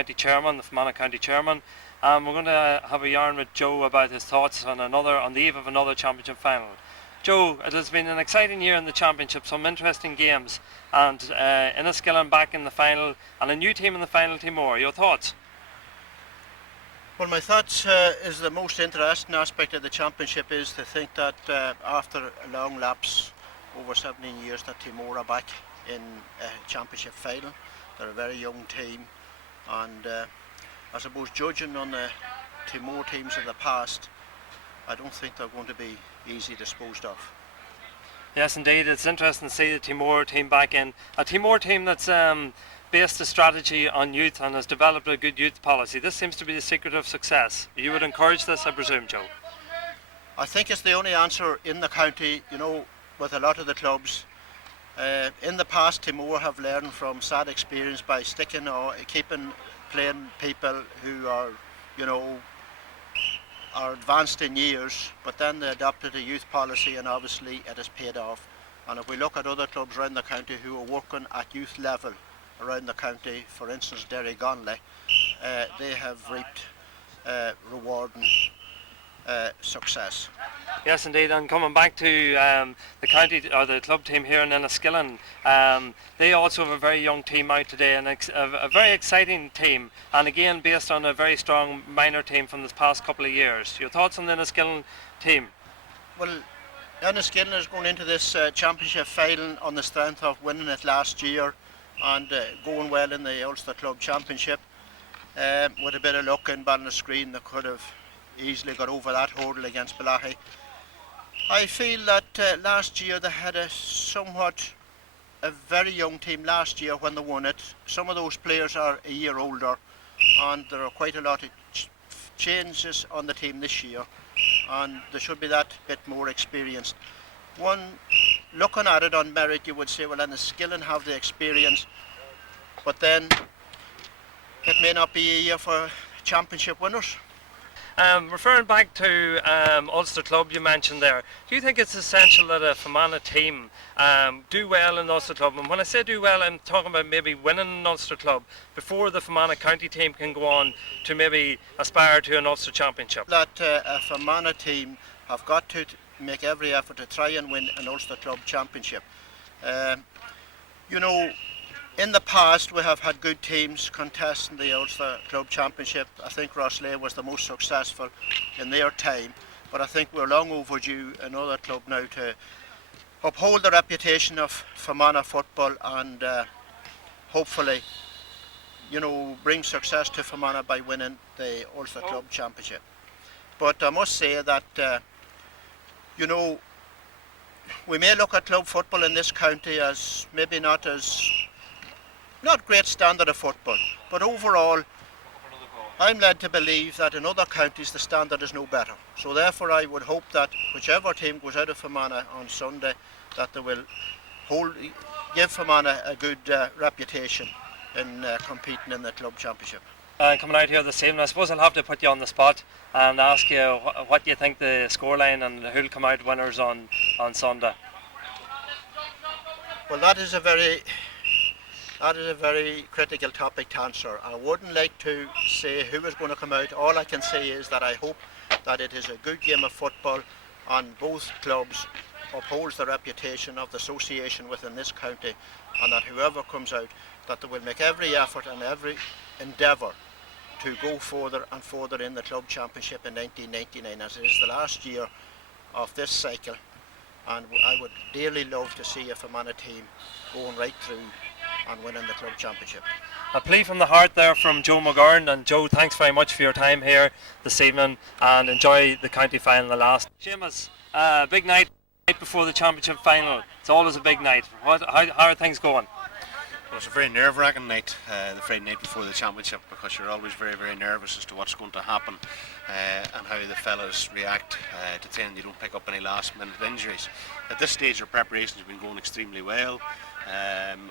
County Chairman, the Fermanagh County Chairman. We're going to have a yarn with Joe about his thoughts on the eve of another championship final. Joe, it has been an exciting year in the championship, some interesting games, and Enniskillen back in the final, and a new team in the final, Teemore. Your thoughts? Well, my thoughts is the most interesting aspect of the championship is to think that after a long lapse, over 17 years, that Teemore are back in a championship final. They're a very young team, and I suppose judging on the Teemore teams of the past, I don't think they're going to be easy disposed of. Yes, indeed. It's interesting to see the Teemore team back in. A Teemore team that's based the strategy on youth and has developed a good youth policy. This seems to be the secret of success. You would encourage this, I presume, Joe? I think it's the only answer in the county, you know, with a lot of the clubs. In the past, Teemore have learned from sad experience by sticking or keeping playing people who are, you know, are advanced in years, but then they adopted a youth policy, and obviously it has paid off. And if we look at other clubs around the county who are working at youth level around the county, for instance Derry Gonley, they have reaped rewarding success. Yes, indeed. And coming back to the county or the club team here in Enniskillen, they also have a very young team out today, and a very exciting team, and again based on a very strong minor team from the past couple of years. Your thoughts on the Enniskillen team? Well, Enniskillen is going into this championship final on the strength of winning it last year and going well in the Ulster Club Championship. With a bit of luck in Ballinascreen, they could have easily got over that hurdle against Balahi. I feel that last year they had a very young team last year when they won it. Some of those players are a year older, and there are quite a lot of changes on the team this year, and there should be that bit more experienced. One, looking at it on merit, you would say, well, Enniskillen have the experience, but then it may not be a year for championship winners. Referring back to Ulster Club you mentioned there, do you think it's essential that a Fermanagh team do well in Ulster Club? And when I say do well, I'm talking about maybe winning an Ulster Club before the Fermanagh County team can go on to maybe aspire to an Ulster Championship. That a Fermanagh team have got to make every effort to try and win an Ulster Club Championship. You know, in the past we have had good teams contesting the Ulster Club Championship. I think Rosslea was the most successful in their time, but I think we're long overdue another club now to uphold the reputation of Fermanagh football and hopefully, you know, bring success to Fermanagh by winning the Ulster Club Championship. But I must say that you know, we may look at club football in this county as maybe not great standard of football, but overall I'm led to believe that in other counties the standard is no better. So therefore I would hope that whichever team goes out of Fermanagh on Sunday, that they will give Fermanagh a good reputation in competing in the club championship. Coming out here this evening, I suppose I'll have to put you on the spot and ask you what you think the scoreline and who'll come out winners on Sunday. Well, that is a very critical topic to answer. I wouldn't like to say who is going to come out. All I can say is that I hope that it is a good game of football and both clubs upholds the reputation of the association within this county, and that whoever comes out, that they will make every effort and every endeavour to go further and further in the club championship in 1999, as it is the last year of this cycle, and I would dearly love to see a Fermanagh team going right through and winning the club championship. A plea from the heart there from Joe McGurn. And Joe, thanks very much for your time here this evening, and enjoy the county final, the last. Seamus, big night before the championship final. It's always a big night. How are things going? Well, it's a very nerve-wracking night, the Friday night before the championship, because you're always very, very nervous as to what's going to happen and how the fellas react to training. You don't pick up any last-minute injuries. At this stage, our preparations have been going extremely well.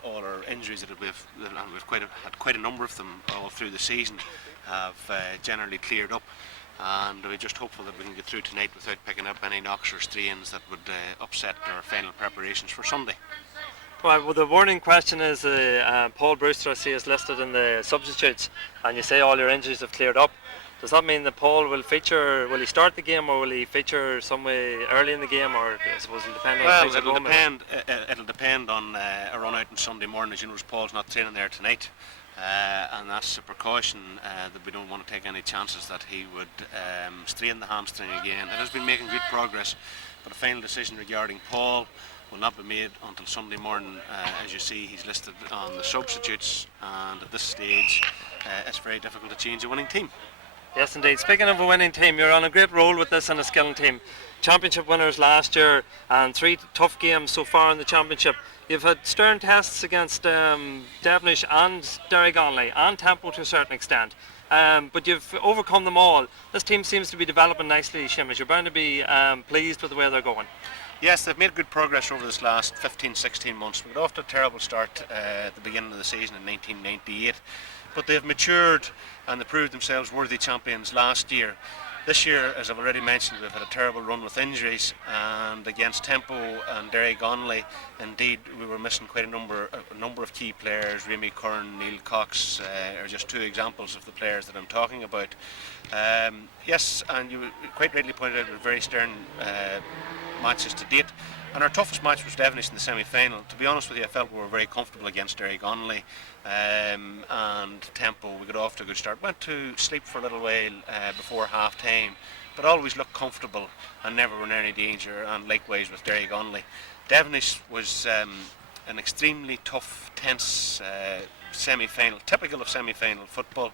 All our injuries that we've had quite a number of them all through the season have generally cleared up, and we're just hopeful that we can get through tonight without picking up any knocks or strains that would upset our final preparations for Sunday. Well, the warning question is Paul Brewster, I see, is listed in the substitutes, and you say all your injuries have cleared up. Does that mean that Paul will feature? Will he start the game, or will he feature some way early in the game, or I suppose it'll depend on Well, things it'll depend on a run out on Sunday morning. As you know, Paul's not training there tonight, and that's a precaution that we don't want to take any chances that he would strain the hamstring again. It has been making good progress, but a final decision regarding Paul will not be made until Sunday morning. As you see, he's listed on the substitutes, and at this stage it's very difficult to change a winning team. Yes, indeed. Speaking of a winning team, you're on a great roll with this Enniskillen team. Championship winners last year, and 3 tough games so far in the championship. You've had stern tests against Devonish and Derrygonley, and Tempo to a certain extent. But you've overcome them all. This team seems to be developing nicely, Seamus. You're bound to be pleased with the way they're going. Yes, they've made good progress over this last 15-16 months. We got off to a terrible start at the beginning of the season in 1998, but they've matured and they proved themselves worthy champions last year. This year, as I've already mentioned, we've had a terrible run with injuries, and against Tempo and Derrygonley, indeed, we were missing quite a number of key players. Remy Curran, Neil Cox are just 2 examples of the players that I'm talking about. Yes, and you quite rightly pointed out we were very stern matches to date, and our toughest match was Devonish in the semi-final. To be honest with you, I felt we were very comfortable against Derrygonley and Tempo. We got off to a good start, went to sleep for a little while before half time, but always looked comfortable and never were in any danger, and likewise with Derrygonley. Devonish was an extremely tough, tense semi-final, typical of semi-final football.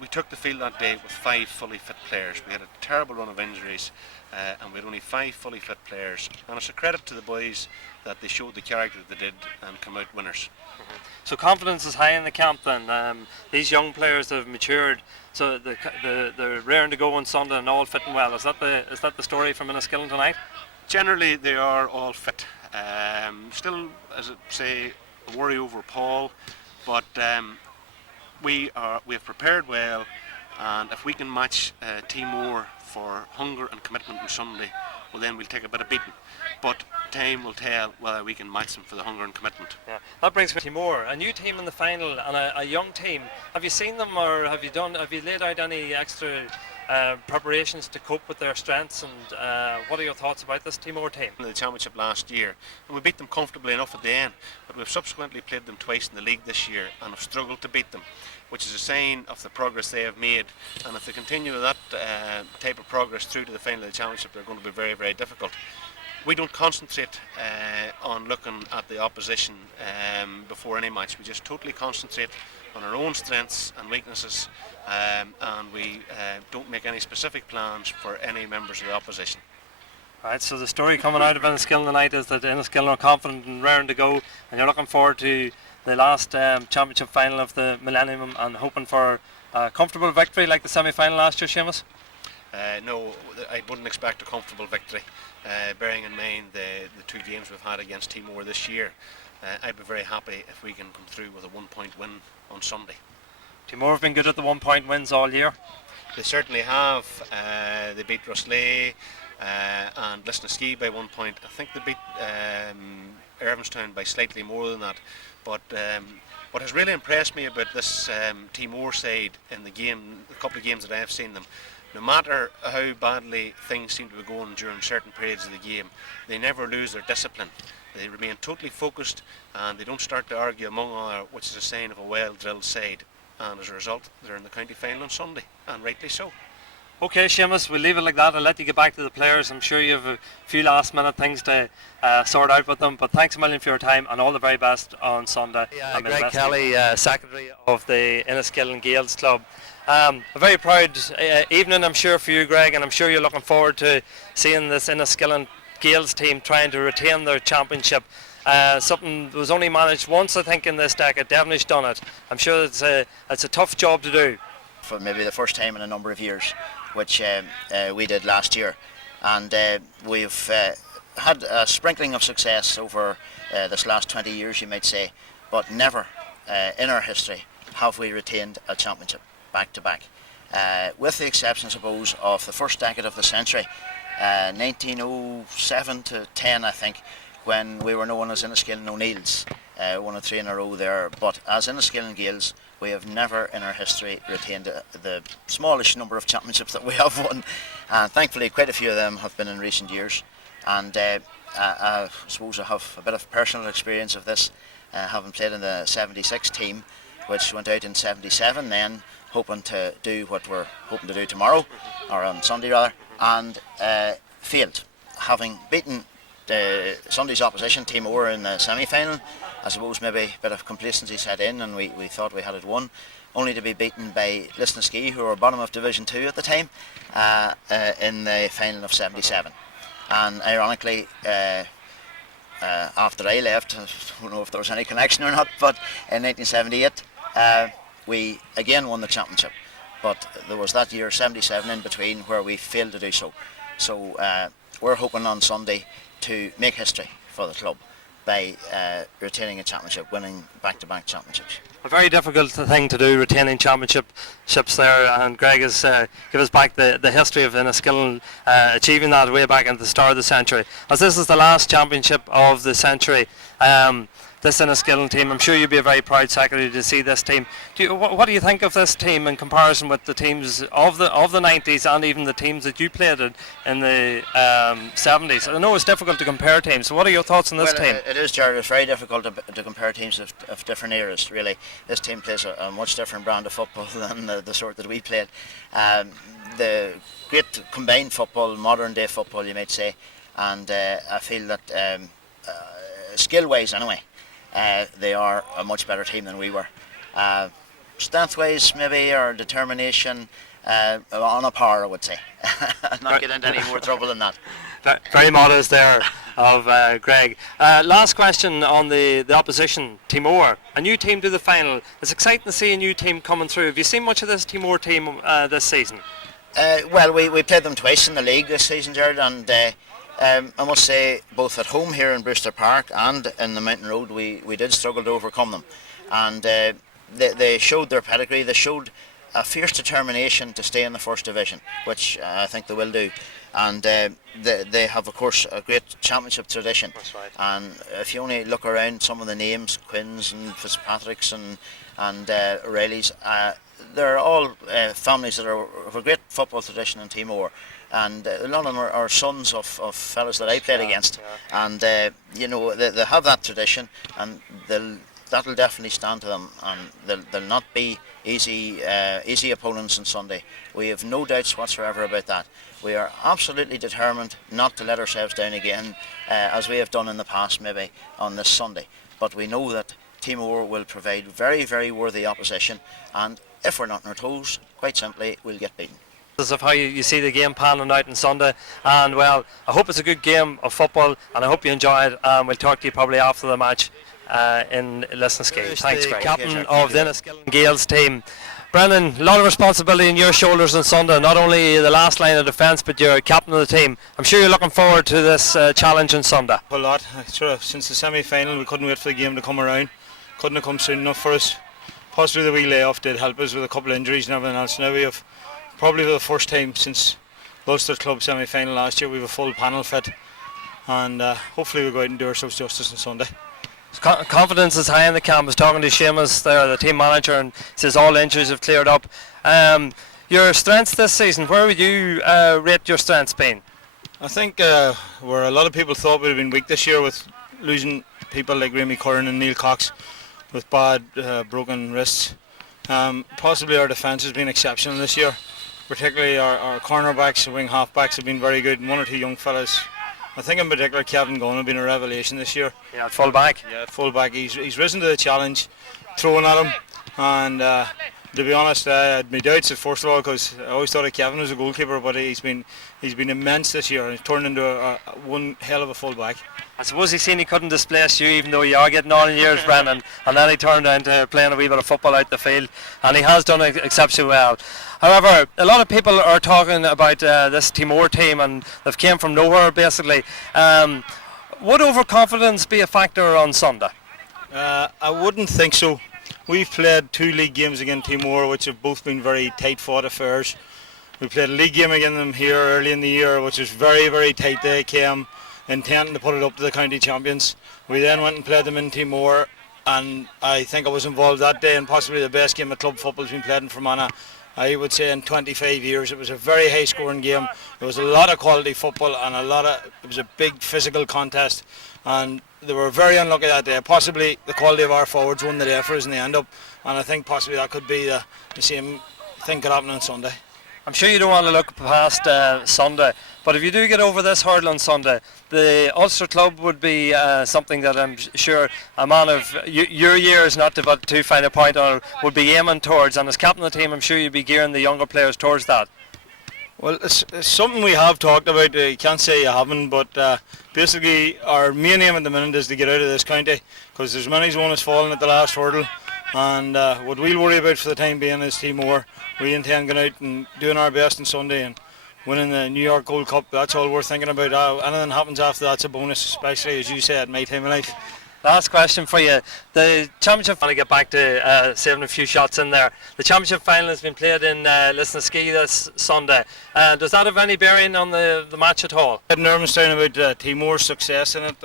We took the field that day with 5 fully fit players. We had a terrible run of injuries, and we had only 5 fully fit players, and it's a credit to the boys that they showed the character that they did and come out winners. So confidence is high in the camp then. These young players have matured, so they're raring to go on Sunday and all fitting well. Is that the story from Enniskillen tonight? Generally they are all fit. Still, as I say, a worry over Paul, but we have prepared well, and if we can match Teemore for hunger and commitment on Sunday, well then we'll take a bit of beating. But time will tell whether we can match them for the hunger and commitment. Yeah. That brings me to Teemore, a new team in the final and a young team. Have you seen them, or have you laid out any extra preparations to cope with their strengths, and what are your thoughts about this Teemore team? In the championship last year, and we beat them comfortably enough at the end, but we've subsequently played them twice in the league this year and have struggled to beat them, which is a sign of the progress they have made, and if they continue with that type of progress through to the final of the championship, they're going to be very, very difficult. We don't concentrate on looking at the opposition before any match. We just totally concentrate on our own strengths and weaknesses, and we don't make any specific plans for any members of the opposition. Right, so the story coming out of Enniskillen tonight is that Enniskillen are confident and raring to go, and you're looking forward to the last championship final of the Millennium and hoping for a comfortable victory like the semi-final last year, Seamus? No, I wouldn't expect a comfortable victory, bearing in mind the 2 games we've had against Teemore this year. I'd be very happy if we can come through with a 1-point win on Sunday. Teemore have been good at the 1-point wins all year. They certainly have. They beat Rosslea and Lisnaskea by 1 point. I think they beat Irvinstown by slightly more than that. But what has really impressed me about this Teemore side in the couple of games that I have seen them, no matter how badly things seem to be going during certain periods of the game, they never lose their discipline. They remain totally focused, and they don't start to argue among other, which is a sign of a well-drilled side. And as a result, they're in the county final on Sunday, and rightly so. Okay, Seamus, we'll leave it like that. I'll let you get back to the players. I'm sure you have a few last-minute things to sort out with them, but thanks a million for your time, and all the very best on Sunday. Yeah, Greg Kelly, Secretary of the Enniskillen Gaels Club. A very proud evening, I'm sure, for you, Greg, and I'm sure you're looking forward to seeing this Enniskillen Gaels team trying to retain their championship. Something that was only managed once, I think, in this decade. Devonish done it. I'm sure it's a tough job to do. For maybe the first time in a number of years, which we did last year, and we've had a sprinkling of success over this last 20 years, you might say, but never in our history have we retained a championship back to back, with the exception, I suppose, of the first decade of the century, 1907 to 10, I think, when we were known as Enniskillen O'Neills, won 3 in a row there. But as Enniskillen Gaels, we have never in our history retained the smallish number of championships that we have won, and thankfully quite a few of them have been in recent years. And I suppose I have a bit of personal experience of this, having played in the 76 team, which went out in 77 then, hoping to do what we're hoping to do tomorrow, or on Sunday rather, and failed. Having beaten Sunday's opposition, Teemore, in the semi-final, I suppose maybe a bit of complacency set in and we thought we had it won, only to be beaten by Lisnaskea, who were bottom of Division 2 at the time, in the final of 77. And ironically, after I left, I don't know if there was any connection or not, but in 1978 we again won the championship. But there was that year, 77, in between where we failed to do so. So we're hoping on Sunday to make history for the club by retaining a championship, winning back-to-back championships. A very difficult thing to do, retaining championships there, and Greg has give us back the history of Enniskillen achieving that way back at the start of the century. As this is the last championship of the century, this Enniskillen team, I'm sure you'd be a very proud secretary to see this team. What do you think of this team in comparison with the teams of the 90s and even the teams that you played in the 70s? I know it's difficult to compare teams, so what are your thoughts on this team? It is, Jared. It's very difficult to compare teams of different eras, really. This team plays a much different brand of football than the sort that we played. The great combined football, modern day football you might say, and I feel that skill-wise anyway, they are a much better team than we were. Strength-wise, maybe, or determination, on a par, I would say. Not get into any more trouble than that. Very modest there of Greg. Last question on the opposition, Teemore. A new team to the final. It's exciting to see a new team coming through. Have you seen much of this Teemore team this season? Well, we played them twice in the league this season, Jared, and I must say, both at home here in Brewster Park and in the Mountain Road, we did struggle to overcome them. And they showed their pedigree, they showed a fierce determination to stay in the first division, which I think they will do. And they have, of course, a great championship tradition. That's right. And if you only look around some of the names, Quinns and Fitzpatricks and O'Reillys, they're all families that have a great football tradition in Teemore. And a lot of them are sons of fellas that I played against, and they have that tradition, and that'll definitely stand to them, and they'll not be easy opponents on Sunday. We have no doubts whatsoever about that. We are absolutely determined not to let ourselves down again, as we have done in the past maybe on this Sunday. But we know that Teemore will provide very, very worthy opposition, and if we're not on our toes, quite simply, we'll get beaten. Of how you see the game panning out on Sunday, and well, I hope it's a good game of football, and I hope you enjoy it. We'll talk to you probably after the match in Lisnaskea. Thanks, Greg. Captain of the Enniskillen Gaels team. Brendan, a lot of responsibility on your shoulders on Sunday, not only the last line of defence, but you're captain of the team. I'm sure you're looking forward to this challenge on Sunday. A lot. Since the semi-final, we couldn't wait for the game to come around. Couldn't have come soon enough for us. Possibly the wee layoff did help us with a couple of injuries and everything else. Now we have, probably for the first time since Ulster Club semi-final last year, we have a full panel fit, and hopefully we'll go out and do ourselves justice on Sunday. Confidence is high in the camp. I was talking to Seamus there, the team manager, and he says all injuries have cleared up. Your strengths this season, where would you rate your strengths being? I think where a lot of people thought we'd have been weak this year with losing people like Remy Curran and Neil Cox with bad broken wrists. Possibly our defence has been exceptional this year, particularly our cornerbacks, wing halfbacks have been very good, and one or two young fellas. I think in particular Kevin Gunn have been a revelation this year. Yeah, full back. Yeah, full back. He's risen to the challenge, throwing at him, and to be honest, I had my doubts at first of all, because I always thought of Kevin as a goalkeeper, but he's been immense this year. He's turned into one hell of a full back. I suppose he seen he couldn't displace you, even though you are getting on in years, Brendan, and then he turned into playing a wee bit of football out the field, and he has done exceptionally well. However, a lot of people are talking about this Teemore team, and they've came from nowhere basically. Would overconfidence be a factor on Sunday? I wouldn't think so. We've played 2 league games against Teemore, which have both been very tight-fought affairs. We played a league game against them here early in the year, which was very, very tight. They came, intending to put it up to the county champions. We then went and played them in Teemore, and I think I was involved that day in possibly the best game of club football has been played in Fermanagh, I would say, in 25 years. It was a very high scoring game. There was a lot of quality football and it was a big physical contest, and they were very unlucky that day. Possibly the quality of our forwards won the day for us in the end up, and I think possibly that could be the same thing could happen on Sunday. I'm sure you don't want to look past Sunday, but if you do get over this hurdle on Sunday, the Ulster Club would be something that I'm sure a man of your years, not to too fine a point on it, would be aiming towards. And as captain of the team, I'm sure you'd be gearing the younger players towards that. Well, it's something we have talked about. You can't say you haven't, but basically our main aim at the minute is to get out of this county, because there's many one has fallen at the last hurdle, and what we'll worry about for the time being is Teemore. We intend going out and doing our best on Sunday and winning the New York Gold Cup. That's all we're thinking about. Anything happens after that's a bonus, especially, as you say, at my time of life. Last question for you. The championship, I want to get back to saving a few shots in there. The championship final has been played in Lisnaskea this Sunday. Does that have any bearing on the match at all? I had nervous down about Teemore's success in it.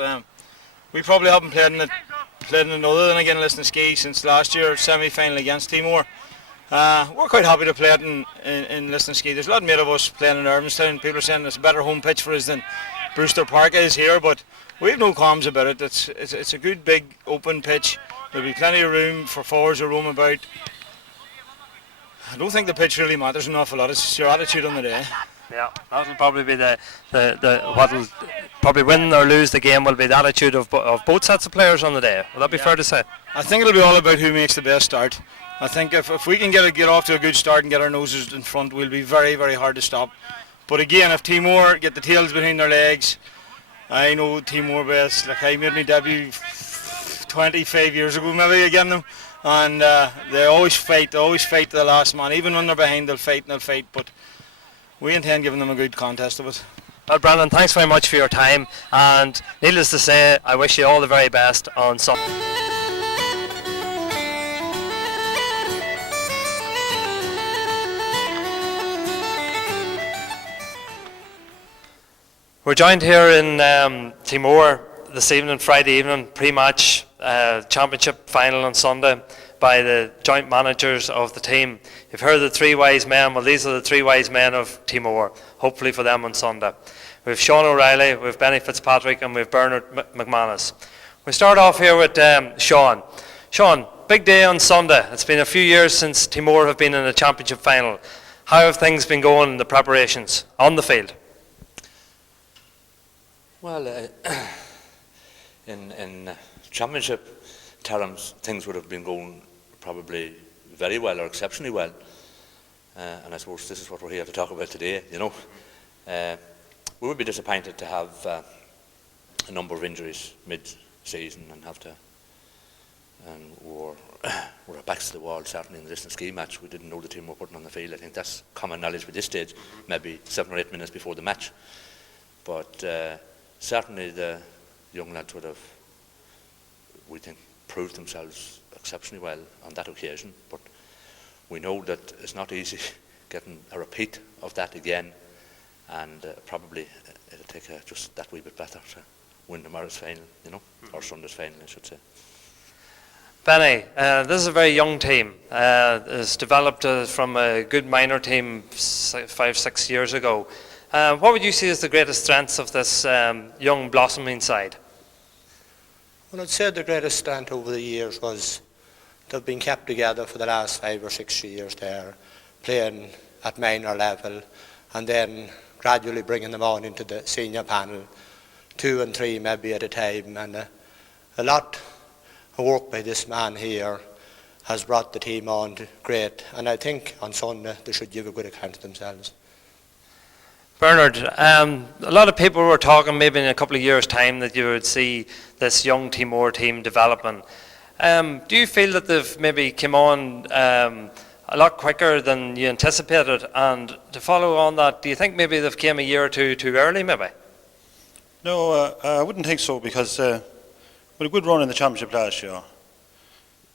We probably haven't played in it other than again Lisnaskea since last year, semi-final against Teemore. We're quite happy to play it in Lisnaskea. There's a lot made of us playing in Irvinstown. People are saying it's a better home pitch for us than Brewster Park is here, but we have no qualms about it. It's a good big open pitch. There'll be plenty of room for forwards to roam about. I don't think the pitch really matters an awful lot. It's your attitude on the day. Yeah, that'll probably be the what'll probably win or lose the game will be the attitude of both sets of players on the day. Will that be fair to say? I think it'll be all about who makes the best start. I think if we can get off to a good start and get our noses in front, we'll be very, very hard to stop. But again, if Teemore get the tails between their legs, I know Teemore best. Like, I made my debut 25 years ago maybe against them, and they always fight to the last man. Even when they're behind, they'll fight. But we intend giving them a good contest of it. Well, Brandon, thanks very much for your time, and needless to say, I wish you all the very best on Sunday. We're joined here in Teemore this evening, Friday evening, pre-match championship final on Sunday, by the joint managers of the team. You've heard the three wise men. Well, these are the three wise men of Teemore, hopefully for them on Sunday. We've Sean O'Reilly, we've Benny Fitzpatrick, and we've Bernard McManus. We start off here with Sean. Sean, big day on Sunday. It's been a few years since Teemore have been in a championship final. How have things been going in the preparations on the field? Well, in championship terms, things would have been going probably very well or exceptionally well, and I suppose this is what we're here to talk about today. We would be disappointed to have a number of injuries mid-season and we're our backs to the wall. Certainly in the Lisnaskea match, we didn't know the team were putting on the field. I think that's common knowledge by this stage, maybe 7 or 8 minutes before the match, but certainly the young lads would have, we think, proved themselves exceptionally well on that occasion, but we know that it's not easy getting a repeat of that again, and probably it'll take just that wee bit better to win tomorrow's final, or Sunday's final, I should say. Benny, this is a very young team. It's developed from a good minor team 5-6 years ago. What would you see as the greatest strengths of this young blossoming side? Well, I'd say the greatest strength over the years was they've been kept together for the last 5 or 6 years there, playing at minor level, and then gradually bringing them on into the senior panel, 2 and 3 maybe at a time, and a lot of work by this man here has brought the team on to great, and I think on Sunday they should give a good account of themselves. Bernard, a lot of people were talking maybe in a couple of years' time that you would see this young Teemore team developing. Do you feel that they've maybe come on a lot quicker than you anticipated? And to follow on that, do you think maybe they've came a year or two too early maybe? No, I wouldn't think so, because we had a good run in the championship last year.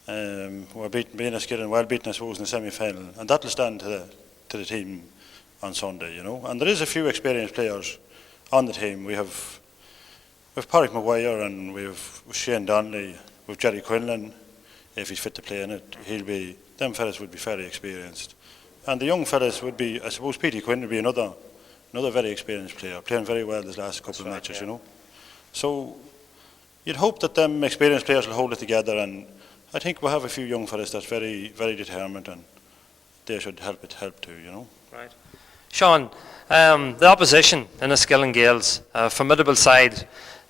We were beating us, getting well beaten, I suppose, in the semi-final, and that'll stand to the team on Sunday, And there is a few experienced players on the team. We have we've Pádraig Maguire and we've Shane Donnelly, we've Jerry Quinlan. If he's fit to play in it, them fellas would be fairly experienced. And the young fellas would be, I suppose Petey Quinn would be another very experienced player, playing very well this last couple of matches, you know. So you'd hope that them experienced players will hold it together, and I think we'll have a few young fellas that's very, very determined, and they should help too, you know. Right. Sean, the opposition in Enniskillen Gaels, a formidable side,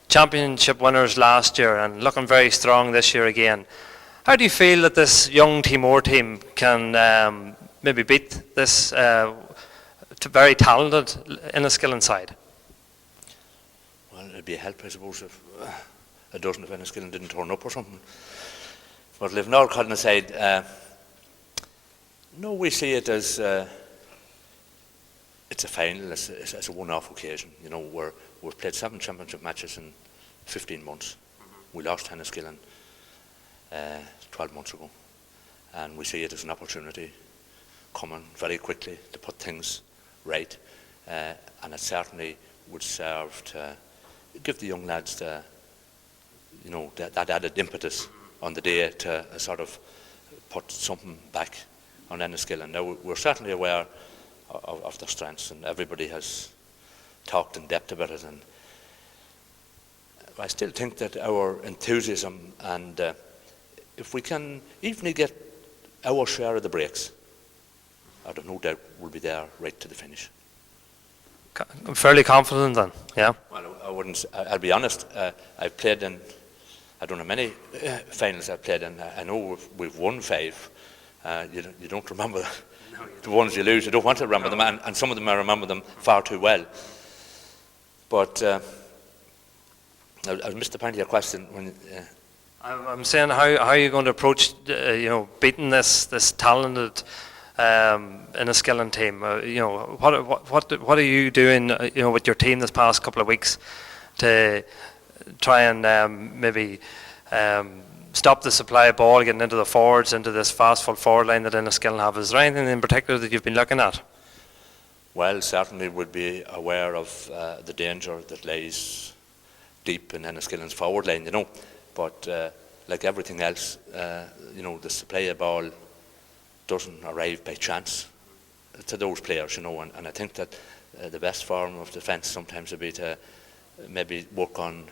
championship winners last year and looking very strong this year again. How do you feel that this young Teemore team can maybe beat this very talented Enniskillen side? Well, it'd be a help, I suppose, if a dozen of Enniskillen didn't turn up or something. But if North Cullen aside, no, we see it as it's a final, it's a one-off occasion. You know, we've played 7 championship matches in 15 months. We lost Enniskillen 12 months ago, and we see it as an opportunity coming very quickly to put things right, and it certainly would serve to give the young lads that added impetus on the day to sort of put something back on Enniskillen. Now, we're certainly aware of their strengths, and everybody has talked in depth about it, and I still think that our enthusiasm and if we can evenly get our share of the breaks, I've no doubt we'll be there right to the finish. I'm fairly confident then, yeah? Well, I wouldn't. I'll be honest. I've played in, I don't know, many finals I've played in. I know we've won 5. You don't remember the ones you lose. You don't want to remember them, and some of them I remember them far too well. But I missed the point of your question. I'm saying how are you going to approach beating this talented Enniskillen team? What are you doing with your team this past couple of weeks to try and maybe stop the supply of ball getting into the forwards, into this fast full forward line that Enniskillen have? Is there anything in particular that you've been looking at? Well, certainly would be aware of the danger that lies deep in Enniskillen's forward line, but like everything else, the supply of ball doesn't arrive by chance to those players, and I think that the best form of defence sometimes would be to maybe work on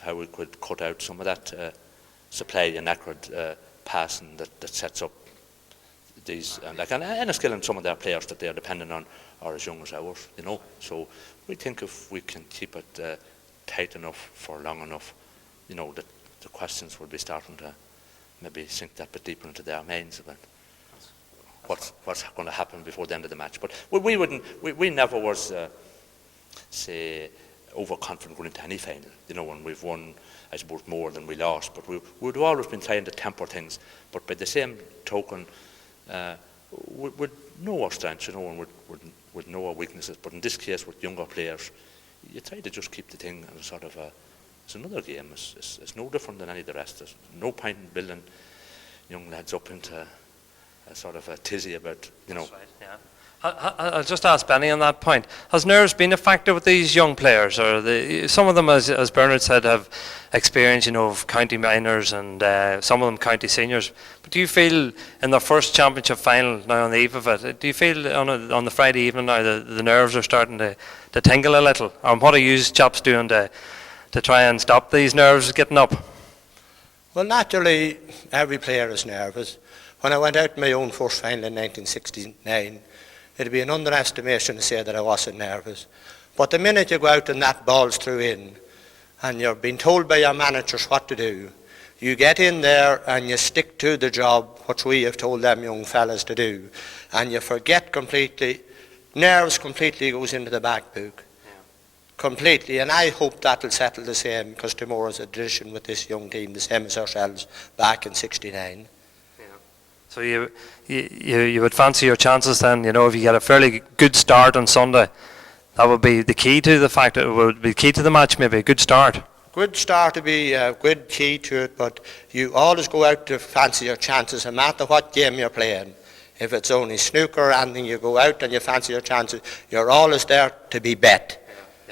how we could cut out some of that supply and accurate passing that sets up these, and Enniskillen, some of their players that they are dependent on are as young as ours, so we think if we can keep it tight enough for long enough, that the questions will be starting to maybe sink that bit deeper into their minds about what's going to happen before the end of the match. But we never was say overconfident going into any final, when we've won, I suppose, more than we lost, but we'd always been trying to temper things. But by the same token, we'd know our strengths, and we'd know our weaknesses. But in this case, with younger players, you try to just keep the thing as sort of it's another game. It's no different than any of the rest. There's no point in building young lads up into a sort of a tizzy about, That's right, yeah. I'll just ask Benny on that point. Has nerves been a factor with these young players, or some of them, as Bernard said, have experience, of county minors and some of them county seniors? But do you feel in their first championship final now on the eve of it, do you feel on the Friday evening now the nerves are starting to tingle a little? And what are you chaps doing to try and stop these nerves getting up? Well, naturally, every player is nervous. When I went out in my own first final in 1969, it'd be an underestimation to say that I wasn't nervous. But the minute you go out and that ball's through in, and you're being told by your managers what to do, you get in there and you stick to the job, which we have told them young fellas to do, and you forget completely, nerves completely goes into the back book. Completely, and I hope that'll settle the same, because Teemore is a tradition with this young team, the same as ourselves back in '69. So you would fancy your chances then, if you get a fairly good start on Sunday, that would be the key to the fact that it would be key to the match, maybe a good start. Good start would be a good key to it, but you always go out to fancy your chances, no matter what game you're playing. If it's only snooker or anything, you go out and you fancy your chances, you're always there to be bet.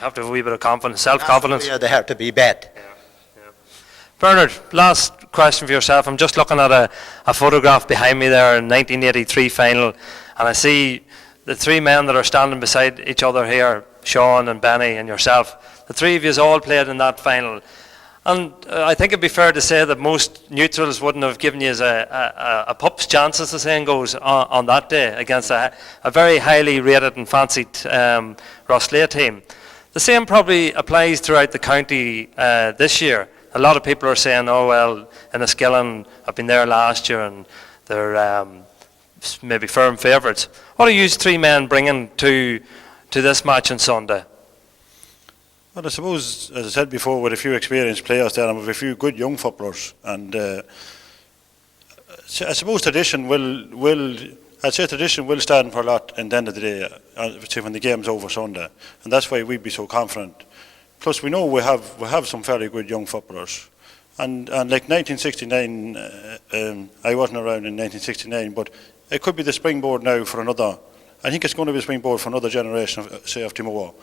You have to have a wee bit of confidence, self-confidence. We are there to be bet. Bernard, last question for yourself. I'm just looking at a photograph behind me there in 1983 final, and I see the three men that are standing beside each other here, Sean and Benny and yourself. The three of you all played in that final. And I think it'd be fair to say that most neutrals wouldn't have given you a pup's chance, as the saying goes, on that day against a very highly rated and fancied Rosslea team. The same probably applies throughout the county this year. A lot of people are saying, oh well, Enniskillen, I've been there last year and they're maybe firm favourites. What are you three men bringing to this match on Sunday? Well, I suppose, as I said before, with a few experienced players there and with a few good young footballers, and I suppose tradition will stand for a lot in the end of the day, when the game's over Sunday, and that's why we'd be so confident. Plus, we know we have some fairly good young footballers, and like 1969, I wasn't around in 1969, but it could be the springboard now for another. I think it's going to be a springboard for another generation of Teemore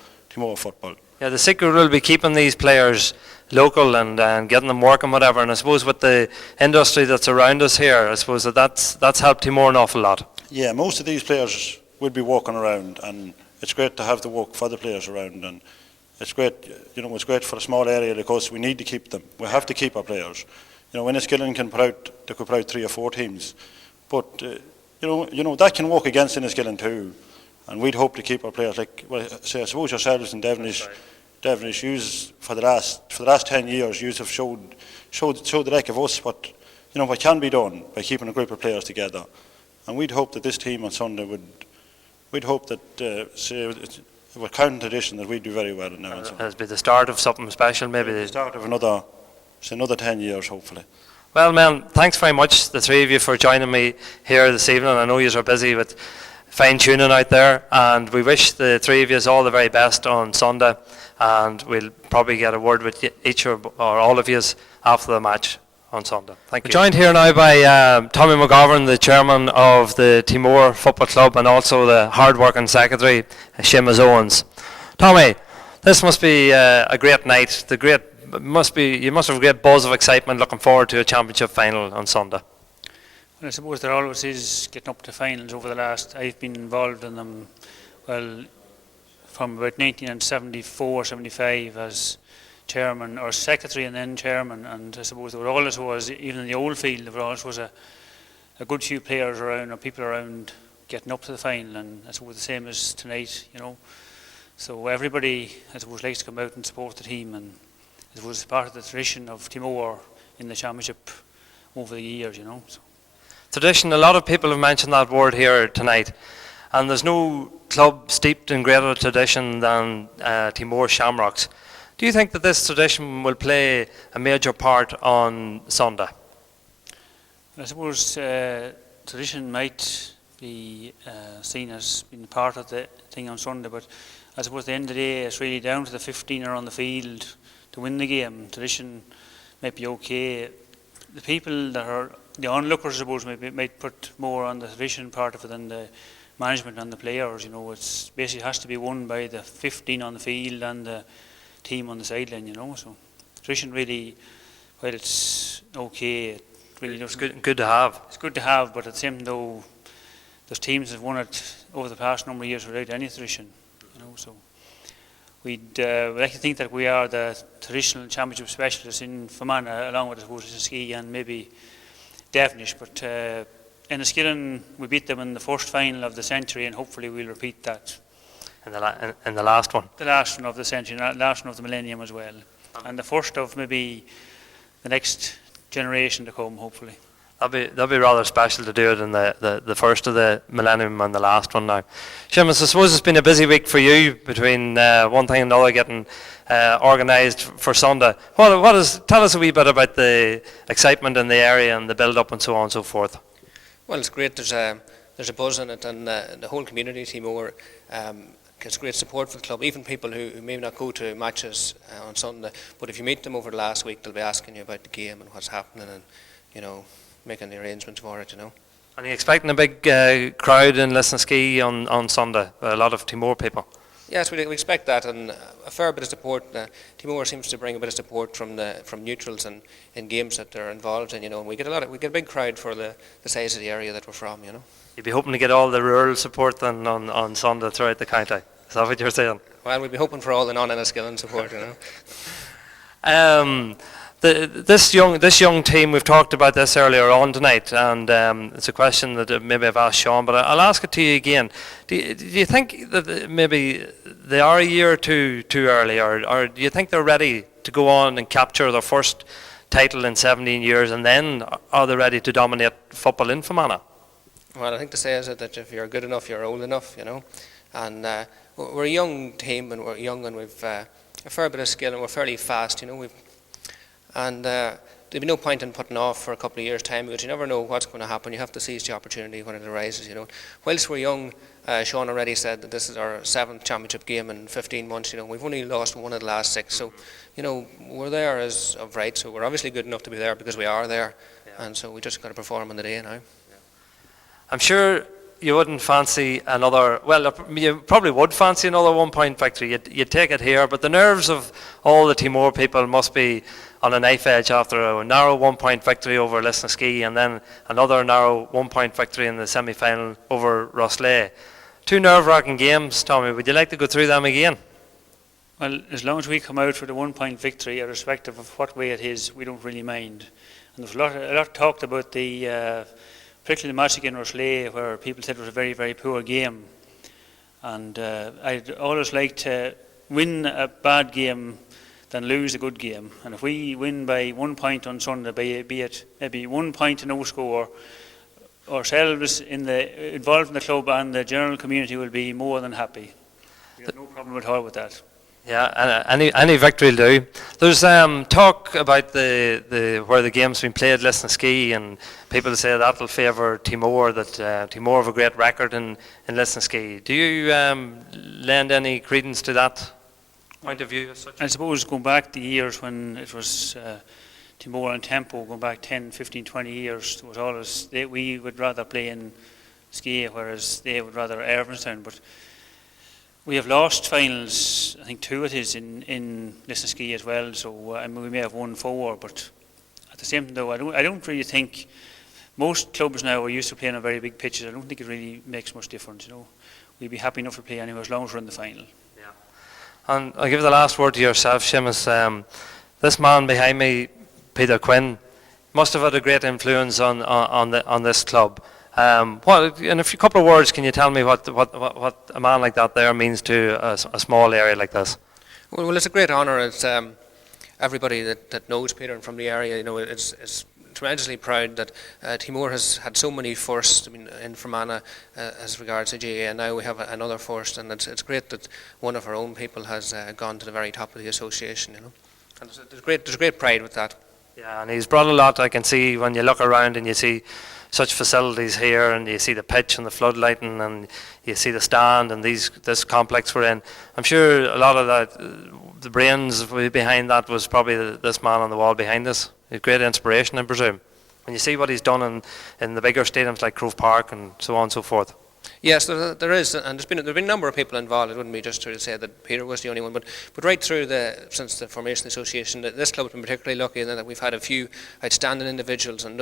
football. Yeah, the secret will be keeping these players local and getting them working, whatever. And I suppose with the industry that's around us here, I suppose that's helped Teemore an awful lot. Yeah, most of these players will be walking around, and it's great to have the work for the players around, and it's great. It's great for a small area because we need to keep them. We have to keep our players. Enniskillen can put out 3 or 4 teams, but that can work against Enniskillen too. And we'd hope to keep our players, like, well, I suppose yourselves and Devonish, yous for the last 10 years, yous have showed the like of us what can be done by keeping a group of players together. And we'd hope that this team on Sunday we'd hope that we're counting tradition that we'd do very well now on Sunday. It'll be the start of something special, maybe. The start of another 10 years, hopefully. Well, man, thanks very much, the three of you, for joining me here this evening. I know you are busy with fine-tuning out there, and we wish the three of you all the very best on Sunday, and we'll probably get a word with each or all of you after the match on Sunday. Thank you. We're joined here now by Tommy McGovern, the chairman of the Teemore Football Club, and also the hard-working secretary, Seamus Owens. Tommy, this must be a great night. You must have a great buzz of excitement looking forward to a championship final on Sunday. Well, I suppose there always is getting up to finals over the last. I've been involved in them, well, from about 1974, 75 as chairman or secretary and then chairman. And I suppose there always was, even in the old field, there always was a good few players around or people around getting up to the final. And I suppose the same as tonight, So everybody, I suppose, likes to come out and support the team. And it was part of the tradition of Teemore in the championship over the years, So. Tradition, a lot of people have mentioned that word here tonight, and there's no club steeped in greater tradition than Teemore Shamrocks. Do you think that this tradition will play a major part on Sunday? I suppose tradition might be seen as being part of the thing on Sunday, but I suppose at the end of the day it's really down to the 15 on the field to win the game. Tradition might be okay. The people that are the onlookers, I suppose, might put more on the tradition part of it than the management and the players. It's basically has to be won by the 15 on the field and the team on the sideline. So tradition really, while it's okay, it really it's good to have. It's good to have, but at the same time, though, there's teams that have won it over the past number of years without any tradition. So we'd like to think that we are the traditional championship specialists in Fermanagh, along with, I suppose, Ski and maybe Devonish, but Enniskillen, we beat them in the first final of the century, and hopefully we'll repeat that in the last one. The last one of the century, the last one of the millennium as well, and the first of maybe the next generation to come, hopefully. That'd be rather special to do it in the first of the millennium and the last one now. Seamus, I suppose it's been a busy week for you between one thing and another getting organised for Sunday. Tell us a wee bit about the excitement in the area and the build-up and so on and so forth. Well, it's great. There's a buzz in it, and the whole community, Teemore, gets great support for the club. Even people who may not go to matches on Sunday, but if you meet them over the last week, they'll be asking you about the game and what's happening, and making the arrangements for it. And are you expecting a big crowd in Lisnaskea on Sunday? A lot of Teemore people. Yes, we expect that, and a fair bit of support. Teemore seems to bring a bit of support from neutrals and in games that they're involved in, and we get a big crowd for the size of the area that we're from, You'd be hoping to get all the rural support then on Sunday throughout the county. Is that what you're saying? Well, we'd be hoping for all the non-Enniskillen support, This young team, we've talked about this earlier on tonight, and it's a question that maybe I've asked Sean, but I'll ask it to you again. Do you think that maybe they are a year or two too early, or do you think they're ready to go on and capture their first title in 17 years, and then are they ready to dominate football in Fermanagh? Well, I think the say is that if you're good enough, you're old enough, and we're a young team, and we're young, and we've a fair bit of skill, and we're fairly fast, And there'd be no point in putting off for a couple of years' time, because you never know what's going to happen. You have to seize the opportunity when it arises. Whilst we're young, Sean already said that this is our 7th championship game in 15 months. We've only lost one of the last 6, so we're there as of right. So we're obviously good enough to be there because we are there, and so we just got to perform on the day now. I'm sure you wouldn't fancy another, well, you probably would fancy another 1-point victory. You'd take it here, but the nerves of all the Teemore people must be on a knife edge after a narrow 1-point victory over Lisnaskea, and then another narrow 1-point victory in the semi-final over Rosslea. 2 nerve-wracking games, Tommy. Would you like to go through them again? Well, as long as we come out with a 1-point victory, irrespective of what way it is, we don't really mind. And there's a lot talked about particularly the match against Rosslea, where people said it was a very, very poor game. And I'd always like to win a bad game than lose a good game. And if we win by 1 point on Sunday, be it maybe 1 point and no score, ourselves involved in the club and the general community will be more than happy. We have no problem at all with that. Yeah, any victory will do. There's talk about where the game's been played, Lisnaskea, and people say that will favour Teemore, that Teemore have a great record in Lisnaskea. Do you lend any credence to that point of view? I suppose going back the years when it was Teemore and Tempo, going back 10, 15, 20 years, it was always we would rather play in Skea, whereas they would rather Irvinstown. But we have lost finals, I think 2 it is, in Lisnaskea as well, so we may have won 4, but at the same time though, I don't really think, most clubs now are used to playing on very big pitches. I don't think it really makes much difference, We'd be happy enough to play anywhere as long as we're in the final. Yeah. And I'll give the last word to yourself, Seamus. This man behind me, Peter Quinn, must have had a great influence on this club. In a couple of words, can you tell me what a man like that there means to a small area like this? Well, it's a great honour. It's everybody that knows Peter and from the area, is tremendously proud that Teemore has had so many firsts. I mean, in Fermanagh as regards to GAA, and now we have another first, and it's great that one of our own people has gone to the very top of the association. And there's great pride with that. Yeah, and he's brought a lot. I can see when you look around and you see such facilities here, and you see the pitch and the floodlighting, and you see the stand and this complex we're in. I'm sure a lot of that, the brains behind that was probably this man on the wall behind us. A great inspiration, I presume. When you see what he's done in the bigger stadiums like Grove Park and so on and so forth. Yes, there is, and there's been a number of people involved. It wouldn't be just to say that Peter was the only one, but right through since the formation of the association, this club has been particularly lucky in that we've had a few outstanding individuals, and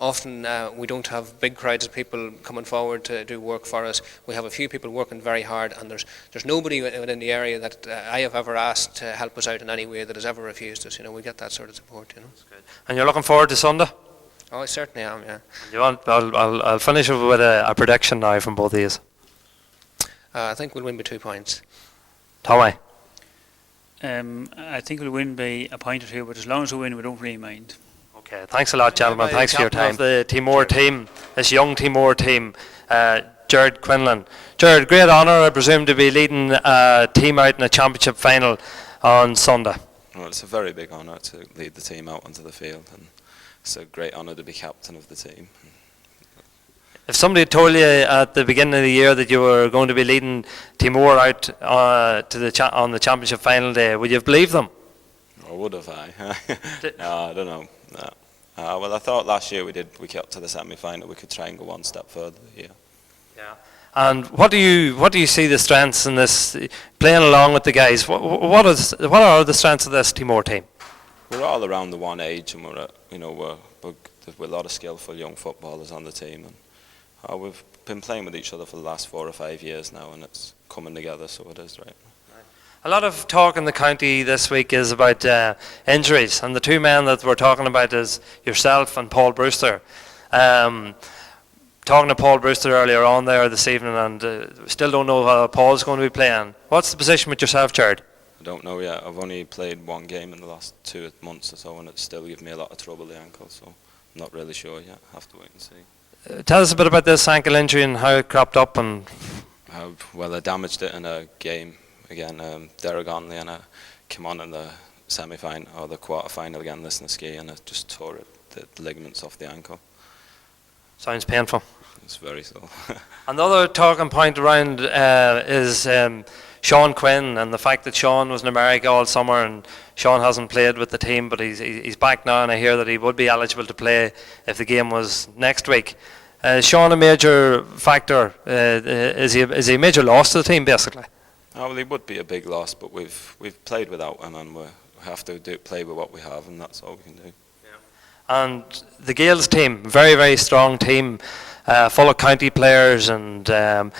often we don't have big crowds of people coming forward to do work for us. We have a few people working very hard, and there's nobody within the area that I have ever asked to help us out in any way that has ever refused us. We get that sort of support. That's good. And you're looking forward to Sunday? Oh, I certainly am, yeah. I'll finish with a prediction now from both of you. I think we'll win by 2 points. Tommy? I think we'll win by a point or 2, but as long as we win, we don't really mind. Okay, thanks a lot, gentlemen. Thanks for your time. The Teemore team, this young Teemore team, Jared Quinlan. Jared, great honour, I presume, to be leading a team out in a championship final on Sunday. Well, it's a very big honour to lead the team out onto the field, and it's a great honour to be captain of the team. If somebody had told you at the beginning of the year that you were going to be leading Teemore out on the championship final day, would you have believed them? Or would have I? No, I don't know. No. Well, I thought last year we kept to the semi-final. We could try and go one step further. Yeah. Yeah. And what do you see the strengths in this, playing along with the guys? What are the strengths of this Teemore team? We're all around the one age, and we're with a lot of skillful young footballers on the team, and we've been playing with each other for the last 4 or 5 years now, and it's coming together, so it is right. A lot of talk in the county this week is about injuries, and the two men that we're talking about is yourself and Paul Brewster. Talking to Paul Brewster earlier on there this evening, and still don't know how Paul's going to be playing. What's the position with yourself, Jared? I don't know yet. I've only played one game in the last 2 months or so, and it's still giving me a lot of trouble, the ankle, so I'm not really sure yet. Have to wait and see. Tell us a bit about this ankle injury and how it cropped up. And well, I damaged it in a game again, Derrigonley, and I came on in the semi-final or the quarter-final again this ski, and I just tore the ligaments off the ankle. Sounds painful. It's very so. Another talking point around is Sean Quinn, and the fact that Sean was in America all summer, and Sean hasn't played with the team, but he's back now, and I hear that he would be eligible to play if the game was next week. Is Sean a major factor? Is he a major loss to the team, basically? Oh, well, he would be a big loss, but we've played without him, and we have to play with what we have, and that's all we can do. And the Gaels team, very, very strong team, full of county players, and the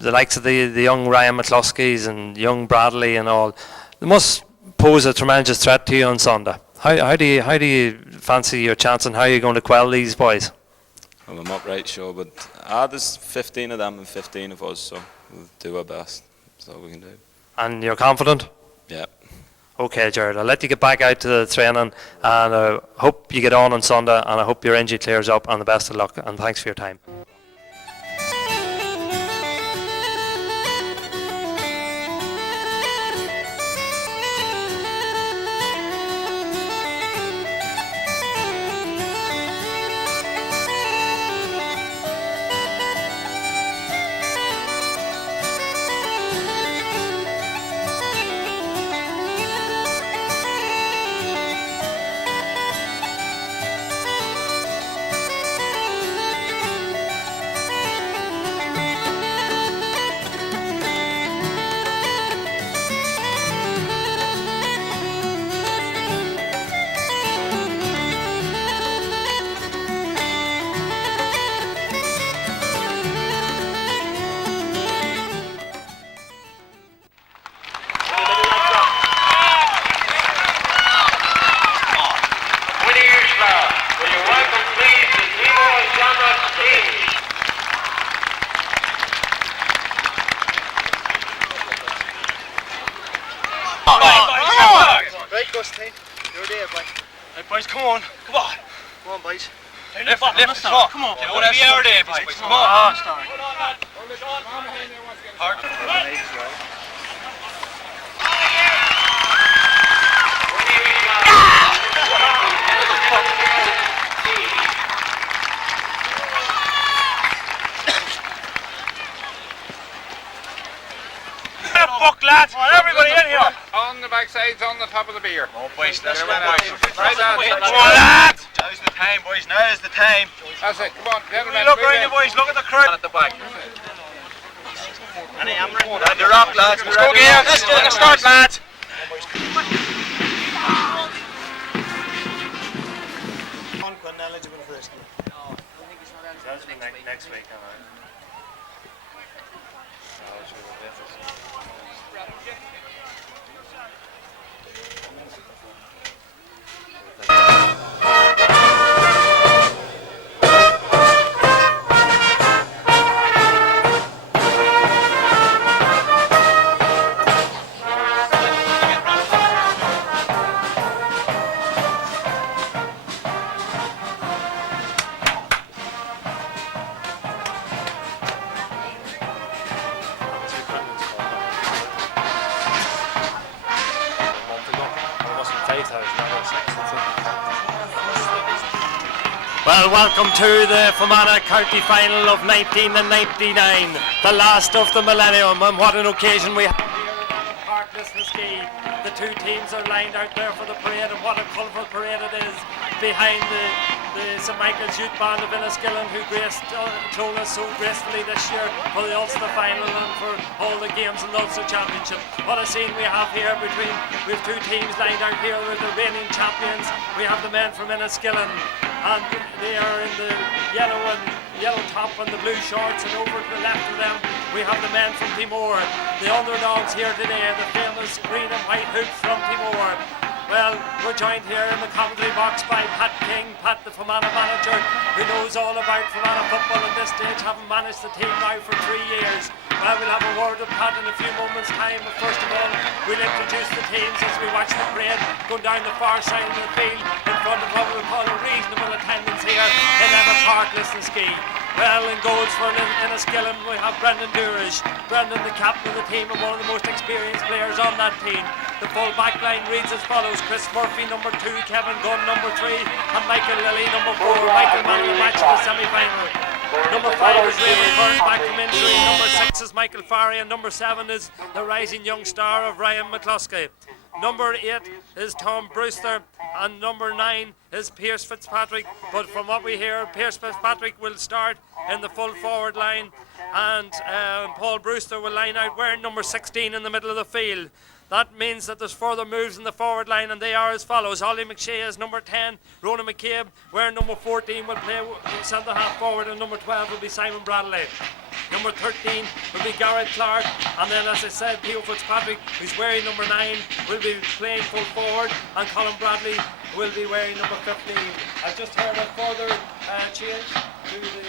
likes of the young Ryan McCluskey's and young Bradley and all. They must pose a tremendous threat to you on Sunday. How do you fancy your chance, and how are you going to quell these boys? Well, I'm not right sure, but there's 15 of them and 15 of us, so we'll do our best. That's all we can do. And you're confident? Yeah. Okay, Jared, I'll let you get back out to the training, and I hope you get on Sunday, and I hope your injury clears up, and the best of luck, and thanks for your time. You're there, boy. Right, boys, come on. Come on, boys. Lift, come on. What are we out there, boys? Come on. Fuck, lads. Everybody in here. On the backsides, on the top of the beer. Oh, boys, let's go, Right, boys. lads. Come on, lads. Now's the time, boys. Now's the time. That's it. Come on, gentlemen. Look around you, boys. Look at the crowd At the back. Any hammering? Ready to rock, lads. Let's go, Gaels. Let's start, lads. Eligible for this. next week. Well, welcome to the Fermanagh County Final of 1999, the last of the millennium, and what an occasion we have here in Park Lisnaskey. The two teams are lined out there for the parade, and what a colourful parade it is behind the the St Michael's Youth Band of Enniskillen, who graced Clonus so gracefully this year for the Ulster final and for all the games in the Ulster Championship. What a scene we have here we have two teams lined out here with the reigning champions. We have the men from Enniskillen, and they are in the yellow top and the blue shorts, and over to the left of them we have the men from Teemore, the underdogs here today, the famous green and white hoops from Teemore. Well, we're joined here in the commentary box by Pat King, Pat the Fermanagh manager, who knows all about Fermanagh football at this stage, having managed the team now for 3 years. Well, we'll have a word with Pat in a few moments' time, but first of all, we'll introduce the teams as we watch the parade going down the far side of the field in front of what we'll call a reasonable attendance here in Emma Park, Lisnaskea. Well, in goals for Enniskillen, we have Brendan Dourish. Brendan, the captain of the team, and one of the most experienced players on that team. The full back line reads as follows: Chris Murphy, number 2, Kevin Gunn, number 3, and Michael Lilly, number 4. Michael man of the match in the semi-final. Number 5 is Raymond Byrne, back from injury. Number 6 is Michael Farry, and number 7 is the rising young star of Ryan McCluskey. Number 8 is Tom Brewster, and number 9 is Pierce Fitzpatrick. But from what we hear, Pierce Fitzpatrick will start in the full forward line, and Paul Brewster will line out wearing number 16 in the middle of the field. That means that there's further moves in the forward line, and they are as follows: Ollie McShea is number 10, Ronan McCabe wearing number 14 will play centre half forward, and number 12 will be Simon Bradley. Number 13 will be Garrett Clark, and then, as I said, Theo Fitzpatrick, who's wearing number 9, will be playing full forward, and Colin Bradley will be wearing number 15. I've just heard a further change to the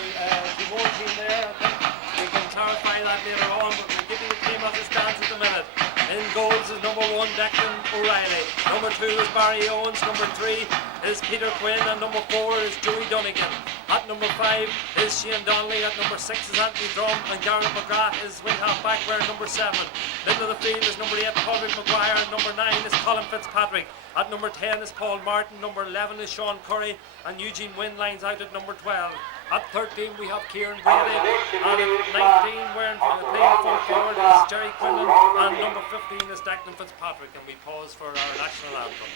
Teemore team there. I think we can clarify that later on, but we'll give you the team as it stands at the minute. In goals is number 1, Declan O'Reilly. Number 2 is Barry Owens. Number 3 is Peter Quinn, and number 4 is Joey Dunnigan. At number 5 is Shane Donnelly. At number 6 is Anthony Drum, and Gareth McGrath is wing half back wearing number 7. Middle of the field is number 8, Padraig Maguire, and number 9 is Colin Fitzpatrick. At number 10 is Paul Martin. Number 11 is Sean Curry, and Eugene Wynn lines out at number 12. At 13 we have Kieran Brady, and at 19 wearing playing full forward is Jerry Quinlan, and number 15 is Declan Fitzpatrick. And we pause for our national anthem.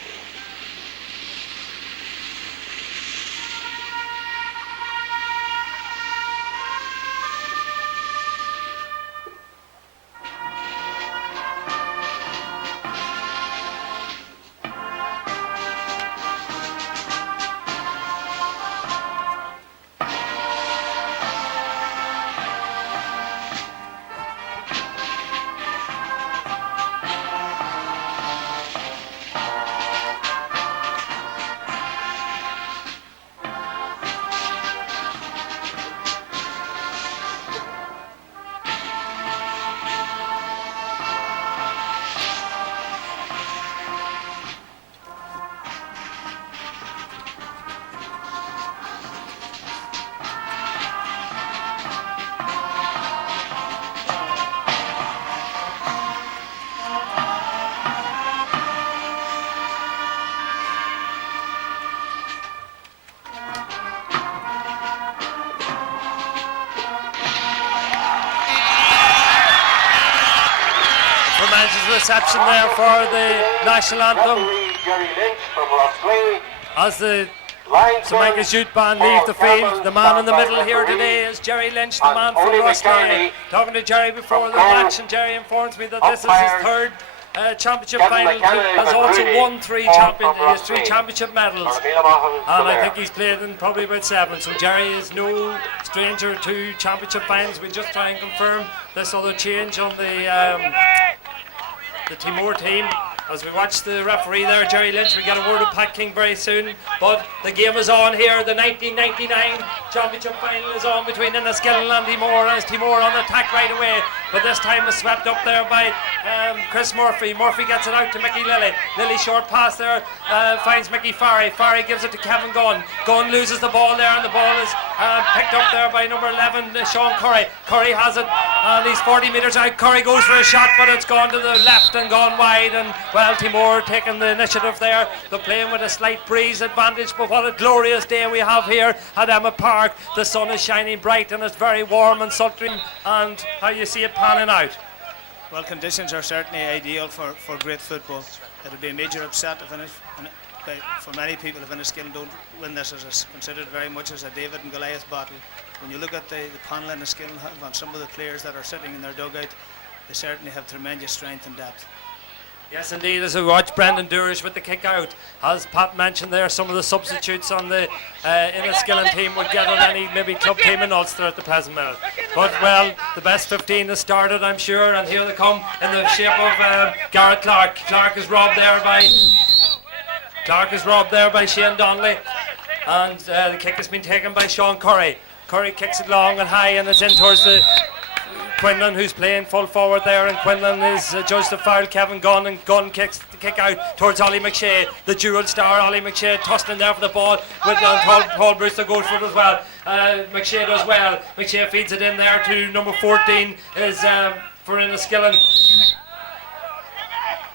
Reception there for the national anthem as the St Michael's Youth Band leave the field. The man in the middle here today is Jerry Lynch, the man from Rosslea. Talking to Jerry before the match, and Jerry informs me that this is his third championship final. He has also won 3 championship medals, and I think he's played in probably about 7. So Jerry is no stranger to championship finals. We'll just try and confirm this other change on the Teemore team. As we watch the referee there, Jerry Lynch, we get a word of Pat King very soon. But the game is on here. The 1999 championship final is on between Enniskillen and Teemore, as Teemore on attack right away. But this time is swept up there by Chris Murphy. Murphy gets it out to Mickey Lilly. Lilly short pass there, finds Mickey Farry. Farry gives it to Kevin Gunn. Gunn loses the ball there, and the ball is picked up there by number 11, Sean Curry. Curry has it, and he's 40 metres out. Curry goes for a shot, but it's gone to the left and gone wide. And well, Teemore taking the initiative there. They're playing with a slight breeze advantage, but what a glorious day we have here at Emma Park. The sun is shining bright, and it's very warm and sultry. And how you see it panning out? Well, conditions are certainly ideal for great football. It'll be a major upset for many people of Enniskillen don't win this as is considered very much as a David and Goliath battle. When you look at the panel Enniskillen have on some of the players that are sitting in their dugout, they certainly have tremendous strength and depth. Yes, indeed, as we watch Brendan Durish with the kick out. As Pat mentioned there, some of the substitutes on the Enniskillen team would get on any maybe club team in Ulster at the present minute. But, well, the best 15 has started, I'm sure, and here they come in the shape of Garrett Clark. Clark is robbed there by Shane Donnelly, and the kick has been taken by Sean Curry. Curry kicks it long and high, and it's in towards the Quinlan, who's playing full forward there, and Quinlan is judged to foul Kevin Gunn, and Gunn kicks the kick out towards Ollie McShea, the dual star. Ollie McShea tussling there for the ball with Paul Brewster goes for it as well. McShea does well. McShea feeds it in there to number 14 is for Enniskillen.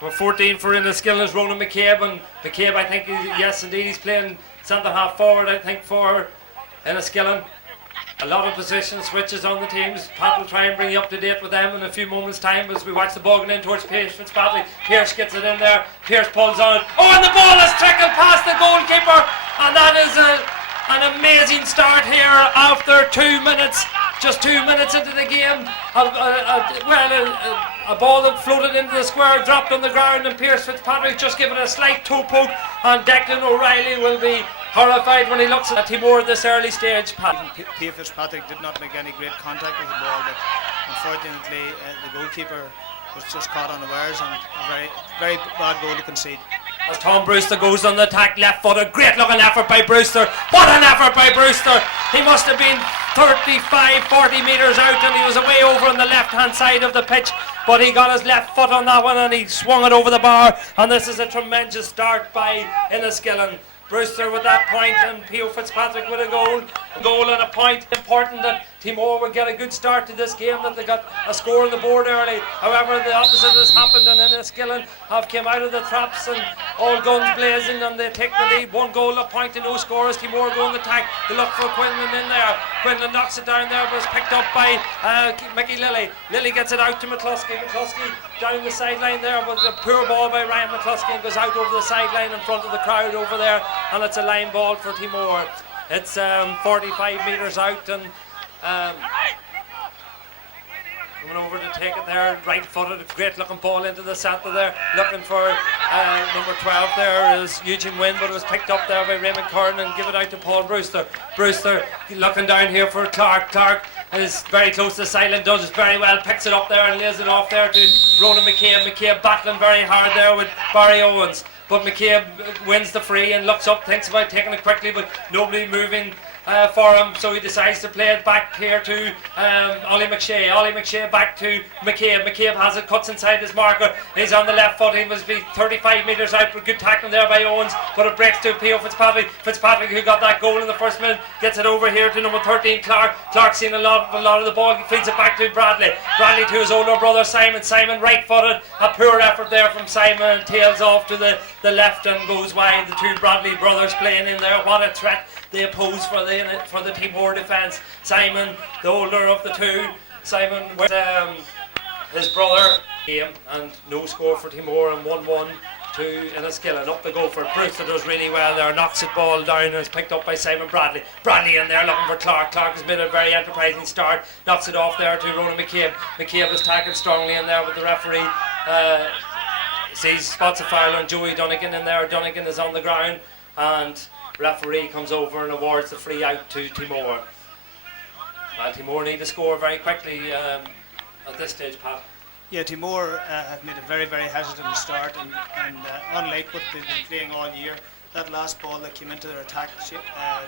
Number 14 for Enniskillen is Ronan McCabe, and McCabe, I think, yes indeed, he's playing centre half forward, I think, for Enniskillen. A lot of position switches on the teams. Pat will try and bring you up to date with them in a few moments' time as we watch the ball going in towards Pierce Fitzpatrick. Pierce gets it in there. Pierce pulls on it. Oh, and the ball is trickled past the goalkeeper. And that is an amazing start here after 2 minutes. Just 2 minutes into the game. A ball that floated into the square, dropped on the ground, and Pierce Fitzpatrick just given a slight toe poke. And Declan O'Reilly will be horrified when he looks at Teemore at this early stage. P. Fitzpatrick did not make any great contact with the ball, but unfortunately the goalkeeper was just caught unawares, and a very, very bad goal to concede. As Tom Brewster goes on the attack, left footed, great looking effort by Brewster. What an effort by Brewster! He must have been 35-40 metres out, and he was away over on the left hand side of the pitch, but he got his left foot on that one and he swung it over the bar, and this is a tremendous start by Enniskillen. Brewster with that point, and P.O. Fitzpatrick with a goal and a point. Important that Teemore would get a good start to this game, that they got a score on the board early. However, the opposite has happened, and Enniskillen have came out of the traps and all guns blazing, and they take the lead. 1 goal, a point, and no score as Teemore go on the attack. They look for Quinlan in there. Quinlan knocks it down there, but it's picked up by Mickey Lilly. Lilly gets it out to McCluskey. McCluskey down the sideline there, but a poor ball by Ryan McCluskey, and goes out over the sideline in front of the crowd over there, and it's a line ball for Teemore. It's 45 metres out, and coming over to take it there, right footed, great looking ball into the centre there, looking for number 12 there is Eugene Wynn, but it was picked up there by Raymond Curran and given out to Paul Brewster. Brewster looking down here for Clark. Clark is very close to the sideline, does it very well, picks it up there and lays it off there to Ronan McCabe. McCabe battling very hard there with Barry Owens, but McCabe wins the free and looks up, thinks about taking it quickly, but nobody moving for him, so he decides to play it back here to Ollie McShea. Ollie McShea back to McCabe. McCabe has it, cuts inside his marker. He's on the left foot. He must be 35 metres out, but good tackling there by Owens. But it breaks to P.O. Fitzpatrick. Fitzpatrick, who got that goal in the first minute, gets it over here to number 13, Clark. Clark's seen a lot of the ball. He feeds it back to Bradley. Bradley to his older brother Simon. Simon right footed. A poor effort there from Simon. Tails off to the left and goes wide. The two Bradley brothers playing in there. What a threat they oppose for the Teemore defence. Simon, the older of the two, Simon with his brother, and no score for Teemore, and 1-1 to Enniskillen. Up the go for Brewster, does really well there, knocks it ball down and is picked up by Simon Bradley. Bradley in there looking for Clark. Clark has been a very enterprising start, knocks it off there to Ronan McCabe. McCabe is tackled strongly in there with the referee. Sees spots a foul on Joey Dunnigan in there. Dunnigan is on the ground, and referee comes over and awards the free out to Teemore. Teemore need to score very quickly at this stage, Pat. Yeah, Teemore have made a very, very hesitant start, and unlike what they've been playing all year, that last ball that came into their attack,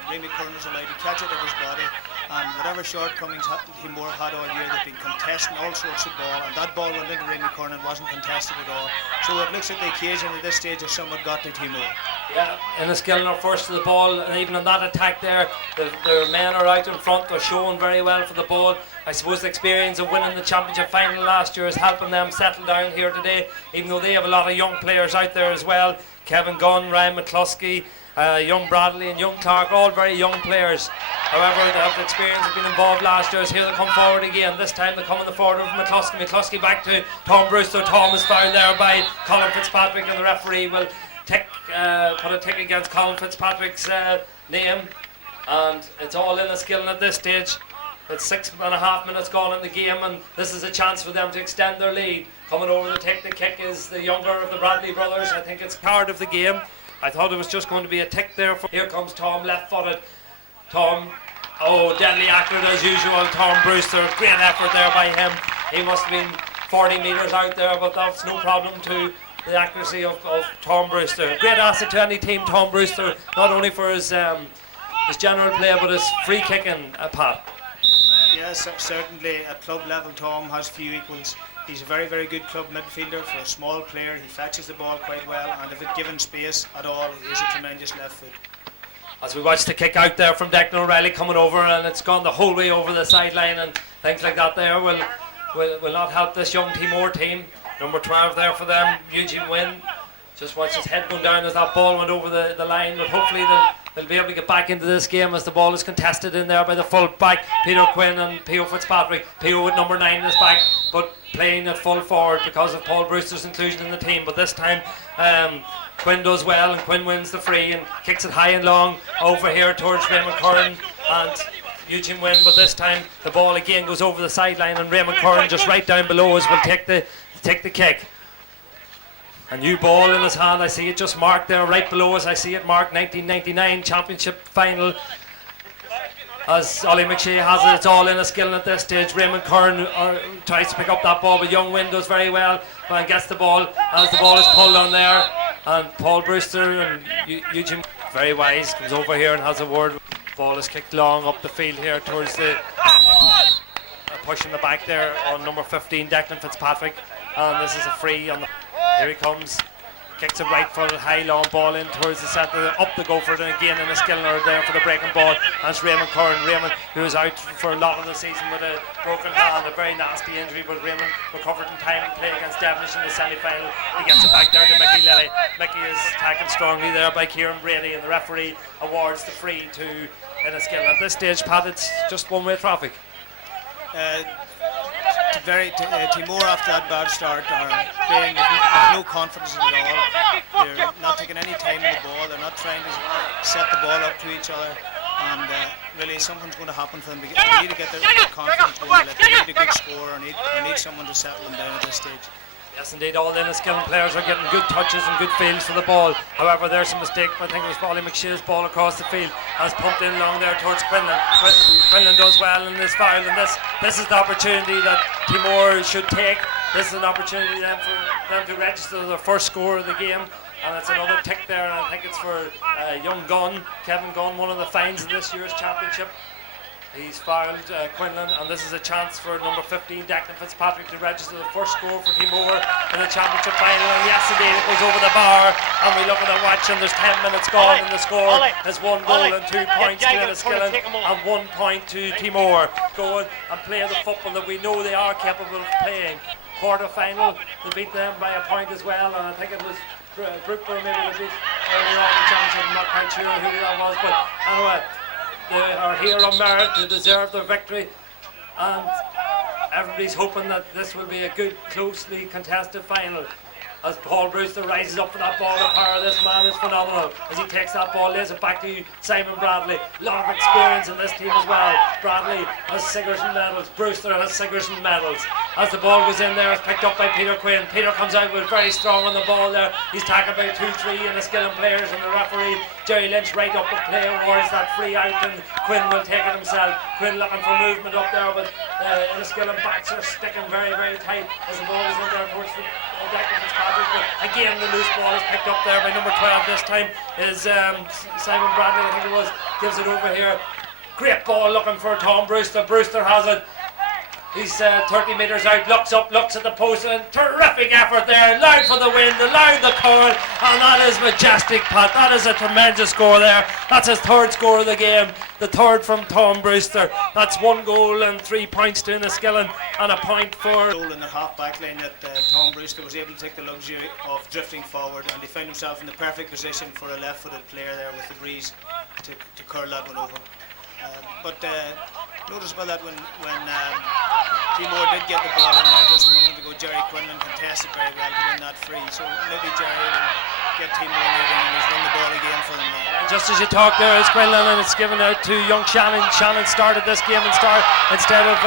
Raymond Curran was allowed to catch it at his body, and whatever shortcomings Teemore had all year, they've been contesting all sorts of ball, and that ball went into Raymond Curran and wasn't contested at all. So it looks like the occasion at this stage has somewhat got to Teemore. Yeah, Enniskillen are first to the ball, and even on that attack there, their men are out in front. They're showing very well for the ball. I suppose the experience of winning the championship final last year is helping them settle down here today, even though they have a lot of young players out there as well. Kevin Gunn, Ryan McCluskey, young Bradley and young Clark, all very young players. However, they have the experience of being involved last year. Here they come forward again. This time they come in the forward of McCluskey. McCluskey back to Tom Brewster. Tom is fouled there by Colin Fitzpatrick, and the referee will tick, put a tick against Colin Fitzpatrick's name, and it's all in Enniskillen at this stage. It's 6.5 minutes gone in the game, and this is a chance for them to extend their lead. Coming over to take the kick is the younger of the Bradley brothers. I think it's part of the game. I thought it was just going to be a tick there. Here comes Tom, left-footed. Tom, deadly accurate as usual. Tom Brewster, great effort there by him. He must have been 40 metres out there, but that's no problem to the accuracy of Tom Brewster. Great asset to any team, Tom Brewster, not only for his general play, but his free kicking, Pat. Yes, certainly at club level Tom has few equals. He's a very, very good club midfielder. For a small player, he fetches the ball quite well, and if it's given space at all, he is a tremendous left foot. As we watch the kick out there from Declan O'Reilly coming over, and it's gone the whole way over the sideline, and things like that there will not help this young Teemore team. Number 12 there for them, Eugene Wynn. Just watch his head going down as that ball went over the line, but hopefully they'll be able to get back into this game as the ball is contested in there by the full back, Peter Quinn and Pio Fitzpatrick. Pio with number 9 in his back, but playing at full forward because of Paul Brewster's inclusion in the team. But this time Quinn does well, and Quinn wins the free and kicks it high and long over here towards Raymond Curran and Eugene Wynn. But this time the ball again goes over the sideline, and Raymond Curran just right down below us will take the kick. A new ball in his hand. I see it just marked there right below us. I see it marked 1999 Championship Final. As Ollie McShea has it, it's all in Enniskillen at this stage. Raymond Curran tries to pick up that ball, but Young Wynn does very well and gets the ball as the ball is pulled on there. And Paul Brewster and Eugene, very wise, comes over here and has a word. Ball is kicked long up the field here towards the push in the back there on number 15, Declan Fitzpatrick. And this is a free on the. Here he comes, kicks a right foot, high long ball in towards the centre, up the go for it, and again in Enniskillen are there for the breaking ball. And it's Raymond Curran. Raymond, who was out for a lot of the season with a broken hand, a very nasty injury, but Raymond recovered in time and play against Devonish in the semi-final. He gets it back there to Mickey Lilly. Mickey is tackled strongly there by Kieran Brady, and the referee awards the free to Enniskillen. At this stage, Pat, it's just one-way traffic. Teemore after that bad start are playing with no confidence at all. They're not taking any time with the ball. They're not trying to set the ball up to each other. And really something's going to happen for them. They need to get their confidence going. They need a good score, or need someone to settle them down at this stage. Yes, indeed, all the Enniskillen players are getting good touches and good feels for the ball. However, there's a mistake. I think it was Ollie McShea's ball across the field as pumped in along there towards Quinlan. Quinlan does well in this foul, and this is the opportunity that Teemore should take. This is an opportunity then for them to register their first score of the game. And it's another tick there, and I think it's for young Gunn, Kevin Gunn, one of the finds in this year's championship. He's fouled Quinlan, and this is a chance for number 15, Declan Fitzpatrick, to register the first score for Teemore in the championship final. And yes, indeed, it goes over the bar, and we look at the watch, and there's 10 minutes gone, and the score is 1 goal and 2 points to Enniskillen and 1 point to Teemore. Going and playing the football that we know they are capable of playing. Quarter final, they beat them by a point as well, and I think it was Brookburn maybe they beat earlier on in the championship. I'm not quite sure who that was, but anyway. They are here on merit to deserve their victory, and everybody's hoping that this will be a good, closely contested final. As Paul Brewster rises up for that ball, the power of this man is phenomenal. As he takes that ball, lays it back to Simon Bradley. A lot of experience in this team as well. Bradley has Sigerson medals, Brewster has Sigerson medals. As the ball goes in there, it's picked up by Peter Quinn. Peter comes out with very strong on the ball there. He's tackled by 2-3 Enniskillen players, and the referee Jerry Lynch right up the play awards that free out, and Quinn will take it himself. Quinn looking for movement up there, but Enniskillen backs are sticking very, very tight as the ball is in there towards the Declan Fitzpatrick. But again, the loose ball is picked up there by number 12 this time is Simon Bradley, I think it was, gives it over here. Great ball looking for Tom Brewster. Brewster has it. He's 30 metres out, looks up, looks at the post, and terrific effort there. Loud for the wind, loud the call, and that is majestic, Pat. That is a tremendous score there. That's his third score of the game, the third from Tom Brewster. That's 1 goal and 3 points to Enniskillen, and a point for... Goal in the half-back line that Tom Brewster was able to take the luxury of drifting forward, and he found himself in the perfect position for a left-footed player there with the breeze to curl that one over. But notice about that when Teemore did get the ball in there just a moment ago, Jerry Quinlan contested very well to win that free. So maybe Jerry will get Teemore moving and he's run the ball again for them now. Just as you talk there, it's Quinlan and it's given out to young Shannon. Shannon started this game instead of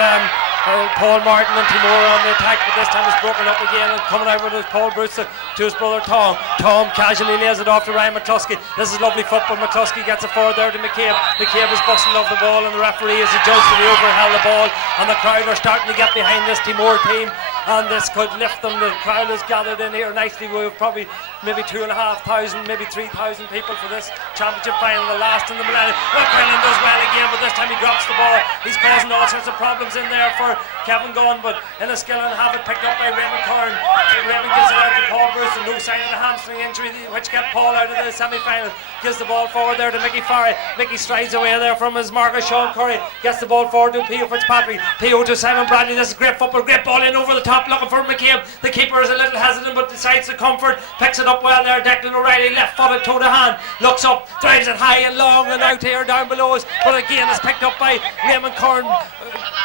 Paul Martin and Teemore on the attack, but this time it's broken up again and coming out with it Paul Brewster to his brother Tom. Tom casually lays it off to Ryan McCluskey. This is lovely football. McCluskey gets it forward there to McCabe. McCabe is busting off the ball and the referee is adjudged to the overheld the ball, and the crowd are starting to get behind this Teemore team, and this could lift them. The crowd is gathered in here nicely. We have probably maybe 2,500, maybe 3,000 people for this championship final, the last in the millennium. Quinlan does well again, but this time he drops the ball. He's causing all sorts of problems in there for Kevin Gunn, but Enniskillen have it picked up by Raymond Curran. Raymond gives it out to Paul Brewster. No sign of the hamstring injury which kept Paul out of the semi-final. Gives the ball forward there to Mickey Farry. Mickey strides away there from his marker Sean Curry. Gets the ball forward to P.O. Fitzpatrick. P.O. to Simon Bradley. This is great football. Great ball in over the top looking for McCabe. The keeper is a little hesitant but decides to comfort. Picks it up well there. Declan O'Reilly left footed toe to hand. Looks up. Drives it high and long and out here down below us. But again it's picked up by Raymond Curran.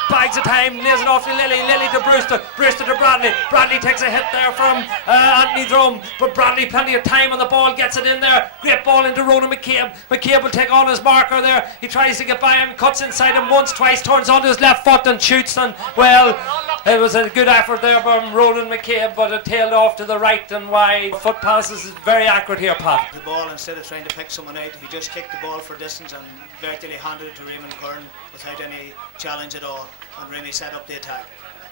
Bags of time. Lays it off to Lily. Lily to Brewster. Brewster to Bradley. Bradley takes a hit there from Anthony Drum. But Bradley plenty of time on the ball. Gets it in there. Great ball into Ronan McCabe. McCabe will take on his marker there. He tries to get by him. Cuts inside him once, twice. Turns onto his left foot and shoots. And well, it was a good effort there from Ronan McCabe, but it tailed off to the right and wide. Foot passes is very accurate here, Pat. The ball, instead of trying to pick someone out, he just kicked the ball for distance and virtually handed it to Raymond Curran without any challenge at all, and really set up the attack.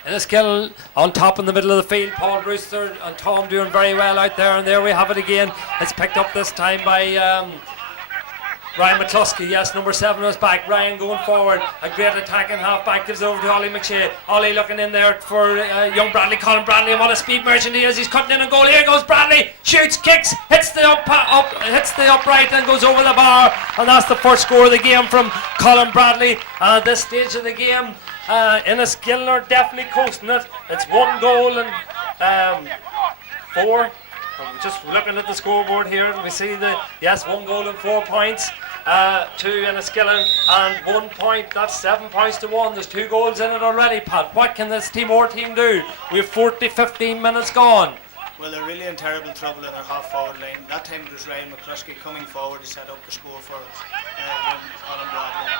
Enniskillen on top in the middle of the field. Paul Brewster and Tom doing very well out there, and there we have it again. It's picked up this time by Ryan McCluskey. Yes, number 7 was back. Ryan going forward. A great attacking half back. Gives it over to Ollie McShea. Ollie looking in there for young Bradley. Colin Bradley, and what a speed merchant he is. He's cutting in and goal. Here goes Bradley. Shoots, kicks, hits the upright and goes over the bar. And that's the first score of the game from Colin Bradley. At this stage of the game, Enniskillen are definitely coasting it. It's 1 goal and 4. Just looking at the scoreboard here, we see 1 goal and 4 points to Enniskillen, and 1 point. That's 7 points to 1. There's 2 goals in it already, Pat. What can this Teemore team do? We have 15 minutes gone. Well, they're really in terrible trouble in their half-forward line. That time it was Ryan McCluskey coming forward to set up the score for Colin Bradley.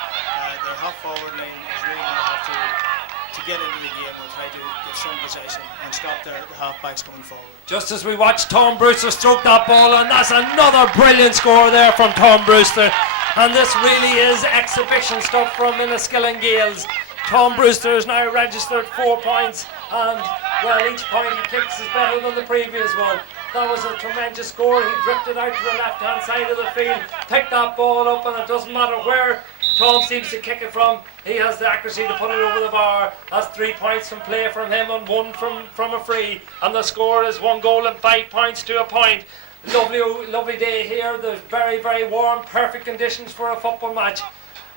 Their half-forward line is really going to have to get into the game and try to get some possession and stop the half-backs coming forward. Just as we watch Tom Brewster stroke that ball, and that's another brilliant score there from Tom Brewster. And this really is exhibition stuff from Enniskillen Gaels. Tom Brewster has now registered 4 points, and well, each point he kicks is better than the previous one. That was a tremendous score. He drifted out to the left-hand side of the field, picked that ball up, and it doesn't matter where Tom seems to kick it from, he has the accuracy to put it over the bar. That's 3 points from play from him and 1 from a free, and the score is 1 goal and 5 points to a point. Lovely day here. There's very, very warm, perfect conditions for a football match.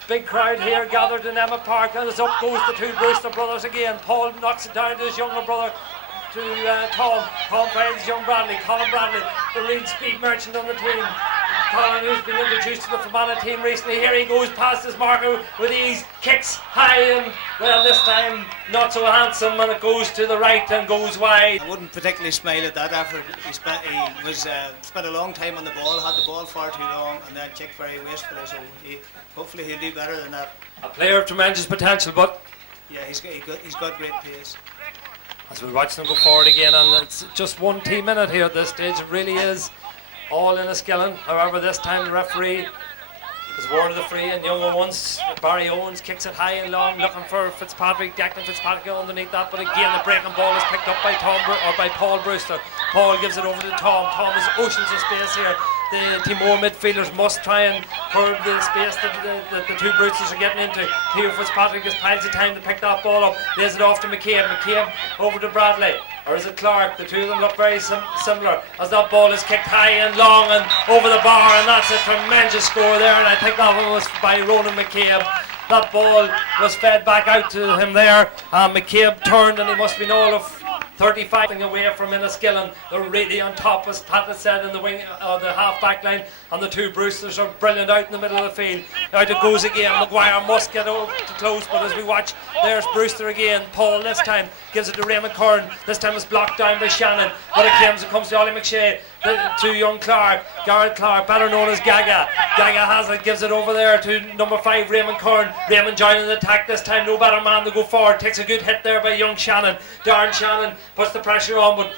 Big crowd here gathered in Emma Park, and as up goes the 2 Brewster brothers again. Paul knocks it down to his younger brother, to Tom. Tom finds young Bradley. Colin Bradley, the real speed merchant on the team. Colin, who's been introduced to the Fermanagh team recently, here he goes past his marker with ease, kicks high, and well, this time not so handsome, and it goes to the right and goes wide. I wouldn't particularly smile at that effort. He spent a long time on the ball, had the ball far too long, and then kicked very wastefully, so hopefully he'll do better than that. A player of tremendous potential, but yeah, he's got great pace. As we watch them go forward again, and it's just 1 team in it here at this stage. It really is all Enniskillen. However, this time the referee has awarded the free, and young Owens, Barry Owens, kicks it high and long, looking for Fitzpatrick. Declan Fitzpatrick underneath that, but again the breaking ball is picked up by Paul Brewster. Paul gives it over to Tom. Tom has oceans of space here. The Teemore midfielders must try and curb the space that the 2 Brewsters are getting into. P.O. Fitzpatrick has piles of time to pick that ball up. Lays it off to McCabe. McCabe over to Bradley. Or is it Clark? The 2 of them look very similar as that ball is kicked high and long and over the bar, and that's a tremendous score there, and I think that one was by Ronan McCabe. That ball was fed back out to him there, and McCabe turned, and he must have been all of 35 away from Enniskillen. They're really on top, as Pat had said, in the wing, the half-back line, and the two Brewsters are brilliant out in the middle of the field. Out it goes again. Maguire must get over to close, but as we watch, there's Brewster again. Paul this time gives it to Raymond Curran. This time it's blocked down by Shannon, but it comes to Ollie McShea, to young Clark, Garrett Clark, better known as Gaga. Gaga has it, gives it over there to number 5, Raymond Curran. Raymond joining the attack this time, no better man to go forward. Takes a good hit there by young Shannon. Darren Shannon puts the pressure on, but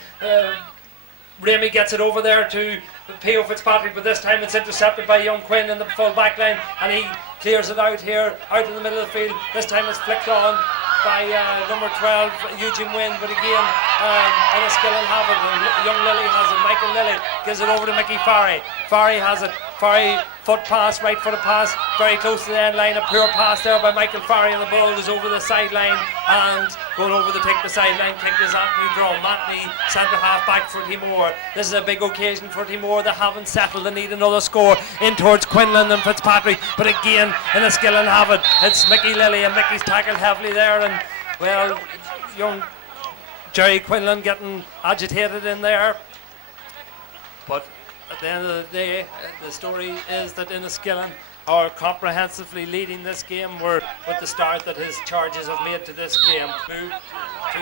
Ramey gets it over there to P.O. Fitzpatrick, but this time it's intercepted by young Quinn in the full back line, and he clears it out here, out in the middle of the field. This time it's flicked on by number 12, Eugene Wynn, but again, Enniskillen have it, and young Lilly has it. Michael Lilly gives it over to Mickey Farry. Farry has it. Farry, foot pass, right footed pass, very close to the end line. A poor pass there by Michael Farry, and the ball goes over the sideline, and going over the sideline kick is Anthony Drum. Anthony, centre half back for Teemore. This is a big occasion for Teemore. They haven't settled. They need another score in towards Quinlan and Fitzpatrick, but again, Enniskillen have it. It's Mickey Lilly, and Mickey's tackled heavily there, and well, young Jerry Quinlan getting agitated in there. But at the end of the day, the story is that Enniskillen are comprehensively leading this game. We're with the start that his charges have made to this game. Moved to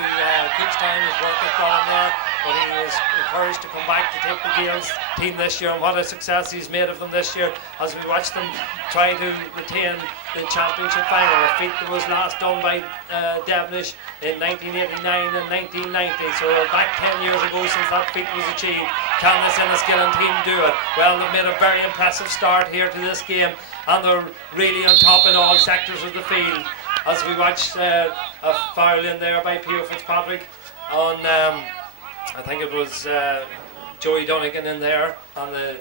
Cookstown, his work has gone there, but he was encouraged to come back to take the Gaels team this year, and what a success he's made of them this year as we watch them try to retain the championship final, a feat that was last done by Devonish in 1989 and 1990, so back 10 years ago since that feat was achieved. Can this Enniskillen team do it? Well, they've made a very impressive start here to this game, and they're really on top in all sectors of the field. As we watch a foul in there by P.O. Fitzpatrick on, I think it was Joey Donegan in there, and the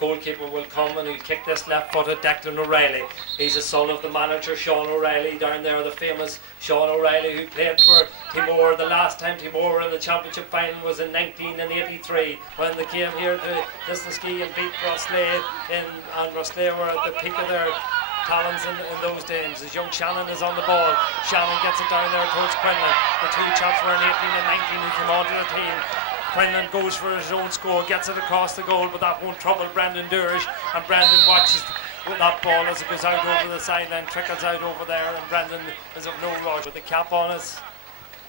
goalkeeper will come and he'll kick this left-footed Declan O'Reilly. He's a son of the manager Sean O'Reilly down there, the famous Sean O'Reilly, who played for Teemore. The last time Teemore were in the championship final was in 1983 when they came here to Lisnaskey and beat Rosslea, and Rosslea were at the peak of their talents in those days. As young Shannon is on the ball, Shannon gets it down there towards Quinlan. The two chaps were in 18 and 19 who came onto the team. Quinlan goes for his own score, gets it across the goal, but that won't trouble Brendan Durish, and Brendan watches with that ball as it goes out over the sideline, trickles out over there, and Brendan is of no rush with the cap on his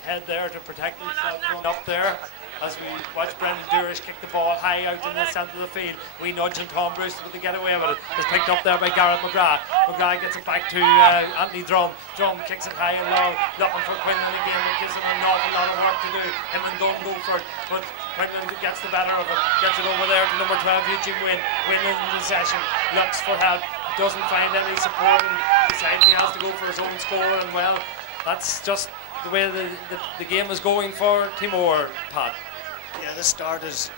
head there to protect himself from up there. As we watch Brendan Durish kick the ball high out in the centre of the field, we nudge and Tom Bruce with the get away with it. It's picked up there by Garrett McGrath. McGrath gets it back to Anthony Drum. Drum kicks it high and low, looking for Quinlan again. It gives him an awful lot of work to do. Him and Gunn go for it, but Quinlan gets the better of it. Gets it over there to number 12, Eugene Wynn. Wynn in possession, looks for help, doesn't find any support, and decides he has to go for his own score. And well, that's just the way the game is going for Teemore, Pat. Yeah, this start has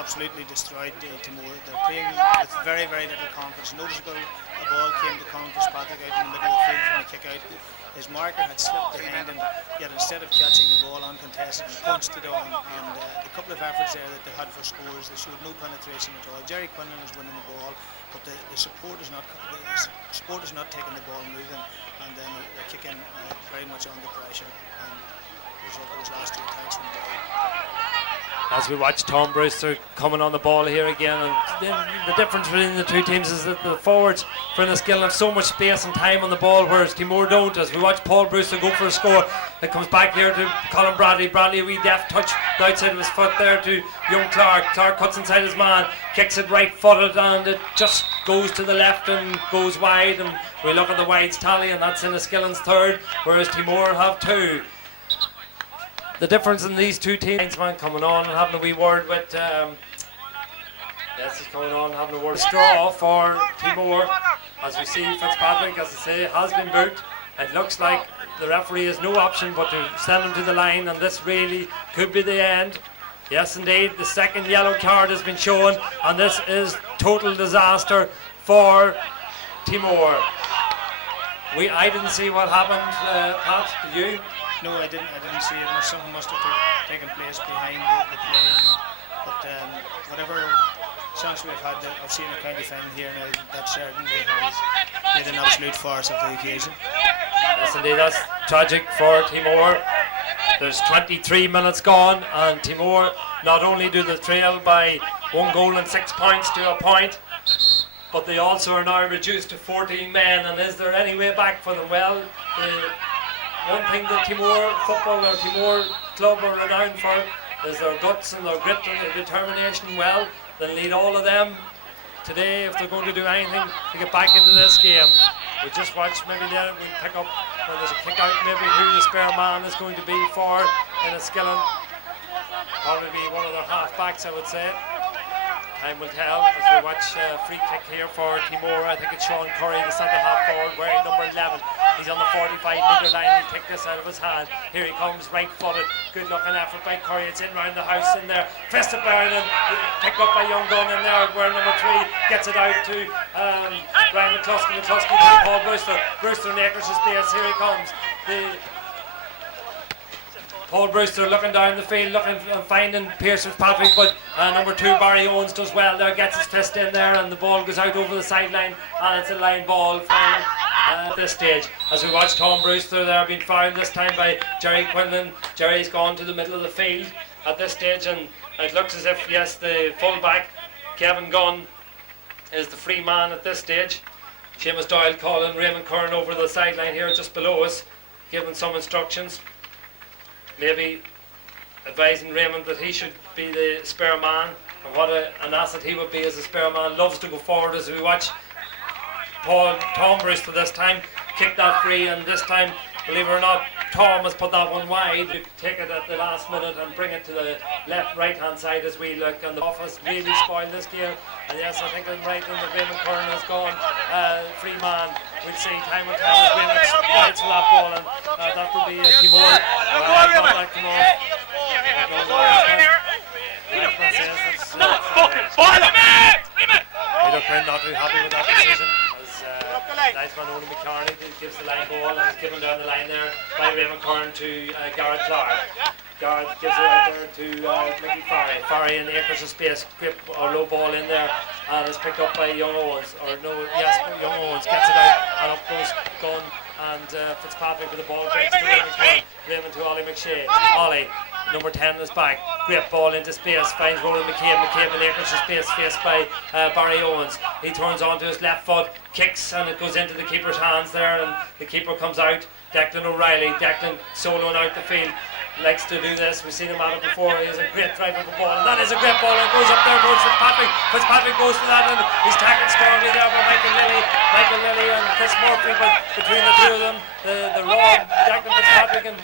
absolutely destroyed Teemore. They're playing with very, very little confidence. Noticeable, the ball came to Colin Fitzpatrick out in the middle of the field from a kick out. His marker had slipped behind him, yet instead of catching the ball uncontested, he punched it on. And the couple of efforts there that they had for scores, they showed no penetration at all. Jerry Quinlan is winning the ball, but the support is not taking the ball moving, and then they're kicking very much under pressure. And those last two attacks from as we watch Tom Brewster coming on the ball here again, and the difference between the two teams is that the forwards for Enniskillen have so much space and time on the ball, whereas Teemore don't. As we watch Paul Brewster go for a score, it comes back here to Colin Bradley. Bradley, a wee deft touch the outside of his foot there to young Clark. Clark cuts inside his man, kicks it right footed, and it just goes to the left and goes wide, and we look at the wides tally, and that's Enniskillen's third, whereas Teemore have two. The difference in these two teams, man, coming on and having a wee word with yes, he's coming on having a word of straw for Teemore. As we see Fitzpatrick, as I say, has been booked. It looks like the referee has no option but to send him to the line, and this really could be the end. Yes, indeed, the second yellow card has been shown, and this is total disaster for Teemore. I didn't see what happened, Pat, did you? No, I didn't see it. Something must have taken place behind the play. But whatever chance we've had of seeing a county final here now, that certainly has made an absolute farce of the occasion. Yes, indeed, that's tragic for Teemore. There's 23 minutes gone, and Teemore not only do they trail by 1 goal and 6 points to a point, but they also are now reduced to 14 men. And is there any way back for them? Well, the one thing that Teemore football or Teemore club are renowned for is their guts and their grit and their determination. Well, they'll need all of them today if they're going to do anything to get back into this game. We just watched, maybe there we'll pick up when there's a kick out, maybe who the spare man is going to be for Enniskillen. Probably be one of their half backs, I would say. Time will tell as we watch free kick here for Teemore. I think it's Sean Curry, the centre half forward, wearing number 11. He's on the 45-metre line. He'll take this out of his hand. Here he comes, right-footed. Good looking effort by Curry. It's in round the house in there. Fist of Byrne, picked up by Young Gun in there. Where number 3 gets it out to Brian McCluskey. McCluskey to Paul Brewster. Brewster in acres of space. Here he comes. Paul Brewster looking down the field, looking and finding Pierce Fitzpatrick, but number 2 Barry Owens does well there, gets his fist in there, and the ball goes out over the sideline, and it's a line ball at this stage. As we watch Tom Brewster there being fouled this time by Jerry Quinlan. Jerry's gone to the middle of the field at this stage, and it looks as if, yes, the full-back Kevin Gunn is the free man at this stage. Seamus Doyle calling Raymond Curran over the sideline here just below us, giving some instructions. Maybe advising Raymond that he should be the spare man, and what an asset he would be as a spare man. Loves to go forward as we watch Tom Brewster this time kick that free, and this time, believe it or not, Tom has put that one wide. We take it at the last minute and bring it to the right hand side as we look, and the office really spoiled this game. And yes, I think I'm right in the Raymond Curran has gone free man. We'll see time and time as Raymond slides for that ball, and that will be Teemore. Peter Quinn not too happy with that decision. Nice man, Owen McCartney gives the line ball, and it's given down the line there by Raymond Curran to Garrett Clark. Garrett gives it out there to Mickey Farry. Farry in acres of space, grip or low ball in there, and it's picked up by Young Owens. Young Owens gets it out, and up goes Gunn, and Fitzpatrick with the ball breaks to Raymond Curran. Raymond to Ollie McShea. Ollie, number 10 is back. Great ball into space, finds Roland McCabe. McCabe in acres of space, faced by Barry Owens. He turns onto his left foot, kicks, and it goes into the keeper's hands there, and the keeper comes out. Declan O'Reilly. Declan soloing out the field. Likes to do this. We've seen him at it before. He has a great drive of the ball, and that is a great ball, and goes up there towards Fitzpatrick. Fitzpatrick goes for that, and he's tackled strongly there by Michael Lilly and Chris Murphy, but between the two of them, the raw Declan Fitzpatrick and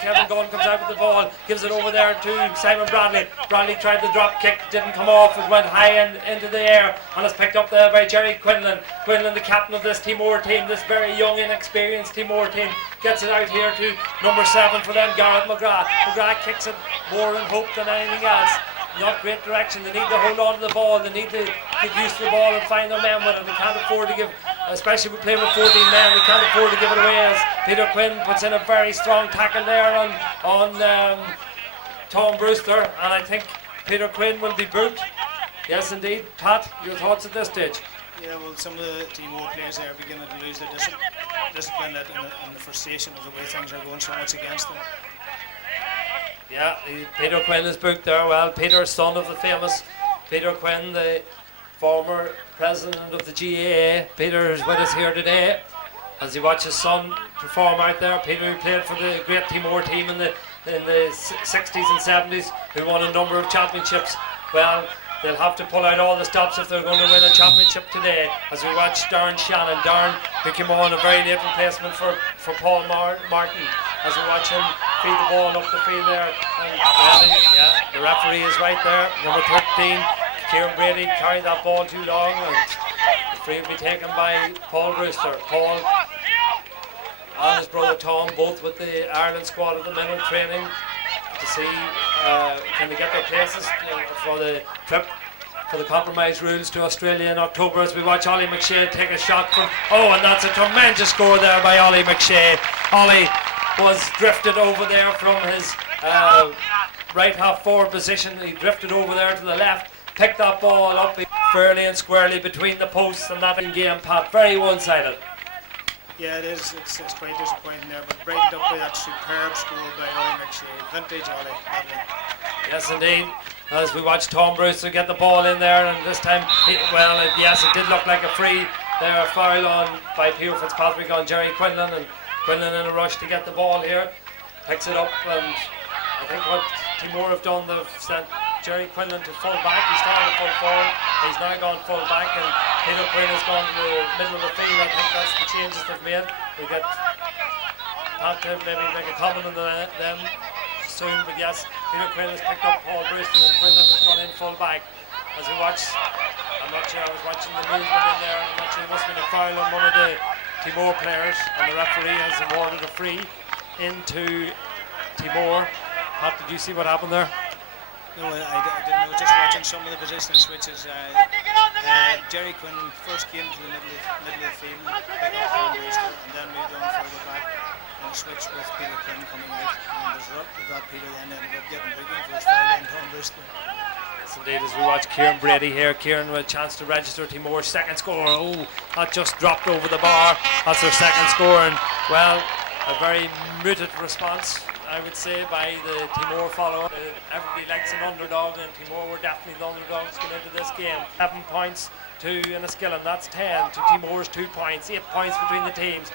Kevin Gunn comes out with the ball, gives it over there to Simon Bradley. Bradley tried the drop kick, didn't come off, it went high into the air, and it's picked up there by Jerry Quinlan. Quinlan, the captain of this Teemore team, this very young, inexperienced Teemore team, gets it out here to number 7 for them, Garrett McGrath. McGrath kicks it more in hope than anything else. Not great direction. They need to hold on to the ball. They need to get used to the ball and find their men with it. They can't afford to give, especially if we play with 14 men, we can't afford to give it away, as Peter Quinn puts in a very strong tackle there on Tom Brewster, and I think Peter Quinn will be booked. Yes, indeed. Pat, your thoughts at this stage? Yeah, well, some of the Teemore players there are beginning to lose their discipline and the frustration of the way things are going so much against them. Yeah, Peter Quinn is booked there. Well, Peter, son of the famous Peter Quinn, the former president of the GAA. Peter is with us here today as he watches his son perform out there. Peter, who played for the great Teemore team in the 60s and 70s, who won a number of championships. Well, they'll have to pull out all the stops if they're going to win a championship today. As we watch Darren Shannon, who came on a very late replacement for Paul Martin. As we watch him feed the ball up the field there. And the referee is right there. Number 13, Kieran Brady, carried that ball too long, and the free will be taken by Paul Brewster. Paul and his brother Tom, both with the Ireland squad at the minute, training to see can they get their places for the trip for the compromise rules to Australia in October. As we watch Ollie McShea take a shot from, and that's a tremendous score there by Ollie McShea. Ollie was drifted over there from his right half forward position. He drifted over there to the left, picked that ball up fairly and squarely between the posts, and that in game, Pat, very one-sided. Yeah, it is. It's quite disappointing there, but breaking up by that superb score by Ollie McShane. Vintage Ollie, lovely. Yes, indeed. As we watch Tom Brewster get the ball in there, and this time, yes, it did look like a free there, foul on by Peter Fitzpatrick on Jerry Quinlan, and Quinlan in a rush to get the ball here, picks it up, and I think what Teemore have done, they've sent Jerry Quinlan to full back. He started full forward, he's now gone full back, and Peter Quinn has gone to the middle of the field. I think that's the changes they've made. We get Pat to maybe make a comment on them soon, but yes, Peter Quinn has picked up Paul Brewster and Quinlan has gone in full back. As we watch, I'm not sure, I was watching the movement in there, I'm not sure, it must have been a foul on one of the Teemore players, and the referee has awarded a free into Teemore. Pat, did you see what happened there? No, I didn't know. Just watching some of the positional switches. Jerry Quinn first came to the middle of the field, picked up Paul Brewster, and then moved on further back and switched with Peter Quinn coming out. And as a result of that, Peter then ended up getting big for his foul on Tom Brewster. Yes, indeed, as we watch Kieran Brady here. Kieran with a chance to register Teemore's second score. Oh, that just dropped over the bar. That's their second score, and well, a very muted response, I would say, by the Teemore follow-up. Everybody likes an underdog, and Teemore were definitely the underdogs going into this game. 7 points to Enniskillen, that's 10 to Teemore's 2 points, 8 points between the teams.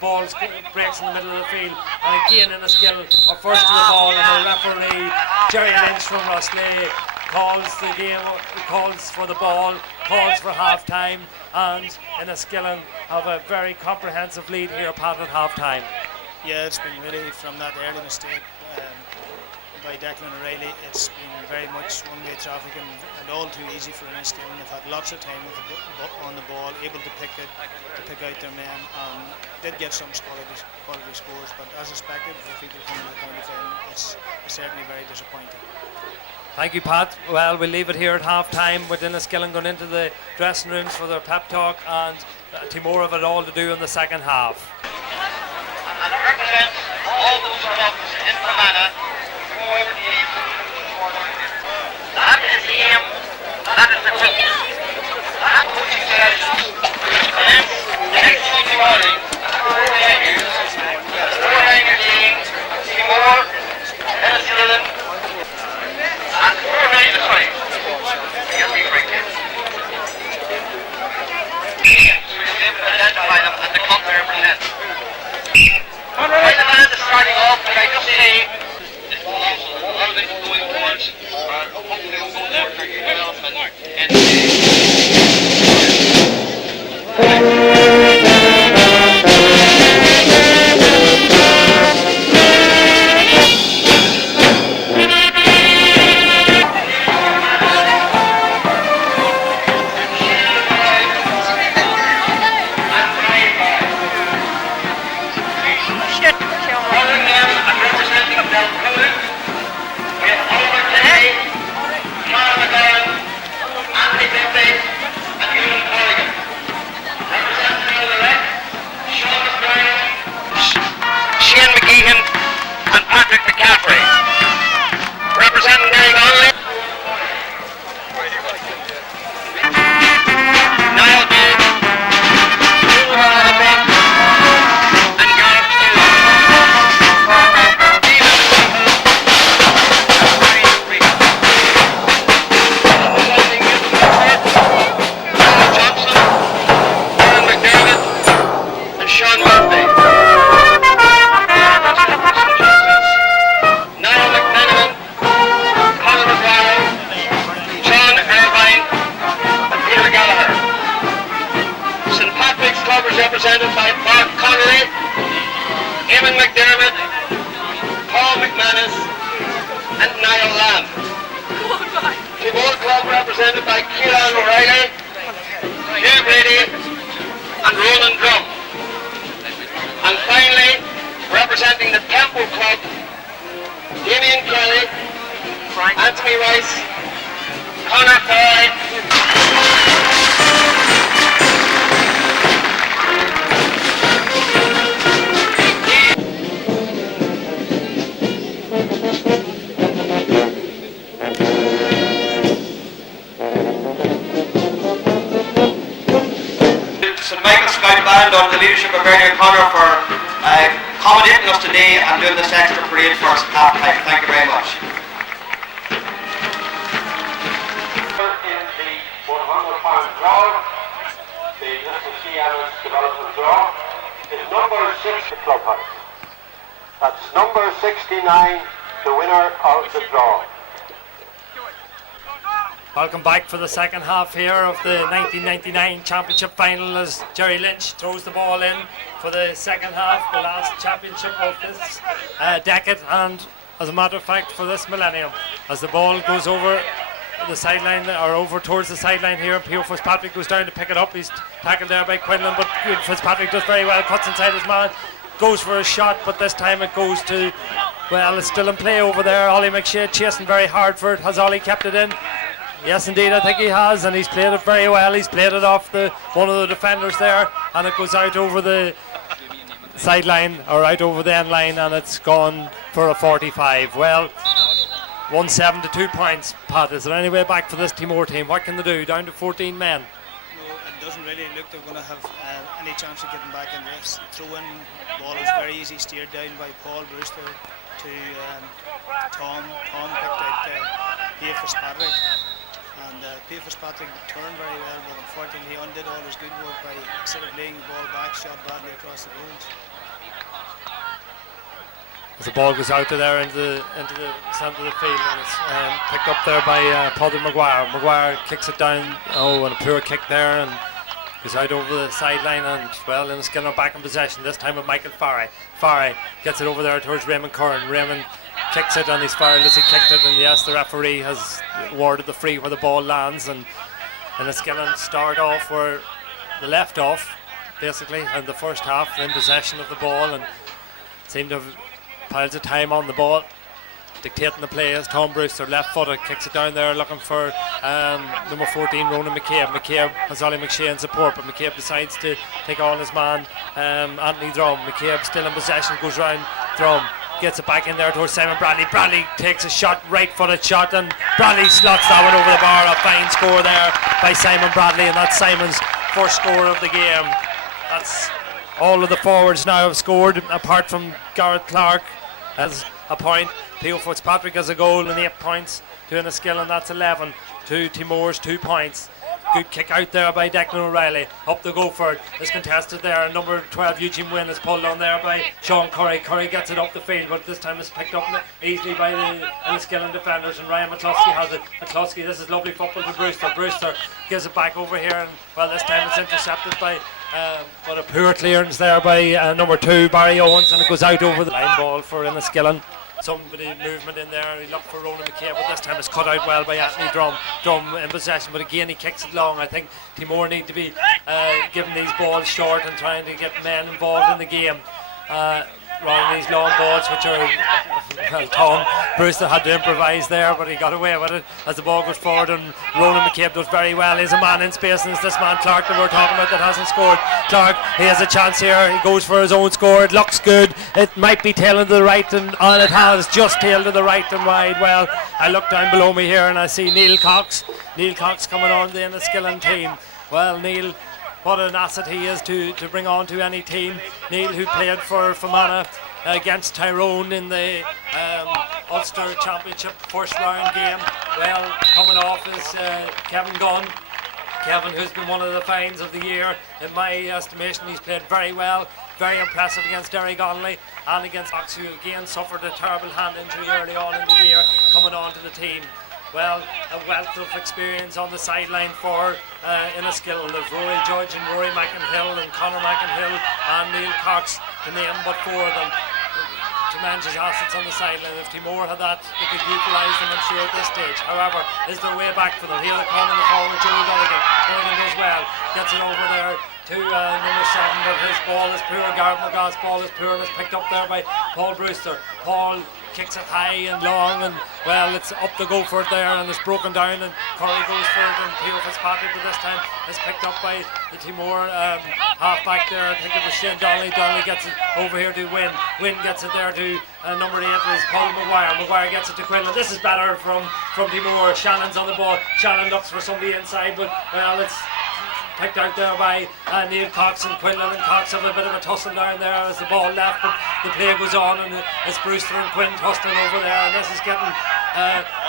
Ball breaks in the middle of the field, and again Enniskillen are first to the ball, and the referee, Jerry Lynch from Rosslea, calls the game, calls for the ball, calls for half-time, and Enniskillen have a very comprehensive lead here, Pat, at half-time. Yeah, it's been really from that early mistake by Declan O'Reilly. It's been very much one-way traffic and all too easy for Enniskillen. They've had lots of time on the ball, able to pick out their men, and did get some quality scores. But as expected, for people coming to the county final, it's certainly very disappointing. Thank you, Pat. Well, we'll leave it here at half-time with Enniskillen going into the dressing rooms for their pep talk, and Teemore have it all to do in the second half. And it represents all those clubs in Fermanagh for the aim. That is the aim, that is the hope. That coaching says, the next Tuesday morning, 4 venues, 4 venues being Teemore, Enniskillen, and 4 venues aside. Get me right in. So you'll be able to identify them and the club they represent. Right, the man is starting off, but I just say this will also all of it going towards hopefully will go there for your development represented by Mark Connolly, Eamon McDermott, Paul McManus and Niall Lamb. Teemore Club represented by Kieran O'Reilly, Hugh Brady and Ronan Drum. And finally, representing the Temple Club, Damien Kelly, Anthony Rice, Conor Foy. St. Michael's Scout Band under the leadership of Bernie O'Connor for accommodating us today and doing this extra parade for us at half time. Thank you very much. In the 100-pound draw, the Little Seamus development draw, is number 6 the clubhouse. That's number 69, the winner of the draw. Welcome back for the second half here of the 1999 championship final as Jerry Lynch throws the ball in for the second half, the last championship of this decade, and as a matter of fact for this millennium, as the ball goes over the sideline or over towards the sideline here, Pio Fitzpatrick goes down to pick it up. He's tackled there by Quinlan, but Fitzpatrick does very well, cuts inside his man, goes for a shot, but this time it goes to, well, it's still in play over there. Ollie McShane chasing very hard for it. Has Ollie kept it in? Yes, indeed, I think he has, and he's played it very well. He's played it off one of the defenders there, and it goes out over the sideline, or out over the end line, and it's gone for a 45. Well, 1-7 to 2 points. Pat, is there any way back for this Teemore team? What can they do? Down to 14 men. No, it doesn't really look they're going to have any chance of getting back in this. The throw-in ball is very easy, steered down by Paul Brewster to Tom. Tom picked out Pio Fitzpatrick. And Pio Fitzpatrick turned very well, but unfortunately he undid all his good work by, instead of laying the ball back, shot badly across the goals. As the ball goes out to there into the centre of the field, and it's picked up there by Paddy Maguire. Maguire kicks it down, and a poor kick there, and goes out over the sideline, and well, Enniskillen are back in possession, this time with Michael Farry. Farry gets it over there towards Raymond Curran. Raymond kicks it, and he's fouled as he kicked it, and yes, the referee has awarded the free where the ball lands, and Enniskillen start off where they left off, basically, in the first half, in possession of the ball, and seem to have piles of time on the ball, dictating the play as Tom Brewster, left-footed, kicks it down there looking for number 14, Ronan McCabe. McCabe has Ollie McShane support, but McCabe decides to take on his man, Anthony Drum. McCabe still in possession, goes round Drum, gets it back in there towards Simon Bradley. Bradley takes a shot, right-footed shot, and Bradley slots that one over the bar. A fine score there by Simon Bradley, and that's Simon's first score of the game. That's all of the forwards now have scored, apart from Garrett Clark has a point. Pio Fitzpatrick has a goal and 8 points to Enniskillen, and that's 11 to Teemore's 2 points. Good kick out there by Declan O'Reilly. Up the go for it. It's contested there. And number 12, Eugene Wynn, is pulled on there by Sean Curry. Curry gets it up the field, but this time it's picked up easily by the Enniskillen defenders. And Ryan McCluskey has it. McCluskey, this is lovely football to Brewster. Brewster gives it back over here, and well, this time it's intercepted by a poor clearance there by number 2, Barry Owens, and it goes out over the line. Ball for Enniskillen. Somebody movement in there, he looked for Ronan McCabe, but this time it's cut out well by Anthony Drum. Drum in possession, but again he kicks it long. I think Teemore need to be giving these balls short and trying to get men involved in the game. Rather than these long balls, which are, well, Tom Brewster had to improvise there, but he got away with it as the ball goes forward, and Ronan McCabe does very well. He's a man in space, and it's this man Clark that we're talking about that hasn't scored. Clark, he has a chance here, he goes for his own score, it looks good, it might be tailing to the right, and it has just tailed to the right and wide. Well, I look down below me here and I see Neil Cox coming on the Enniskillen team. Well, Neil, what an asset he is to bring on to any team. Neil, who played for Fermanagh against Tyrone in the Ulster Championship first round game. Well, coming off is Kevin Gunn. Kevin, who's been one of the finds of the year. In my estimation, he's played very well, very impressive against Derry Connolly and against Ox, who again suffered a terrible hand injury early on in the year, coming on to the team. Well, a wealth of experience on the sideline for Enniskillen. There's Rory Judge and Rory McInhill and Conor McInhill and Neil Cox, to name but 4 of them. Tremendous assets on the sideline. If Teemore had that, they could utilise them, I'm sure, at this stage. However, is there a way back for them? Here they come in the forward, Joe Duggan. Duggan does well, gets it over there to number 7, but his ball is poor. Gareth McGrath's ball is poor, and it's picked up there by Paul Brewster. Paul kicks it high and long, and well, it's up the go for it there, and it's broken down, and Curry goes for it, and Pio Fitzpatrick, but this time it's picked up by the Teemore half back there. I think it was Shane Donnelly. Donnelly gets it over here to Wynn. Wynn gets it there to number 8 is Paul Maguire. Maguire gets it to Quinlan. This is better from Teemore. Shannon's on the ball. Shannon looks for somebody inside, but well, it's picked out there by Neil Cox and Quinlan, and Cox have a bit of a tussle down there as the ball left, but the play goes on, and it's Brewster and Quinn tussling over there, and this is getting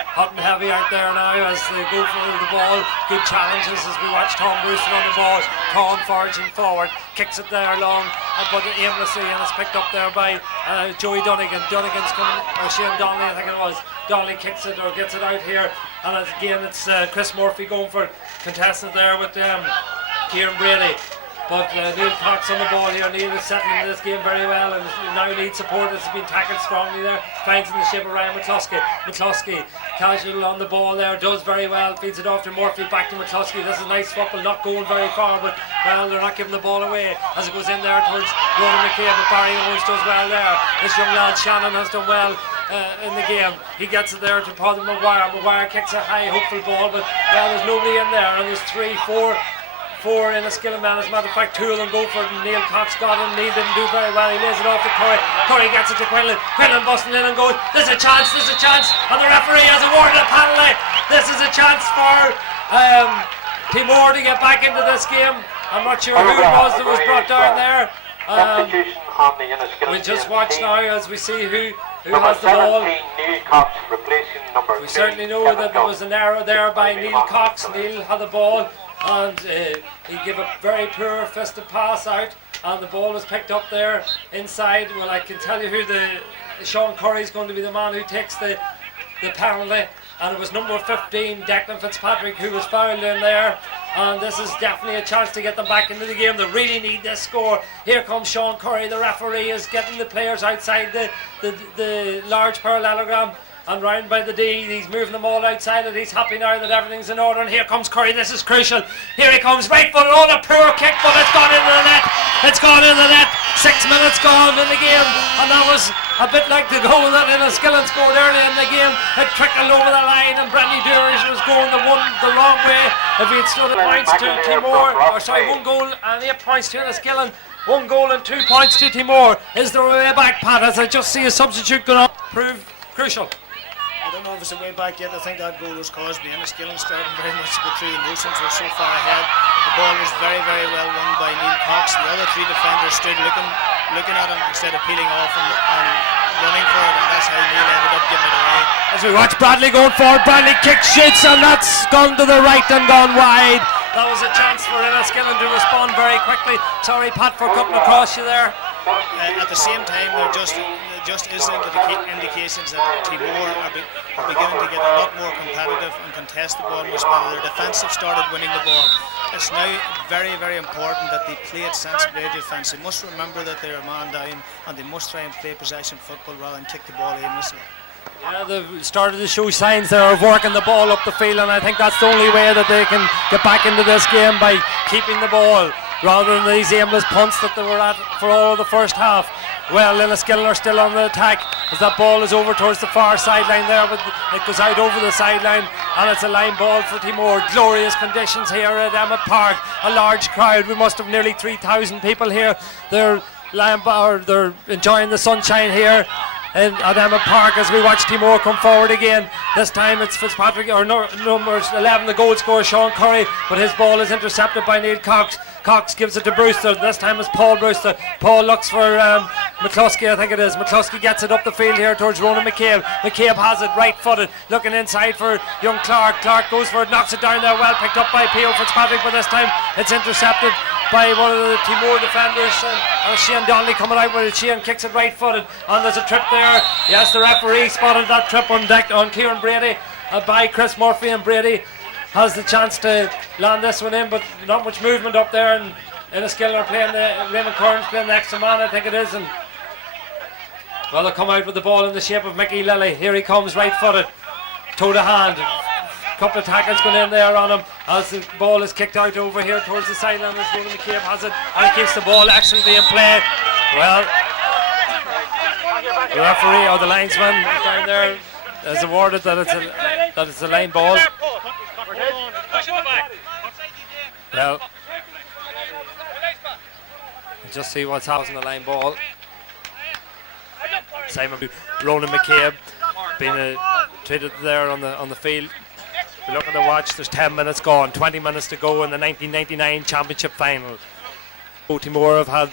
hot and heavy out there now as they go for the ball. Good challenges as we watch Tom Brewster on the ball. Tom foraging forward, kicks it there long, but aimlessly, and it's picked up there by Joey Dunnigan. Dunnigan's coming, or Shane Donnelly, I think it was. Donnelly kicks it or gets it out here, and again it's Chris Murphy going for contestant there with Kieran Brady. But Neil Cox on the ball here. Neil is settling this game very well, and now needs support. It's been tackled strongly there. Finds in the shape of Ryan McCluskey. McCluskey, casual on the ball there, does very well. Feeds it off to Murphy, back to McCluskey. This is nice football, not going very far, but well, they're not giving the ball away as it goes in there towards Ronan McCabe. But Barry Owens does well there. This young lad Shannon has done well in the game. He gets it there to Paddy Maguire. Maguire kicks a high, hopeful ball, but well, there's nobody in there, and there's 4 in a skilling man. As a matter of fact, 2 of them go for it, and Neil Cox got him. Neil didn't do very well. He lays it off to Curry. Curry gets it to Quinlan. Quinlan busting in and goes, there's a chance, and the referee has awarded a penalty. This is a chance for Teemore to get back into this game. I'm not sure who it was that was brought down there. We'll just watch now as we see who has the ball. We certainly know that there was an error there by Neil Cox. Neil had the ball, and he gave a very poor fisted pass out, and the ball was picked up there inside. Well, I can tell you who Sean Curry is going to be the man who takes the penalty, and it was number 15 Declan Fitzpatrick who was fouled in there, and this is definitely a chance to get them back into the game. They really need this score. Here comes Sean Curry. The referee is getting the players outside the large parallelogram and round by the D. He's moving them all outside it. He's happy now that everything's in order, and here comes Curry. This is crucial. Here he comes, right foot on a poor kick, but it's gone into the net. It's gone into the net. 6 minutes gone in the game, and that was a bit like the goal that Enniskillen scored early in the game. It trickled over the line, and Brandy Dearage was going the wrong way. If he had stood at points to Teemore, 1 goal and 8 points to Enniskillen, 1 goal and 2 points to Teemore. Is there a way back, Pat? As I just see a substitute going to prove crucial. I don't know if it's a way back yet. I think that goal was caused by Enniskillen starting very much to go through the motions. We're so far ahead. The ball was very, very well won by Neil Cox. The other 3 defenders stood looking at him instead of peeling off and running for it, and that's how Neil ended up giving it away. As we watch Bradley going forward, Bradley kicks, shoots, and that's gone to the right and gone wide. That was a chance for Enniskillen to respond very quickly. Sorry, Pat, for cutting across you there. At the same time, there just is indications that Teemore are beginning to get a lot more competitive and contest the ball much better. Their defence have started winning the ball. It's now very, very important that they play it sensibly defence. They must remember that they're a man down, and they must try and play possession football rather than kick the ball aimlessly. Yeah, they've started to show signs there of working the ball up the field, and I think that's the only way that they can get back into this game, by keeping the ball rather than these aimless punts that they were at for all of the first half. Well, Enniskillen are still on the attack as that ball is over towards the far sideline there, but it goes out over the sideline, and it's a line ball for Teemore. Glorious conditions here at Emmett Park. A large crowd. We must have nearly 3,000 people here. They're enjoying the sunshine here at Emmett Park as we watch Teemore come forward again. This time it's Fitzpatrick, or number 11, the goal scorer Sean Curry, but his ball is intercepted by Neil Cox. Cox gives it to Brewster. This time it's Paul Brewster. Paul looks for McCluskey, I think it is. McCluskey gets it up the field here towards Ronan McCabe. McCabe has it right footed, looking inside for young Clark. Clark goes for it, knocks it down there, well picked up by P.O. Fitzpatrick, but this time it's intercepted by one of the Teemore defenders, and Shane Donnelly coming out with it. Shane kicks it right footed, and there's a trip there. Yes, the referee spotted that trip on Kieran Brady by Chris Murphy, and Brady has the chance to land this one in, but not much movement up there, and Enniskillen are playing Raymond Curran's playing the extra man, I think it is, and well, they'll come out with the ball in the shape of Mickey Lilly. Here he comes, right footed, toe to hand. Couple of tackles going in there on him as the ball is kicked out over here towards the sideline. Ronan McCabe has it and keeps the ball excellently in play. Well, the referee or the linesman down there has awarded that it's a line ball. Well, just see what's happening on the line ball. Ronan McCabe being treated there on the field. We're looking to watch. There's 10 minutes gone, 20 minutes to go in the 1999 championship final. Teemore have had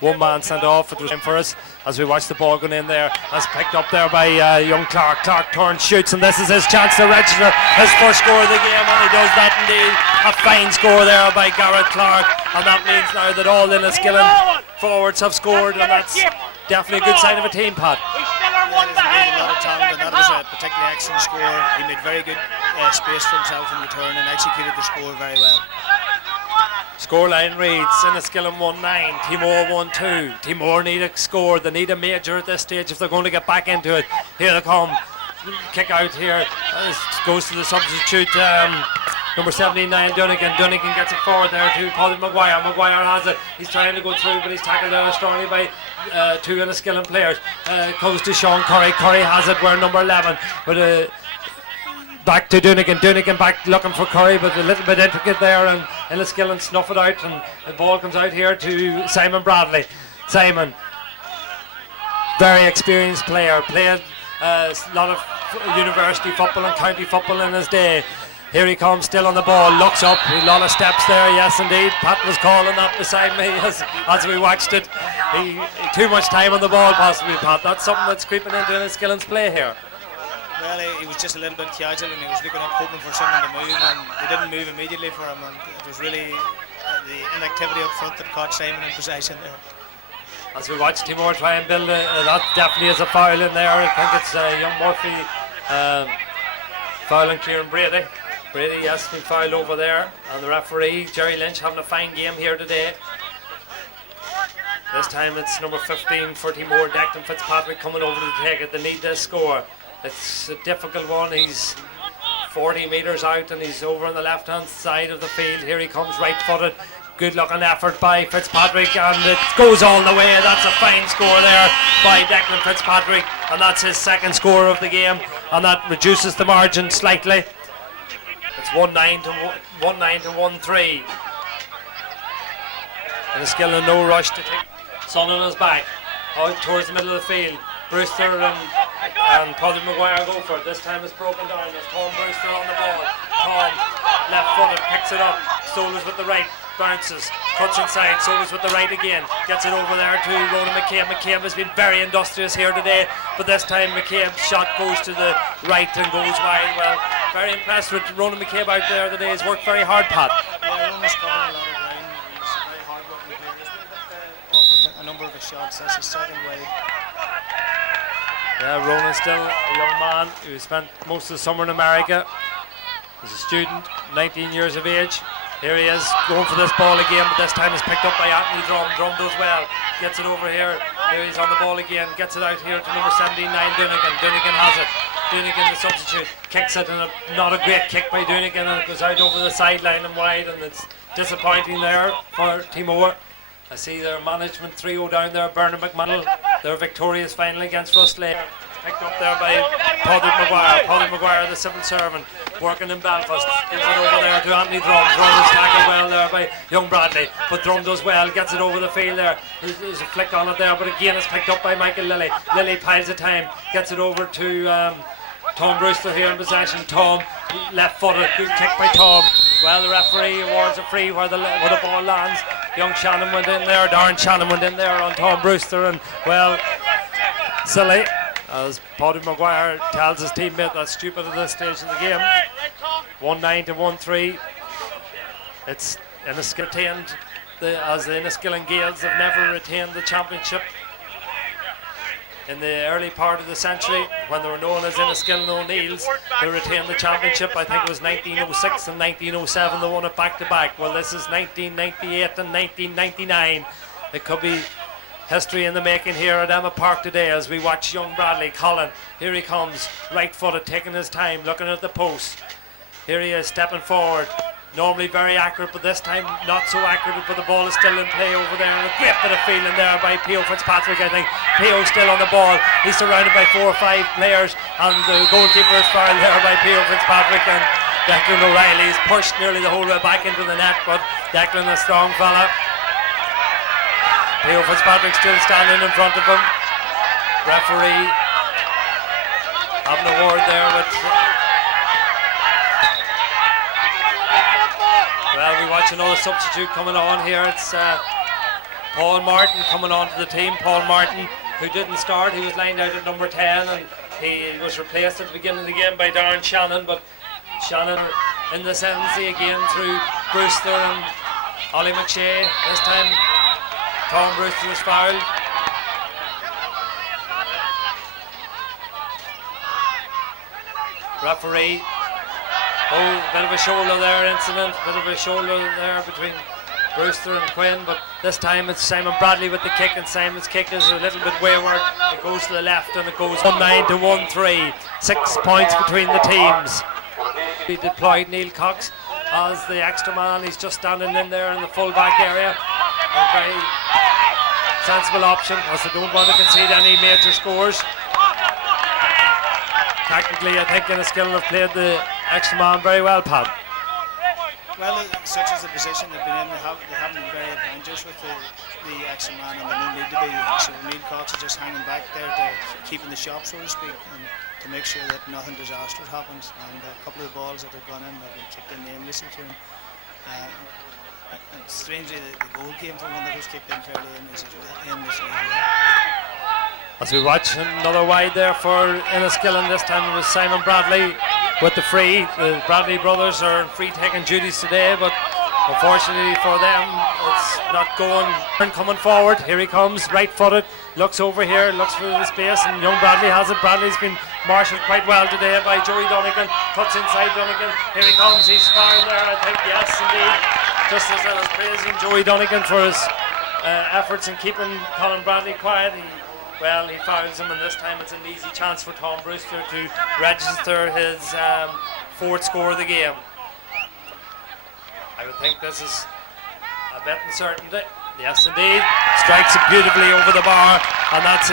one man sent off. It was time for us as we watch the ball going in there. As picked up there by young Clark. Clark turns, shoots, and this is his chance to register his first score of the game, and he does that indeed. A fine score there by Garrett Clark, and that means now that all Enniskillen forwards have scored, and that's definitely a good sign of a team, Pat. A lot of talent, and that was a particularly excellent score. He made very good space for himself in return and executed the score very well. Scoreline reads Enniskillen 1-9, Teemore 1-2. Teemore need a score, they need a major at this stage if they're going to get back into it. Here they come, kick out here, goes to the substitute, number 79, Dunnigan. Dunnigan gets it forward there to Paddy Maguire. Maguire has it, he's trying to go through, but he's tackled there strongly by two Enniskillen players. Goes to Sean Curry. Curry has it, wearing number 11, but back to Dunnigan. Dunnigan back looking for Curry, but a little bit intricate there, and Enniskillen snuff it out, and the ball comes out here to Simon Bradley. Simon, very experienced player, played a lot of university football and county football in his day. Here he comes, still on the ball, looks up, a lot of steps there, yes indeed. Pat was calling that beside me as we watched it. Too much time on the ball possibly, Pat. That's something that's creeping into Enniskillen's play here. Well, he was just a little bit casual, and he was looking up, hoping for someone to move, and they didn't move immediately for him, and it was really the inactivity up front that caught Simon in possession there. As we watch Teemore try and build that definitely is a foul in there. I think it's young Murphy fouling Kieran Brady. Brady, yes, been fouled over there, and the referee, Jerry Lynch, having a fine game here today. This time it's number 15 for Teemore, Declan Fitzpatrick coming over to take it. They need this score. It's a difficult one. He's 40 metres out and he's over on the left hand side of the field. Here he comes, right footed. Good looking effort by Fitzpatrick, and it goes all the way. That's a fine score there by Declan Fitzpatrick, and that's his second score of the game, and that reduces the margin slightly. It's 1-9 to 1-3. And it's still no rush to take. Son on his back, out towards the middle of the field. Brewster and Paddy Maguire go for it. This time it's broken down. There's Tom Brewster on the ball. Tom, left footed, picks it up. Solus with the right, bounces, cuts inside. Solus with the right again. Gets it over there to Ronan McCabe. McCabe has been very industrious here today, but this time McCabe's shot goes to the right and goes wide. Well, very impressed with Ronan McCabe out there today. He's worked very hard, Pat. Yeah, Ronan's covering a lot of ground. He's a very hard working player. He's been a bit off a number of his shots. That's his second wide. Yeah, Ronan's still a young man who spent most of the summer in America. He's a student, 19 years of age. Here he is, going for this ball again, but this time it's picked up by Anthony Drum. Drum does well, gets it over here. Here he's on the ball again, gets it out here to number 79, Dunnigan. Dunnigan has it. Dunnigan, the substitute, kicks it, and not a great kick by Dunnigan, and it goes out over the sideline and wide, and it's disappointing there for Teemore. I see their management trio down there, Bernard McMantle. They're victorious finally against Rustley. Picked up there by Paddy Maguire. Paddy Maguire, the civil servant, working in Belfast. Gives it over there to Anthony Drum. Drum is tackled well there by young Bradley, but Drum does well, gets it over the field there. There's a flick on it there, but again it's picked up by Michael Lilly. Lilly piles of time, gets it over to Tom Brewster here in possession. Tom, left footed, good kick by Tom. Well, the referee awards a free where the ball lands. Young Shannon went in there, Darren Shannon went in there on Tom Brewster, and well, silly, as Paddy Maguire tells his teammate that's stupid at this stage of the game. 1-9 to 1-3. It's Enniskillen as the Enniskillen Gaels have never retained the championship. In the early part of the century, when they were known as Enniskillen O'Neills, they retained the championship. I think it was 1906 and 1907 they won it back to back. Well, this is 1998 and 1999. It could be history in the making here at Emma Park today as we watch young Bradley. Colin, here he comes, right footed, taking his time, looking at the post. Here he is, stepping forward. Normally very accurate, but this time not so accurate, but the ball is still in play over there, and a great bit of feeling there by P.O. Fitzpatrick. I think P.O. still on the ball. He's surrounded by 4 or 5 players, and the goalkeeper is fouled there by P.O. Fitzpatrick, and Declan O'Reilly's pushed nearly the whole way back into the net, but Declan, a strong fella. P.O. Fitzpatrick still standing in front of him. Referee having a word there with watch another substitute coming on here, it's Paul Martin coming on to the team. Paul Martin, who didn't start, he was lined out at number 10 and he was replaced at the beginning of the game by Darren Shannon, but Shannon in the ascendancy again through Brewster and Ollie McShea. This time Tom Brewster was fouled. Referee, bit of a shoulder there incident, bit of a shoulder there between Brewster and Quinn, but this time it's Simon Bradley with the kick, and Simon's kick is a little bit wayward. It goes to the left and it goes 1-9 to 1-3. 6 points between the teams. We deployed Neil Cox as the extra man. He's just standing in there in the full back area. A very sensible option as they don't want to concede any major scores. Tactically, I think Enniskillen have played the extra man very well, Pat. Well, such as the position they've been in, they haven't been very advantageous with the extra man, and they don't need to be. So Neil Cox is just hanging back there to keeping the shop, so to speak, and to make sure that nothing disastrous happens. And a couple of the balls that have gone in have been kicked in aimlessly to him. Strangely, the goal came from one that was kicked in fairly aimlessly. As we watch another wide there for Enniskillen, this time it was Simon Bradley with the free. The Bradley brothers are in free taking duties today, but unfortunately for them it's not going. Coming forward, here he comes, right footed, looks over here, looks for the space, and young Bradley has it. Bradley's been marshalled quite well today by Joey Donegan, cuts inside Donegan, here he comes, he's firing there, I think, yes indeed. Just as I was praising Joey Donegan for his efforts in keeping Colin Bradley quiet, he fouls him, and this time it's an easy chance for Tom Brewster to register his fourth score of the game. I would think this is a bet in certainty. Yes, indeed. Strikes it beautifully over the bar, and that's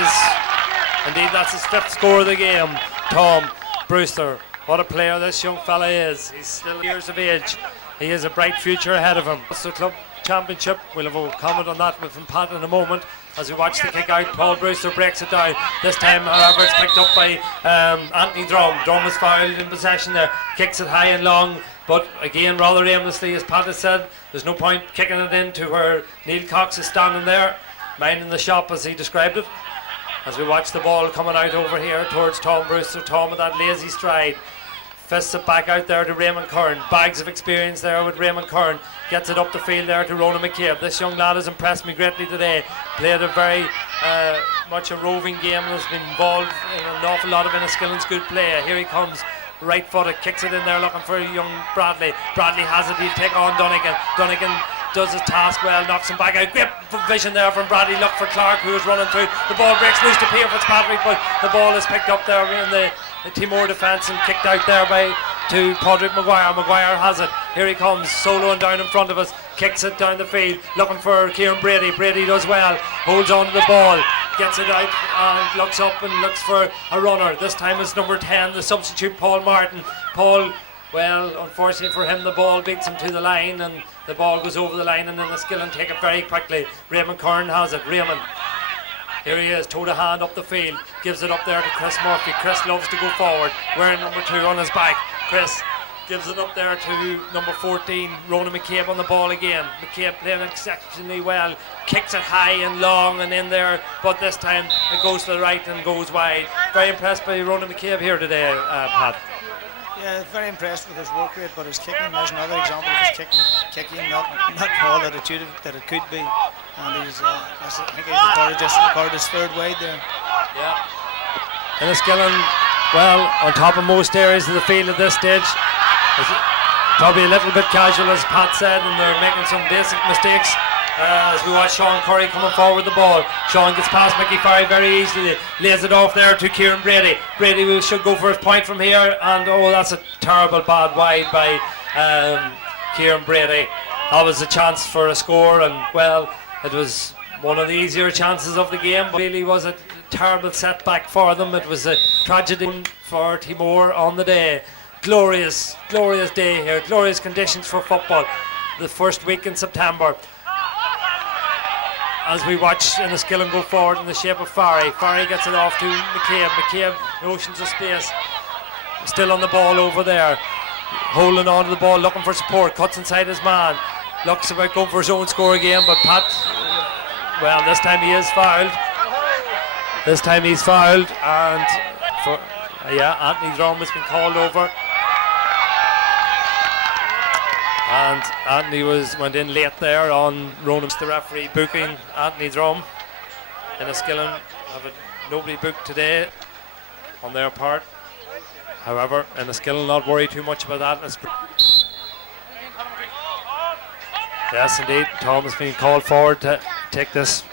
his fifth score of the game. Tom Brewster, what a player this young fella is. He's still years of age. He has a bright future ahead of him. Ulster Club Championship, we'll have a comment on that from Pat in a moment. As we watch the kick out, Paul Brewster breaks it down. This time, however, it's picked up by Anthony Drum. Drum was fouled in possession there. Kicks it high and long, but again, rather aimlessly, as Pat has said. There's no point kicking it into where Neil Cox is standing there, minding the shop as he described it. As we watch the ball coming out over here towards Tom Brewster. Tom with that lazy stride. Fists it back out there to Raymond Curran. Bags of experience there with Raymond Curran. Gets it up the field there to Ronan McCabe. This young lad has impressed me greatly today. Played a very much a roving game and has been involved in an awful lot of Enniskillen's good play. Here he comes, right footed, kicks it in there looking for young Bradley. Bradley has it, he'll take on Donegan. Donegan does his task well, knocks him back out. Great vision there from Bradley. Look for Clark, who is running through. The ball breaks loose to Peter Fitzpatrick, but the ball is picked up there in the Teemore defence and kicked out there to Padraig Maguire. Maguire has it. Here he comes, soloing down in front of us. Kicks it down the field, looking for Kieran Brady. Brady does well, holds on to the ball, gets it out and looks up and looks for a runner. This time it's number 10, the substitute Paul Martin. Paul, well, unfortunately for him, the ball beats him to the line and the ball goes over the line, and then Enniskillen take it very quickly. Raymond Curran has it. Raymond, here he is, toe to hand up the field, gives it up there to Chris Murphy. Chris loves to go forward, wearing number 2 on his back. Chris gives it up there to number 14, Ronan McCabe on the ball again. McCabe playing exceptionally well, kicks it high and long and in there, but this time it goes to the right and goes wide. Very impressed by Ronan McCabe here today, Pat. Yeah, very impressed with his work rate, but his kicking, there's another example of his kicking not all that it could be. And he's, I think he's recorded his third wide there. Yeah. Enniskillen, well, on top of most areas of the field at this stage. Probably a little bit casual, as Pat said, and they're making some basic mistakes. As we watch Sean Curry coming forward with the ball. Sean gets past Mickey Farry very easily, lays it off there to Kieran Brady. Brady should go for his point from here, and that's a terrible bad wide by Kieran Brady. That was a chance for a score, and well, it was one of the easier chances of the game, but really was a terrible setback for them. It was a tragedy for Teemore on the day. Glorious day here, glorious conditions for football. The first week in September. As we watch Enniskillen go forward in the shape of Farry. Farry gets it off to McCabe. McCabe, oceans of space. Still on the ball over there. Holding on to the ball, looking for support. Cuts inside his man. looks about going for his own score again, but Pat, well, this time he is fouled. This time he's fouled, and Anthony Drum has been called over. And Anthony went in late there on Ronan's, the referee booking Anthony Drum. Enniskillen have nobody booked today on their part. However, Enniskillen not worry too much about that. Yes, indeed, Tom has been called forward to take this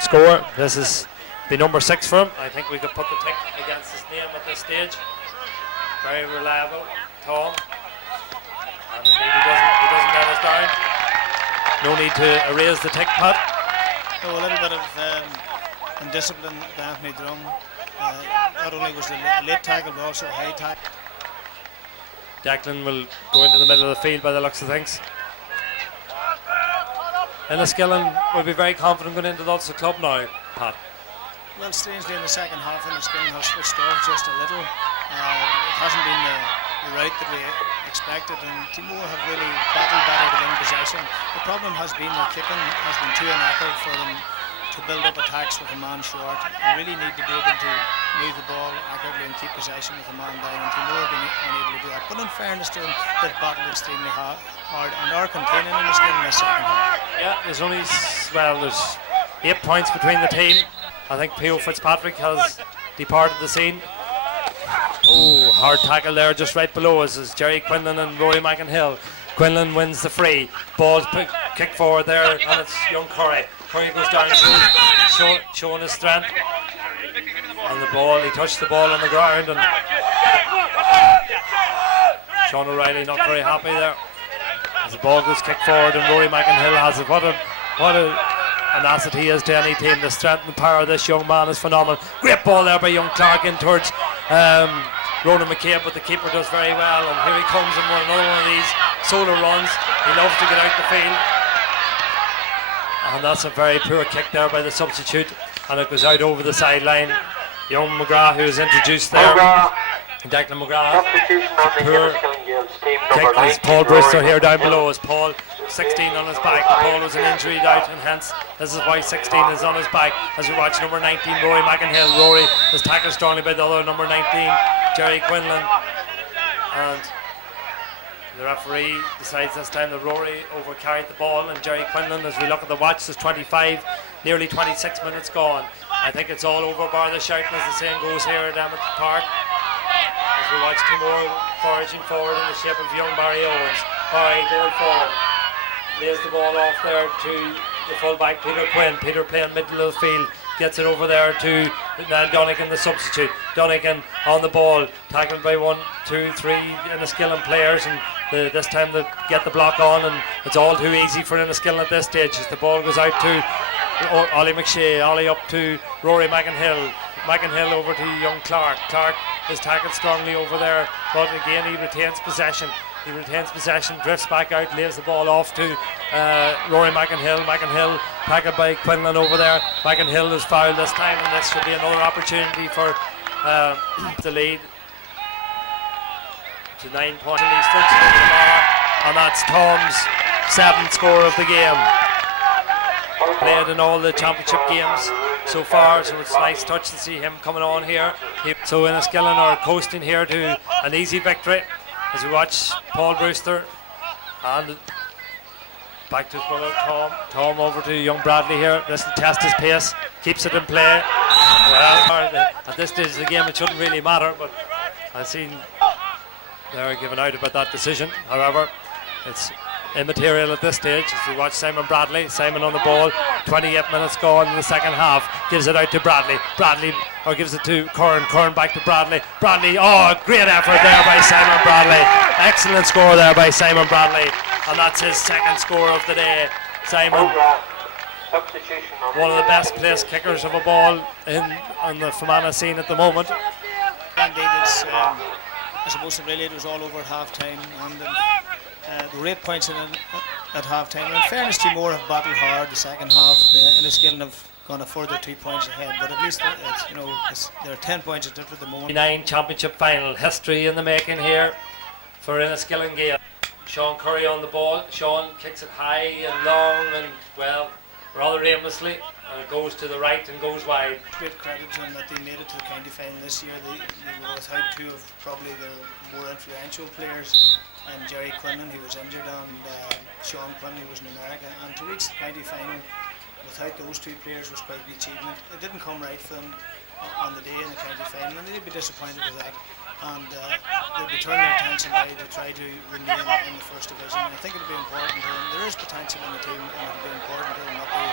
score. This is the number 6 for him. I think we could put the tick against his name at this stage. Very reliable, Tom. And indeed he doesn't let us down. No need to erase the tick, Pat. A little bit of indiscipline by Anthony Drum. Not only was the late tackle, but also a high tackle. Declan will go into the middle of the field by the looks of things. Enniskillen will be very confident going into the Ulster Club now, Pat. Well, strangely in the second half, Enniskillen has switched off just a little. It hasn't been the route that we expected, and Teemore have really battled better to win possession. The problem has been their kicking has been too inaccurate for them to build up attacks with a man short. You really need to be able to move the ball accurately and keep possession with a man down, and Teemore have been unable to do that. But in fairness to them, they've battled extremely hard and are containing Enniskillen in the second half. Yeah, there's 8 points between the team. I think P.O. Fitzpatrick has departed the scene. Oh, hard tackle there just right below us is Jerry Quinlan and Rory McInhill. Quinlan wins the free. Ball's kicked forward there, and it's young Curry. Curry goes down, showing his strength. And the ball, he touched the ball on the ground, and Sean O'Reilly not very happy there. As the ball goes kicked forward, and Rory McInhill has it. What an asset he is to any team. The strength and power of this young man is phenomenal. Great ball there by young Clark in towards Ronan McCabe, but the keeper does very well, and here he comes in another one of these solo runs. He loves to get out the field, and that's a very poor kick there by the substitute, and it goes out over the sideline. Young McGrath, who is introduced there, Declan McGrath. Poor kick is Paul Brewster here down below us. Paul 16 on his back. Paul was an injury out, and hence this is why 16 is on his back. As we watch number 19 Rory McInhill. Rory is tackled strongly by the other number 19 Jerry Quinlan, and the referee decides this time that Rory overcarried the ball, and Jerry Quinlan, as we look at the watch, there's 25, nearly 26 minutes gone. I think it's all over bar the shouting, as the saying goes here at Emmett Park. As we watch Teemore foraging forward in the shape of young Barry Owens. Barry going forward, lays the ball off there to the fullback Peter Quinn. Peter playing middle of the field, gets it over there to Donegan, the substitute. Donegan on the ball, tackled by 1, 2, 3 Enniskillen players, and this time they get the block on, and it's all too easy for Enniskillen at this stage as the ball goes out to Ollie McShea. Ollie up to Rory McInhill. McInhill over to young Clark. Clark is tackled strongly over there, but again he retains possession. Drifts back out, lays the ball off to Rory McInhill. McInhill tackled by Quinlan over there. McInhill is fouled this time, and this should be another opportunity for the lead to 9 points. He's flips it over the bar, and that's Tom's 7th score of the game. Played in all the championship games so far, so it's a nice touch to see him coming on here. So Enniskillen are coasting here to an easy victory. As we watch Paul Brewster, and back to his brother Tom. Tom over to young Bradley here. This will test his pace, keeps it in play. Well, at this stage of the game it shouldn't really matter, but I've seen they're giving out about that decision. However, it's immaterial at this stage as we watch Simon Bradley. Simon on the ball, 28 minutes gone in the second half, gives it out to Bradley. Or gives it to Curran back to Bradley. Great effort there by Simon Bradley. Excellent score there by Simon Bradley, and that's his 2nd score of the day. Simon, one of the best placed kickers of a ball on the Fermanagh scene at the moment. Indeed, it's I suppose really it was all over at half time, and there were 8 points at half time. In fairness, Teemore have battled hard the second half. Enniskillen have gone a further 2 points ahead, but at least there are 10 points at the moment. 9 championship final, history in the making here for Enniskillen Gaels. Sean Curry on the ball. Sean kicks it high and long and, well, rather aimlessly. And it goes to the right and goes wide. Great credit to them that they made it to the county final this year. They were without two of probably the more influential players, and Jerry Quinlan, who was injured, and Sean Quinn, who was in America. And to reach the county final without those two players was quite an achievement. It didn't come right for them on the day in the county final, and they'd be disappointed with that. And they'll be turning their attention now to try to remain in the first division. I think it'll be important to them. There is potential in the team, and it'll be important to them that they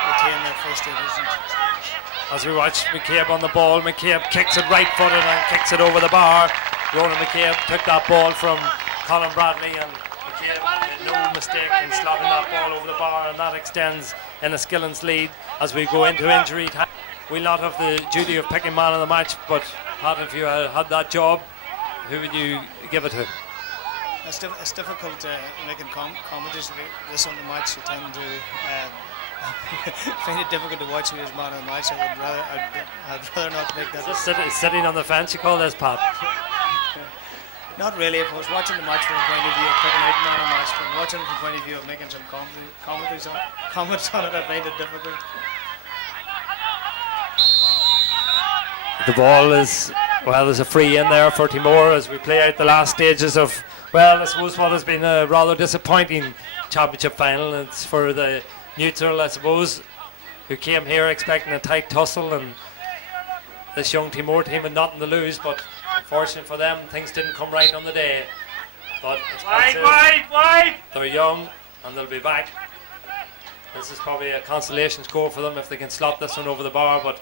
retain their first division status. As we watch McCabe on the ball, McCabe kicks it right footed and kicks it over the bar. Ronan McCabe took that ball from Colin Bradley, and McCabe made no mistake in slotting that ball over the bar, and that extends Enniskillen's lead as we go into injury time. We'll not have the duty of picking man of the match, but Pat, if you had that job, who would you give it to? It's difficult making commentaries about this on the match. You tend to find it difficult to watch who is man of the match. I'd rather not make that. Sitting on the fence, you call this, Pat? Not really. If I was watching the match from the point of view of picking out man of the match, but watching it from the point of view of making some comments on it, I find it difficult. The ball is, well, there's a free in there for Teemore as we play out the last stages of, well, I suppose what has been a rather disappointing championship final. It's for the neutral, I suppose, who came here expecting a tight tussle, and this young Teemore team had nothing to lose, but unfortunately for them, things didn't come right on the day. But wide! They're young and they'll be back. This is probably a consolation score for them if they can slot this one over the bar, but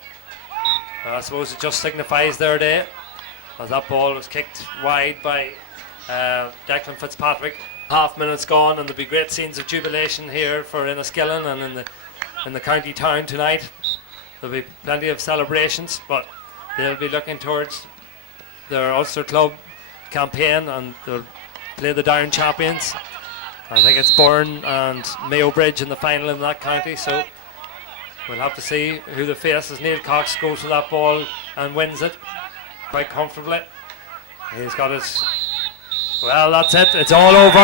I suppose it just signifies their day, as that ball was kicked wide by Declan Fitzpatrick. Half minutes gone, and there'll be great scenes of jubilation here for Enniskillen and in the county town tonight. There'll be plenty of celebrations, but they'll be looking towards their Ulster Club campaign, and they'll play the Down champions. I think it's Bourne and Mayo Bridge in the final in that county, so we'll have to see who the face as Neil Cox goes to that ball and wins it quite comfortably. He's got his, well, that's it, it's all over,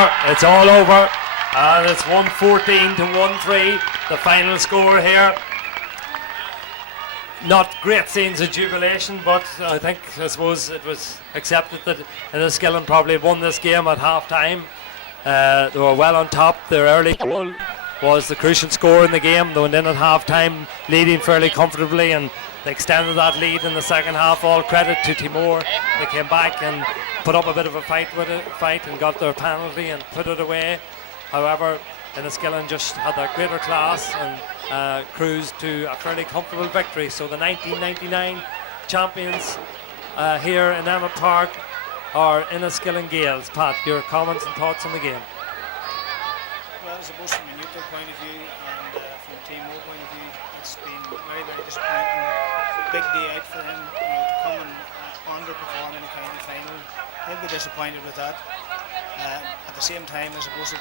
and it's 114 to 1-3, the final score here. Not great scenes of jubilation, but I suppose it was accepted that Enniskillen probably won this game at half time. They were well on top. Their early goal was the crucial score in the game. They went in at half time leading fairly comfortably, and they extended that lead in the second half. All credit to Teemore. They came back and put up a bit of a fight and got their penalty and put it away. However, Enniskillen just had that greater class and cruised to a fairly comfortable victory. So the 1999 champions here in Emmett Park are Enniskillen Gaels. Pat, your comments and thoughts on the game? Well, I suppose from a neutral point of view and from a Teemore point of view, it's been very, very disappointing. Big day out for them, to come and underperform in the county final. They'll be disappointed with that. At the same time, I suppose the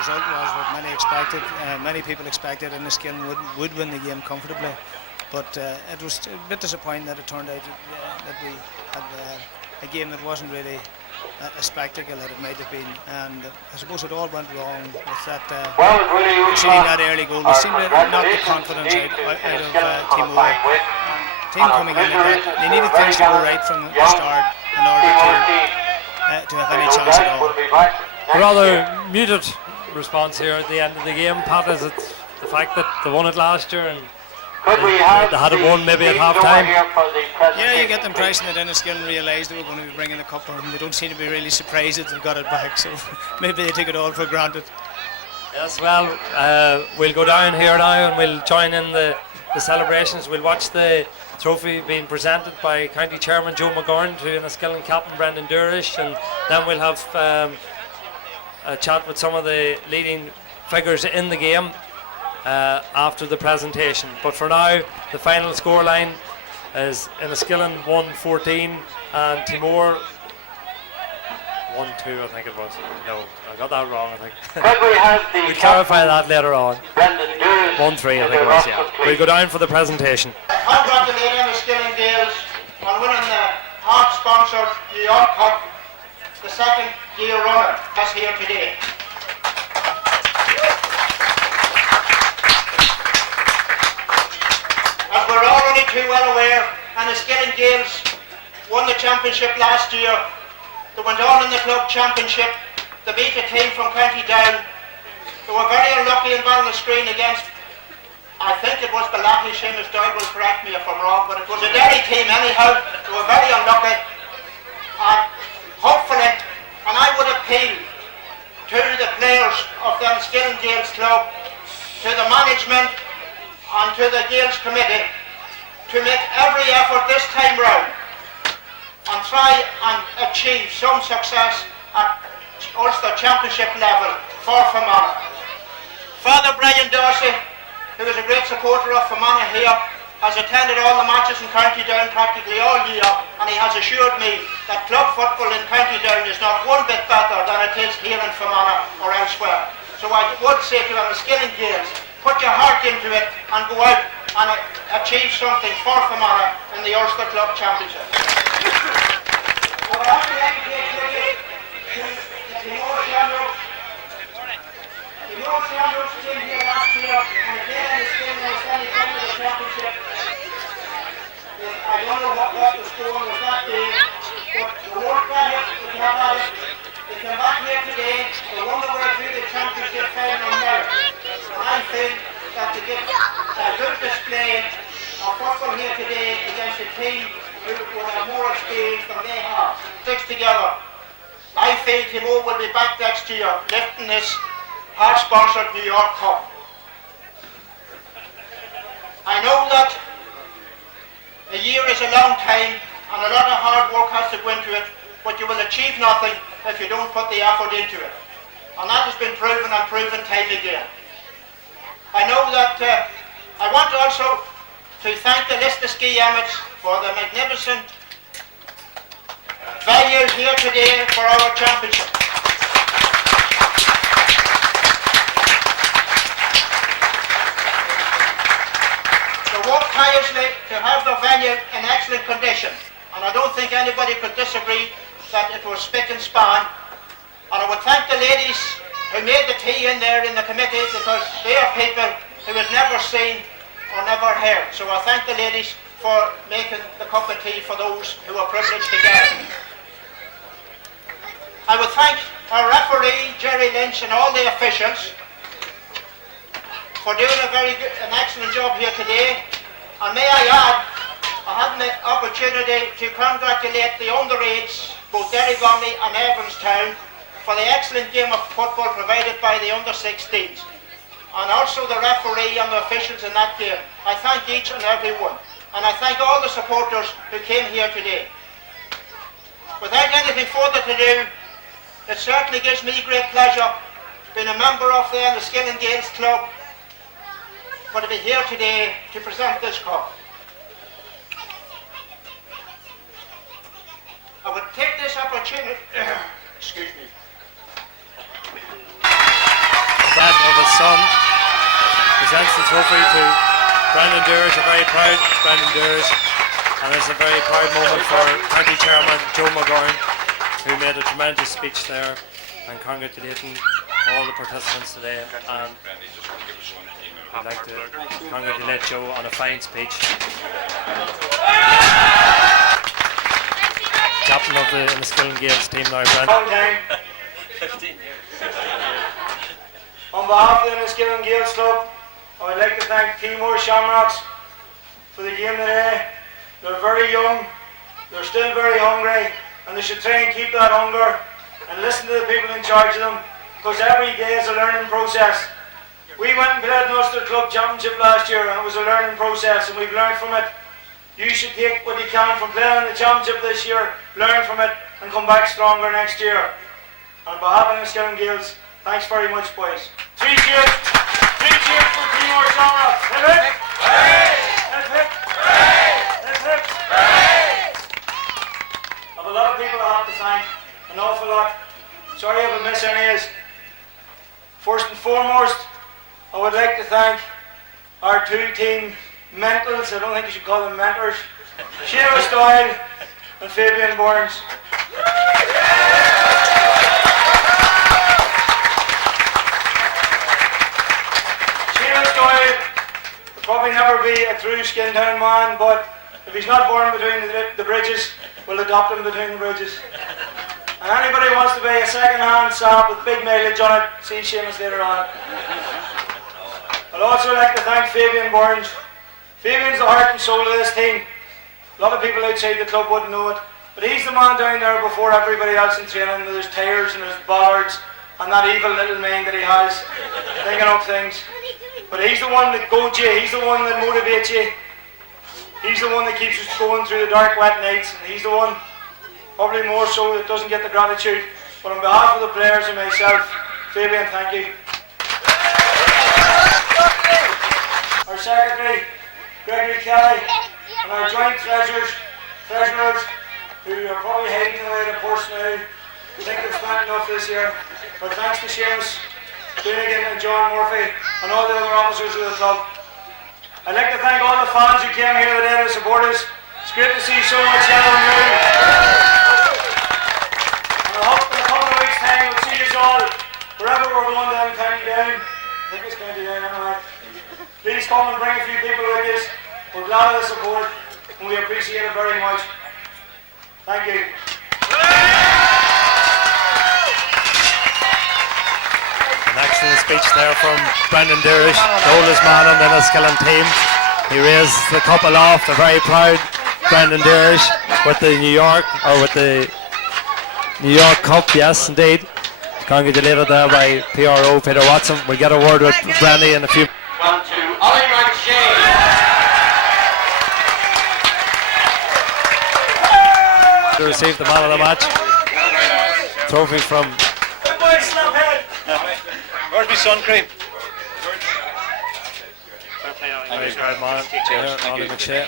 result was what many expected. Many people expected Enniskillen would win the game comfortably, but it was a bit disappointing that it turned out that we had a game that wasn't really a spectacle that it might have been, and I suppose it all went wrong with that seeing that early goal. They seemed to knock the confidence out of Teemore. Team coming in like that, they needed things to go right from the start in order to have any chance at all. A rather muted response here at the end of the game, Pat. Is it the fact that they won it last year and they had it won maybe at half time? Yeah, you get the impression that Enniskillen realised they were going to be bringing the cup home. They don't seem to be really surprised that they've got it back, so maybe they took it all for granted. Yes, well, we'll go down here now and we'll join in the celebrations. We'll watch the trophy being presented by County Chairman Joe McGorn to Enniskillen Captain Brendan Durish, and then we'll have a chat with some of the leading figures in the game after the presentation. But for now, the final scoreline is Enniskillen 1-14 and Teemore 1-2, I think it was. No, I got that wrong, I think. We'll clarify that later on. 1-3, I think it was, yeah. We'll go down for the presentation. Congratulate Enniskillen Gaels on winning the half-sponsored New York Cup, the second year running that's here today. As we're all only too well aware, Enniskillen Gaels won the championship last year. They went on in the club championship. They beat a team from County Down. They were very unlucky in Ballinascreen against, I think it was Balachi. Seamus Doyle will correct me if I'm wrong, but it was a Derry team anyhow. They were very unlucky. And hopefully, and I would appeal to the players of the Enniskillen Gaels club, to the management and to the Gaels committee to make every effort this time round and try and achieve some success at Ulster Championship level for Fermanagh. Father Brian Dorsey, who is a great supporter of Fermanagh here, has attended all the matches in County Down practically all year, and he has assured me that club football in County Down is not one bit better than it is here in Fermanagh or elsewhere. So I would say to Enniskillen Gaels, put your heart into it and go out and achieve something for Fermanagh in the Ulster Club Championship. I would also like to take tribute to the Teemore Shamrocks. Teemore Shamrocks came here last year and again Enniskillen in the semi-final of the championship. I don't know what the score was that day, but they worked at it, they came at it. They came back here today, they won their way through the championship final now. And I think that to get a good display of football here today against a team who will have more experience than they have, sticks together, I feel Teemore will be back next year lifting this heart-sponsored New York Cup. I know that a year is a long time and a lot of hard work has to go into it, but you will achieve nothing if you don't put the effort into it. And that has been proven and proven time again. I know that I want also to thank the List of Ski Emmets for the magnificent venue here today for our championship. They worked tirelessly to have the venue in excellent condition, and I don't think anybody could disagree that it was spick and span. And I would thank the ladies who made the tea in there in the committee, because they are people who was never seen or never heard. So I thank the ladies for making the cup of tea for those who are privileged to get it. I would thank our referee, Jerry Lynch, and all the officials for doing an excellent job here today. And may I add, I had the opportunity to congratulate the underage, both Derrygumney and Evanstown, for the excellent game of football provided by the under-16s, and also the referee and the officials in that game. I thank each and every one, and I thank all the supporters who came here today. Without anything further to do, it certainly gives me great pleasure being a member of the Enniskillen Gaels Club, for to be here today to present this cup. I would take this opportunity, excuse me. That of his son presents the trophy to Brandon Durs, a very proud Brandon Durs, and it's a very proud moment for County Chairman Joe McGowan, who made a tremendous speech there and congratulating all the participants today. And I'd like to congratulate Joe on a fine speech. Captain of the Enniskillen Gaels team now, Brandon. 15 years. On behalf of the Enniskillen Gaels Club, I would like to thank Teemore Shamrocks for the game today. They're very young, they're still very hungry, and they should try and keep that hunger and listen to the people in charge of them, because every day is a learning process. We went and played an Ulster Club Championship last year, and it was a learning process, and we've learned from it. You should take what you can from playing in the Championship this year, learn from it, and come back stronger next year. On behalf of Enniskillen Gaels, thanks very much, boys. 3 cheers! 3 cheers for Teemore Shamrocks! Hip hip! Hooray! Hip hip! Hooray! Hip hip! Hooray! I have a lot of people I have to thank, an awful lot. Sorry if I miss any of. First and foremost, I would like to thank our 2 team mentals, I don't think you should call them mentors, Seamus Doyle and Fabian Burns. be a true skin town man, but if he's not born between the bridges, we'll adopt him between the bridges. And anybody who wants to buy a second-hand sap with big mileage on it, see Seamus later on. I'd also like to thank Fabian Burns. Fabian's the heart and soul of this team. A lot of people outside the club wouldn't know it, but he's the man down there before everybody else in training with his tires and his bollards and that evil little mind that he has, thinking up things. But he's the one that goads you, he's the one that motivates you. He's the one that keeps us going through the dark, wet nights, and he's the one, probably more so, that doesn't get the gratitude. But on behalf of the players and myself, Fabian, thank you. Our secretary, Gregory Kelly, and our joint treasurers, who are probably hiding away the purse now. I think they've spent enough this year. But thanks to Seamus, Donegan and John Murphy, and all the other officers of the club. I'd like to thank all the fans who came here today to support us. It's great to see so much yellow and blue. And I hope in a couple of weeks' time we'll see us all, wherever we're going down County Down. I think it's County Down anyway. Please come and bring a few people with us. We're glad of the support, and we appreciate it very much. Thank you. An excellent speech there from Brendan Durish, the oldest man on the Enniskillen team. He raised the cup aloft, a very proud Brendan Durish with the New York Cup, yes indeed. Congratulated there by PRO Peter Watson. We'll get a word with Brandy in a few. 1, 2, Ollie McShane. To receive the man of the match trophy from. Where's my sun cream? Very proud man, Ollie McShane.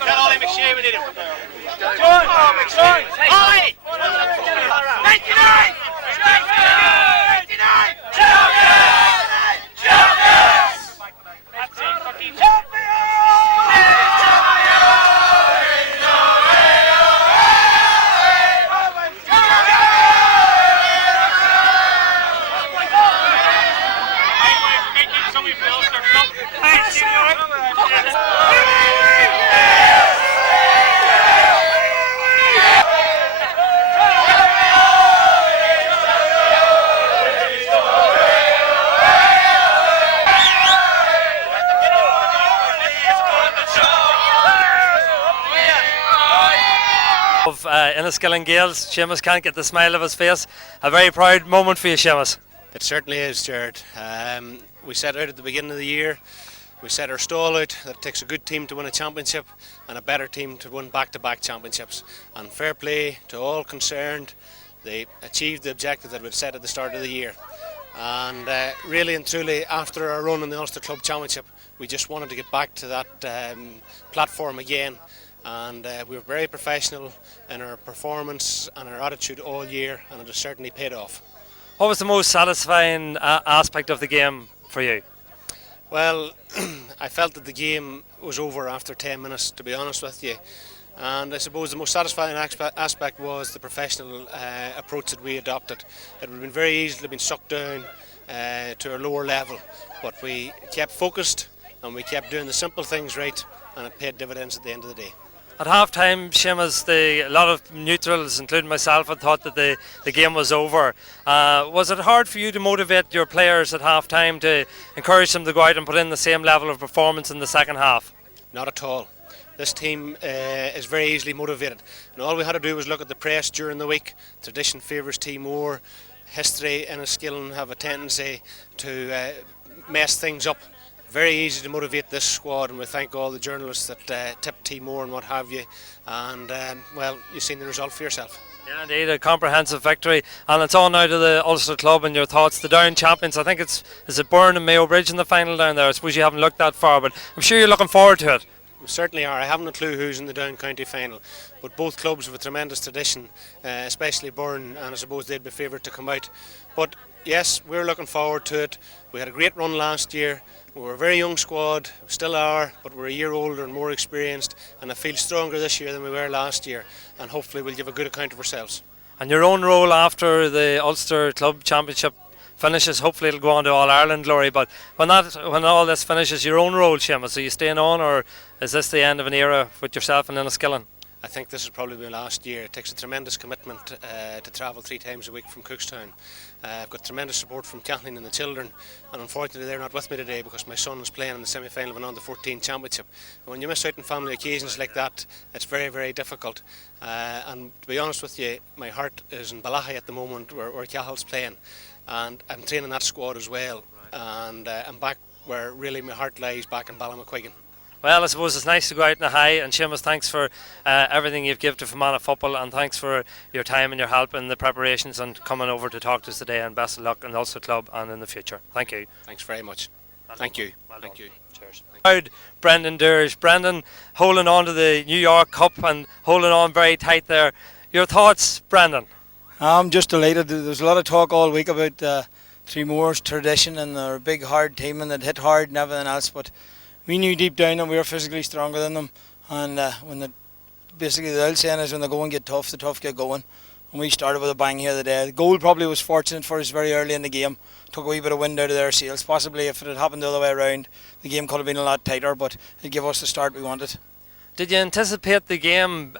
Tell Ollie McShane we need him. John! Ollie! 99! 99! Of Enniskillen Gaels, Seamus can't get the smile of his face. A very proud moment for you, Seamus. It certainly is, Jared. We set out at the beginning of the year. We set our stall out that it takes a good team to win a championship and a better team to win back-to-back championships. And fair play to all concerned. They achieved the objective that we'd set at the start of the year. And really and truly, after our run in the Ulster Club Championship, we just wanted to get back to that platform again. And we were very professional in our performance and our attitude all year, and it has certainly paid off. What was the most satisfying aspect of the game for you? Well, I felt that the game was over after 10 minutes, to be honest with you. And I suppose the most satisfying aspect was the professional approach that we adopted. It would have been very easy to have been sucked down to a lower level, but we kept focused and we kept doing the simple things right, and it paid dividends at the end of the day. At half time, Seamus, a lot of neutrals, including myself, had thought that the game was over. Was it hard for you to motivate your players at half time to encourage them to go out and put in the same level of performance in the second half? Not at all. This team is very easily motivated, and all we had to do was look at the press during the week. Tradition favours Teemore. History in Enniskillen have a tendency to mess things up. Very easy to motivate this squad, and we thank all the journalists that tipped Teemore and what have you. And well, you've seen the result for yourself. Yeah, indeed, a comprehensive victory, and it's on now to the Ulster Club. And your thoughts, the Down champions. I think is it Burn and Mayo Bridge in the final down there. I suppose you haven't looked that far, but I'm sure you're looking forward to it. We certainly are. I haven't a clue who's in the Down County final, but both clubs have a tremendous tradition, especially Burn, and I suppose they'd be favoured to come out. But yes, we're looking forward to it. We had a great run last year, We're a very young squad, still are, but we're a year older and more experienced, and I feel stronger this year than we were last year, and hopefully we'll give a good account of ourselves. And your own role after the Ulster Club Championship finishes, hopefully it'll go on to All Ireland glory, but when all this finishes, your own role, Seamus, are you staying on, or is this the end of an era with yourself and Enniskillen? I think this will probably be my last year. It takes a tremendous commitment to travel 3 times a week from Cookstown. I've got tremendous support from Kathleen and the children, and unfortunately they're not with me today because my son is playing in the semi-final of an under-14 championship. And when you miss out on family occasions like that, it's very, very difficult. And to be honest with you, my heart is in Balahi at the moment where Gaels playing, and I'm training that squad as well. And I'm back where really my heart lies, back in Ballymaquiggan. Well, I suppose it's nice to go out in a high, and Seamus, thanks for everything you've given to Fermanagh football, and thanks for your time and your help in the preparations and coming over to talk to us today, and best of luck in the Ulster Club and in the future. Thank you. Thanks very much. Thank you. Thank you. Cheers. Proud Brendan Durish. Brendan holding on to the New York Cup and holding on very tight there. Your thoughts, Brendan? I'm just delighted. There's a lot of talk all week about Teemore's tradition and their big hard team and that hit hard and everything else, but we knew deep down that we were physically stronger than them, and basically the old saying is when the going get tough, the tough get going, and we started with a bang here today. The goal probably was fortunate for us very early in the game, took a wee bit of wind out of their sails. Possibly if it had happened the other way around, the game could have been a lot tighter, but it gave us the start we wanted. Did you anticipate the game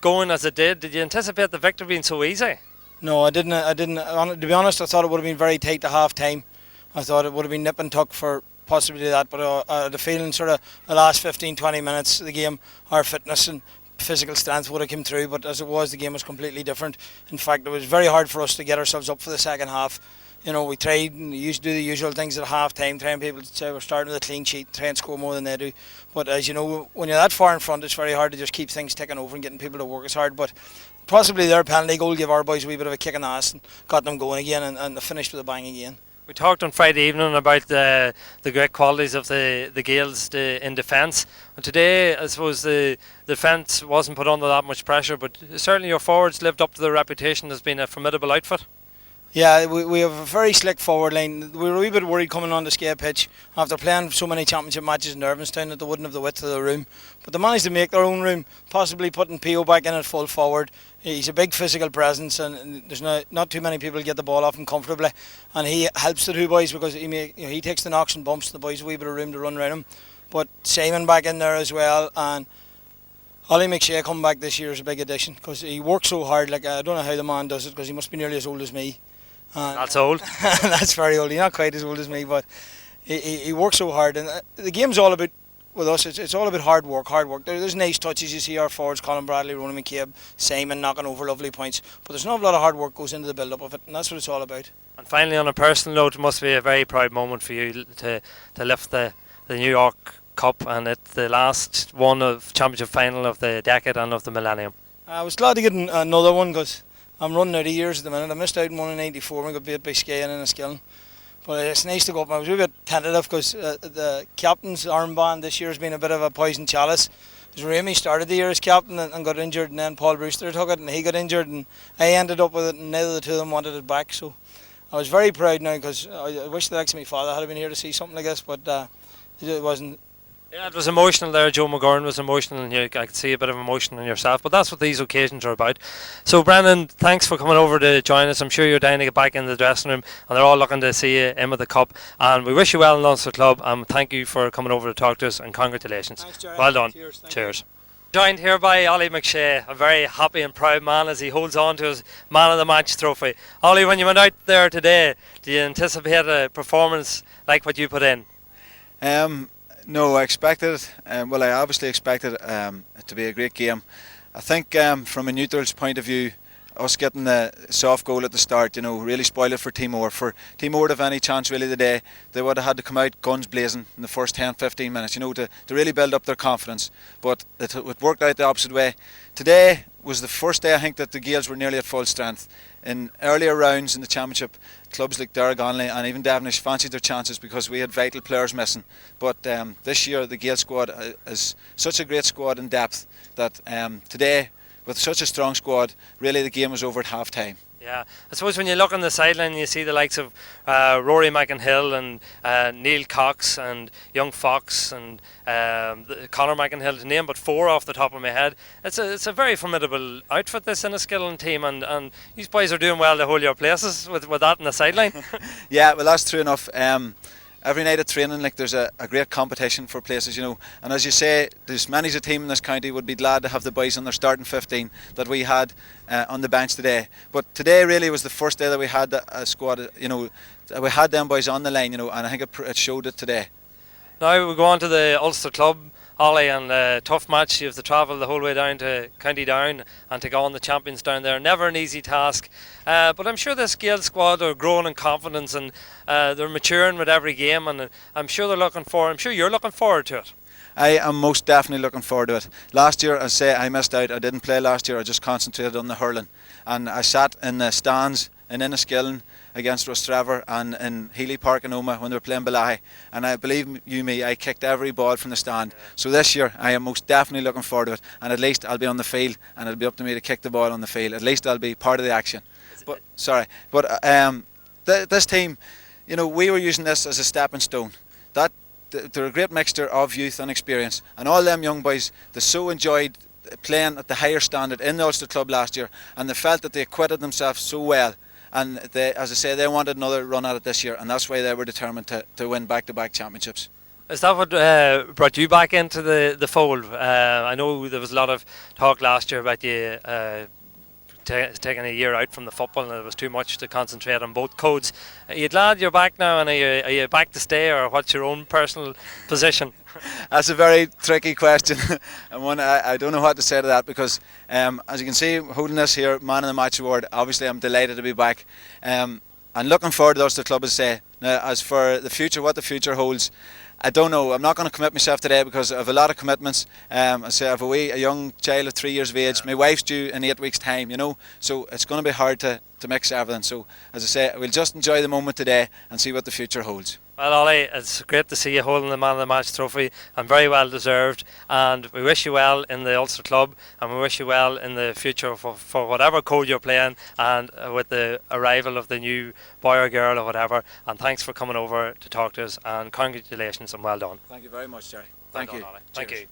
going as it did? Did you anticipate the victory being so easy? No, I didn't. To be honest, I thought it would have been very tight to half time. I thought it would have been nip and tuck for possibly that, but the feeling sort of the last 15-20 minutes of the game, our fitness and physical strength would have come through, but as it was, the game was completely different. In fact, it was very hard for us to get ourselves up for the second half. You know, we tried and used to do the usual things at half time, trying people to say we're starting with a clean sheet, try and score more than they do. But as you know, when you're that far in front, it's very hard to just keep things ticking over and getting people to work as hard. But possibly their penalty goal gave our boys a wee bit of a kick in the ass and got them going again, and they finished with a bang again. We talked on Friday evening about the great qualities of the Gaels in defence. And today, I suppose the defence wasn't put under that much pressure, but certainly your forwards lived up to their reputation as being a formidable outfit. Yeah, we have a very slick forward line. We were a wee bit worried coming on the skate pitch after playing so many championship matches in Irvinstown that they wouldn't have the width of the room. But they managed to make their own room, possibly putting P.O. back in at full forward. He's a big physical presence, and there's not too many people get the ball off him comfortably. And he helps the two boys because he takes the knocks and bumps. The boys a wee bit of room to run around him. But Simon back in there as well, and Ollie McShea coming back this year is a big addition because he works so hard. Like, I don't know how the man does it because he must be nearly as old as me. That's old. That's very old. He's not quite as old as me, but he works so hard. And the game's all about, with us, it's all about hard work. There's nice touches. You see our forwards, Colin Bradley, Ronan McCabe, Simon knocking over lovely points. But there's an awful lot of hard work goes into the build-up of it, and that's what it's all about. And finally, on a personal note, it must be a very proud moment for you to lift the New York Cup, and it's the last one of championship final of the decade and of the millennium. I was glad to get another one because I'm running out of years at the minute. I missed out on one in '94 when I got beat by Skye and Enniskillen. But it's nice to go up. I was a bit tentative because the captain's armband this year has been a bit of a poison chalice. Because Ramey started the year as captain and got injured, and then Paul Brewster took it and he got injured, and I ended up with it, and neither of the two of them wanted it back. So I was very proud now because I wish that actually my father had been here to see something like this, but it wasn't. Yeah, it was emotional there. Joe McGurn was emotional, and I could see a bit of emotion in yourself, but that's what these occasions are about. So Brendan, thanks for coming over to join us. I'm sure you're dying to get back in the dressing room, and they're all looking to see you in with the cup, and we wish you well in the Ulster Club, and thank you for coming over to talk to us, and congratulations. Thanks, Jerry. Well done. Cheers. Joined here by Ollie McShea, a very happy and proud man as he holds on to his Man of the Match trophy. Ollie, when you went out there today, did you anticipate a performance like what you put in? No, I expected it. Well, I obviously expected it to be a great game. I think from a neutral's point of view, us getting the soft goal at the start, really spoiled it for Teemore. For Teemore to have any chance really today, they would have had to come out guns blazing in the first 10-15 minutes, to really build up their confidence. But it worked out the opposite way. Today was the first day I think that the Gaels were nearly at full strength. In earlier rounds in the championship, clubs like Darragonnelly and even Devonish fancied their chances because we had vital players missing. But this year the Gaels squad is such a great squad in depth that today, with such a strong squad, really the game was over at half time. Yeah, I suppose when you look on the sideline, you see the likes of Rory McInhill and Neil Cox and Young Fox and Conor McInhill, to name but 4 off the top of my head. It's a very formidable outfit, this Enniskillen team, and these boys are doing well to hold your places with that on the sideline. Yeah, well, that's true enough. Every night at training, like, there's a great competition for places, you know. And as you say, there's many's a team in this county would be glad to have the boys on their starting 15 that we had on the bench today. But today really was the first day that we had a squad, you know, we had them boys on the line, you know, and I think it showed it today. Now we go on to the Ulster Club, Ollie, and a tough match. You have to travel the whole way down to County Down and to go on the champions down there. Never an easy task, but I'm sure this Gaels squad are growing in confidence, and they're maturing with every game, and I'm sure you're looking forward to it. I am most definitely looking forward to it. Last year, I say I missed out. I didn't play last year. I just concentrated on the hurling, and I sat in the stands in Enniskillen against Rostrevor and in Healy Park in Omagh when they were playing Balahi, and I believe you me, I kicked every ball from the stand. So this year I am most definitely looking forward to it, and at least I'll be on the field, and it'll be up to me to kick the ball on the field. At least I'll be part of the action. This team, you know, we were using this as a stepping stone. They're a great mixture of youth and experience, and all them young boys, they so enjoyed playing at the higher standard in the Ulster Club last year, and they felt that they acquitted themselves so well. And they, as I say, they wanted another run at it this year, and that's why they were determined to win back-to-back championships. Is that what brought you back into the fold? I know there was a lot of talk last year about you taking a year out from the football, and it was too much to concentrate on both codes. Are you glad you're back now, and are you back to stay, or what's your own personal position? That's a very tricky question, and one I don't know what to say to that, because as you can see, holding this here Man of the Match award, obviously I'm delighted to be back, and looking forward to the Ulster Club, as say. Now, as for the future, what the future holds, I don't know. I'm not going to commit myself today because I have a lot of commitments. I say I have a young child of 3 years of age. My wife's due in 8 weeks' time, you know, so it's going to be hard to mix everything. So, as I say, we'll just enjoy the moment today and see what the future holds. Well, Ollie, it's great to see you holding the Man of the Match trophy, and very well deserved. And we wish you well in the Ulster Club, and we wish you well in the future for whatever code you're playing, and with the arrival of the new boy or girl or whatever. And thanks for coming over to talk to us, and congratulations and well done. Thank you very much, Jerry. Thank you. Ollie. Thank you.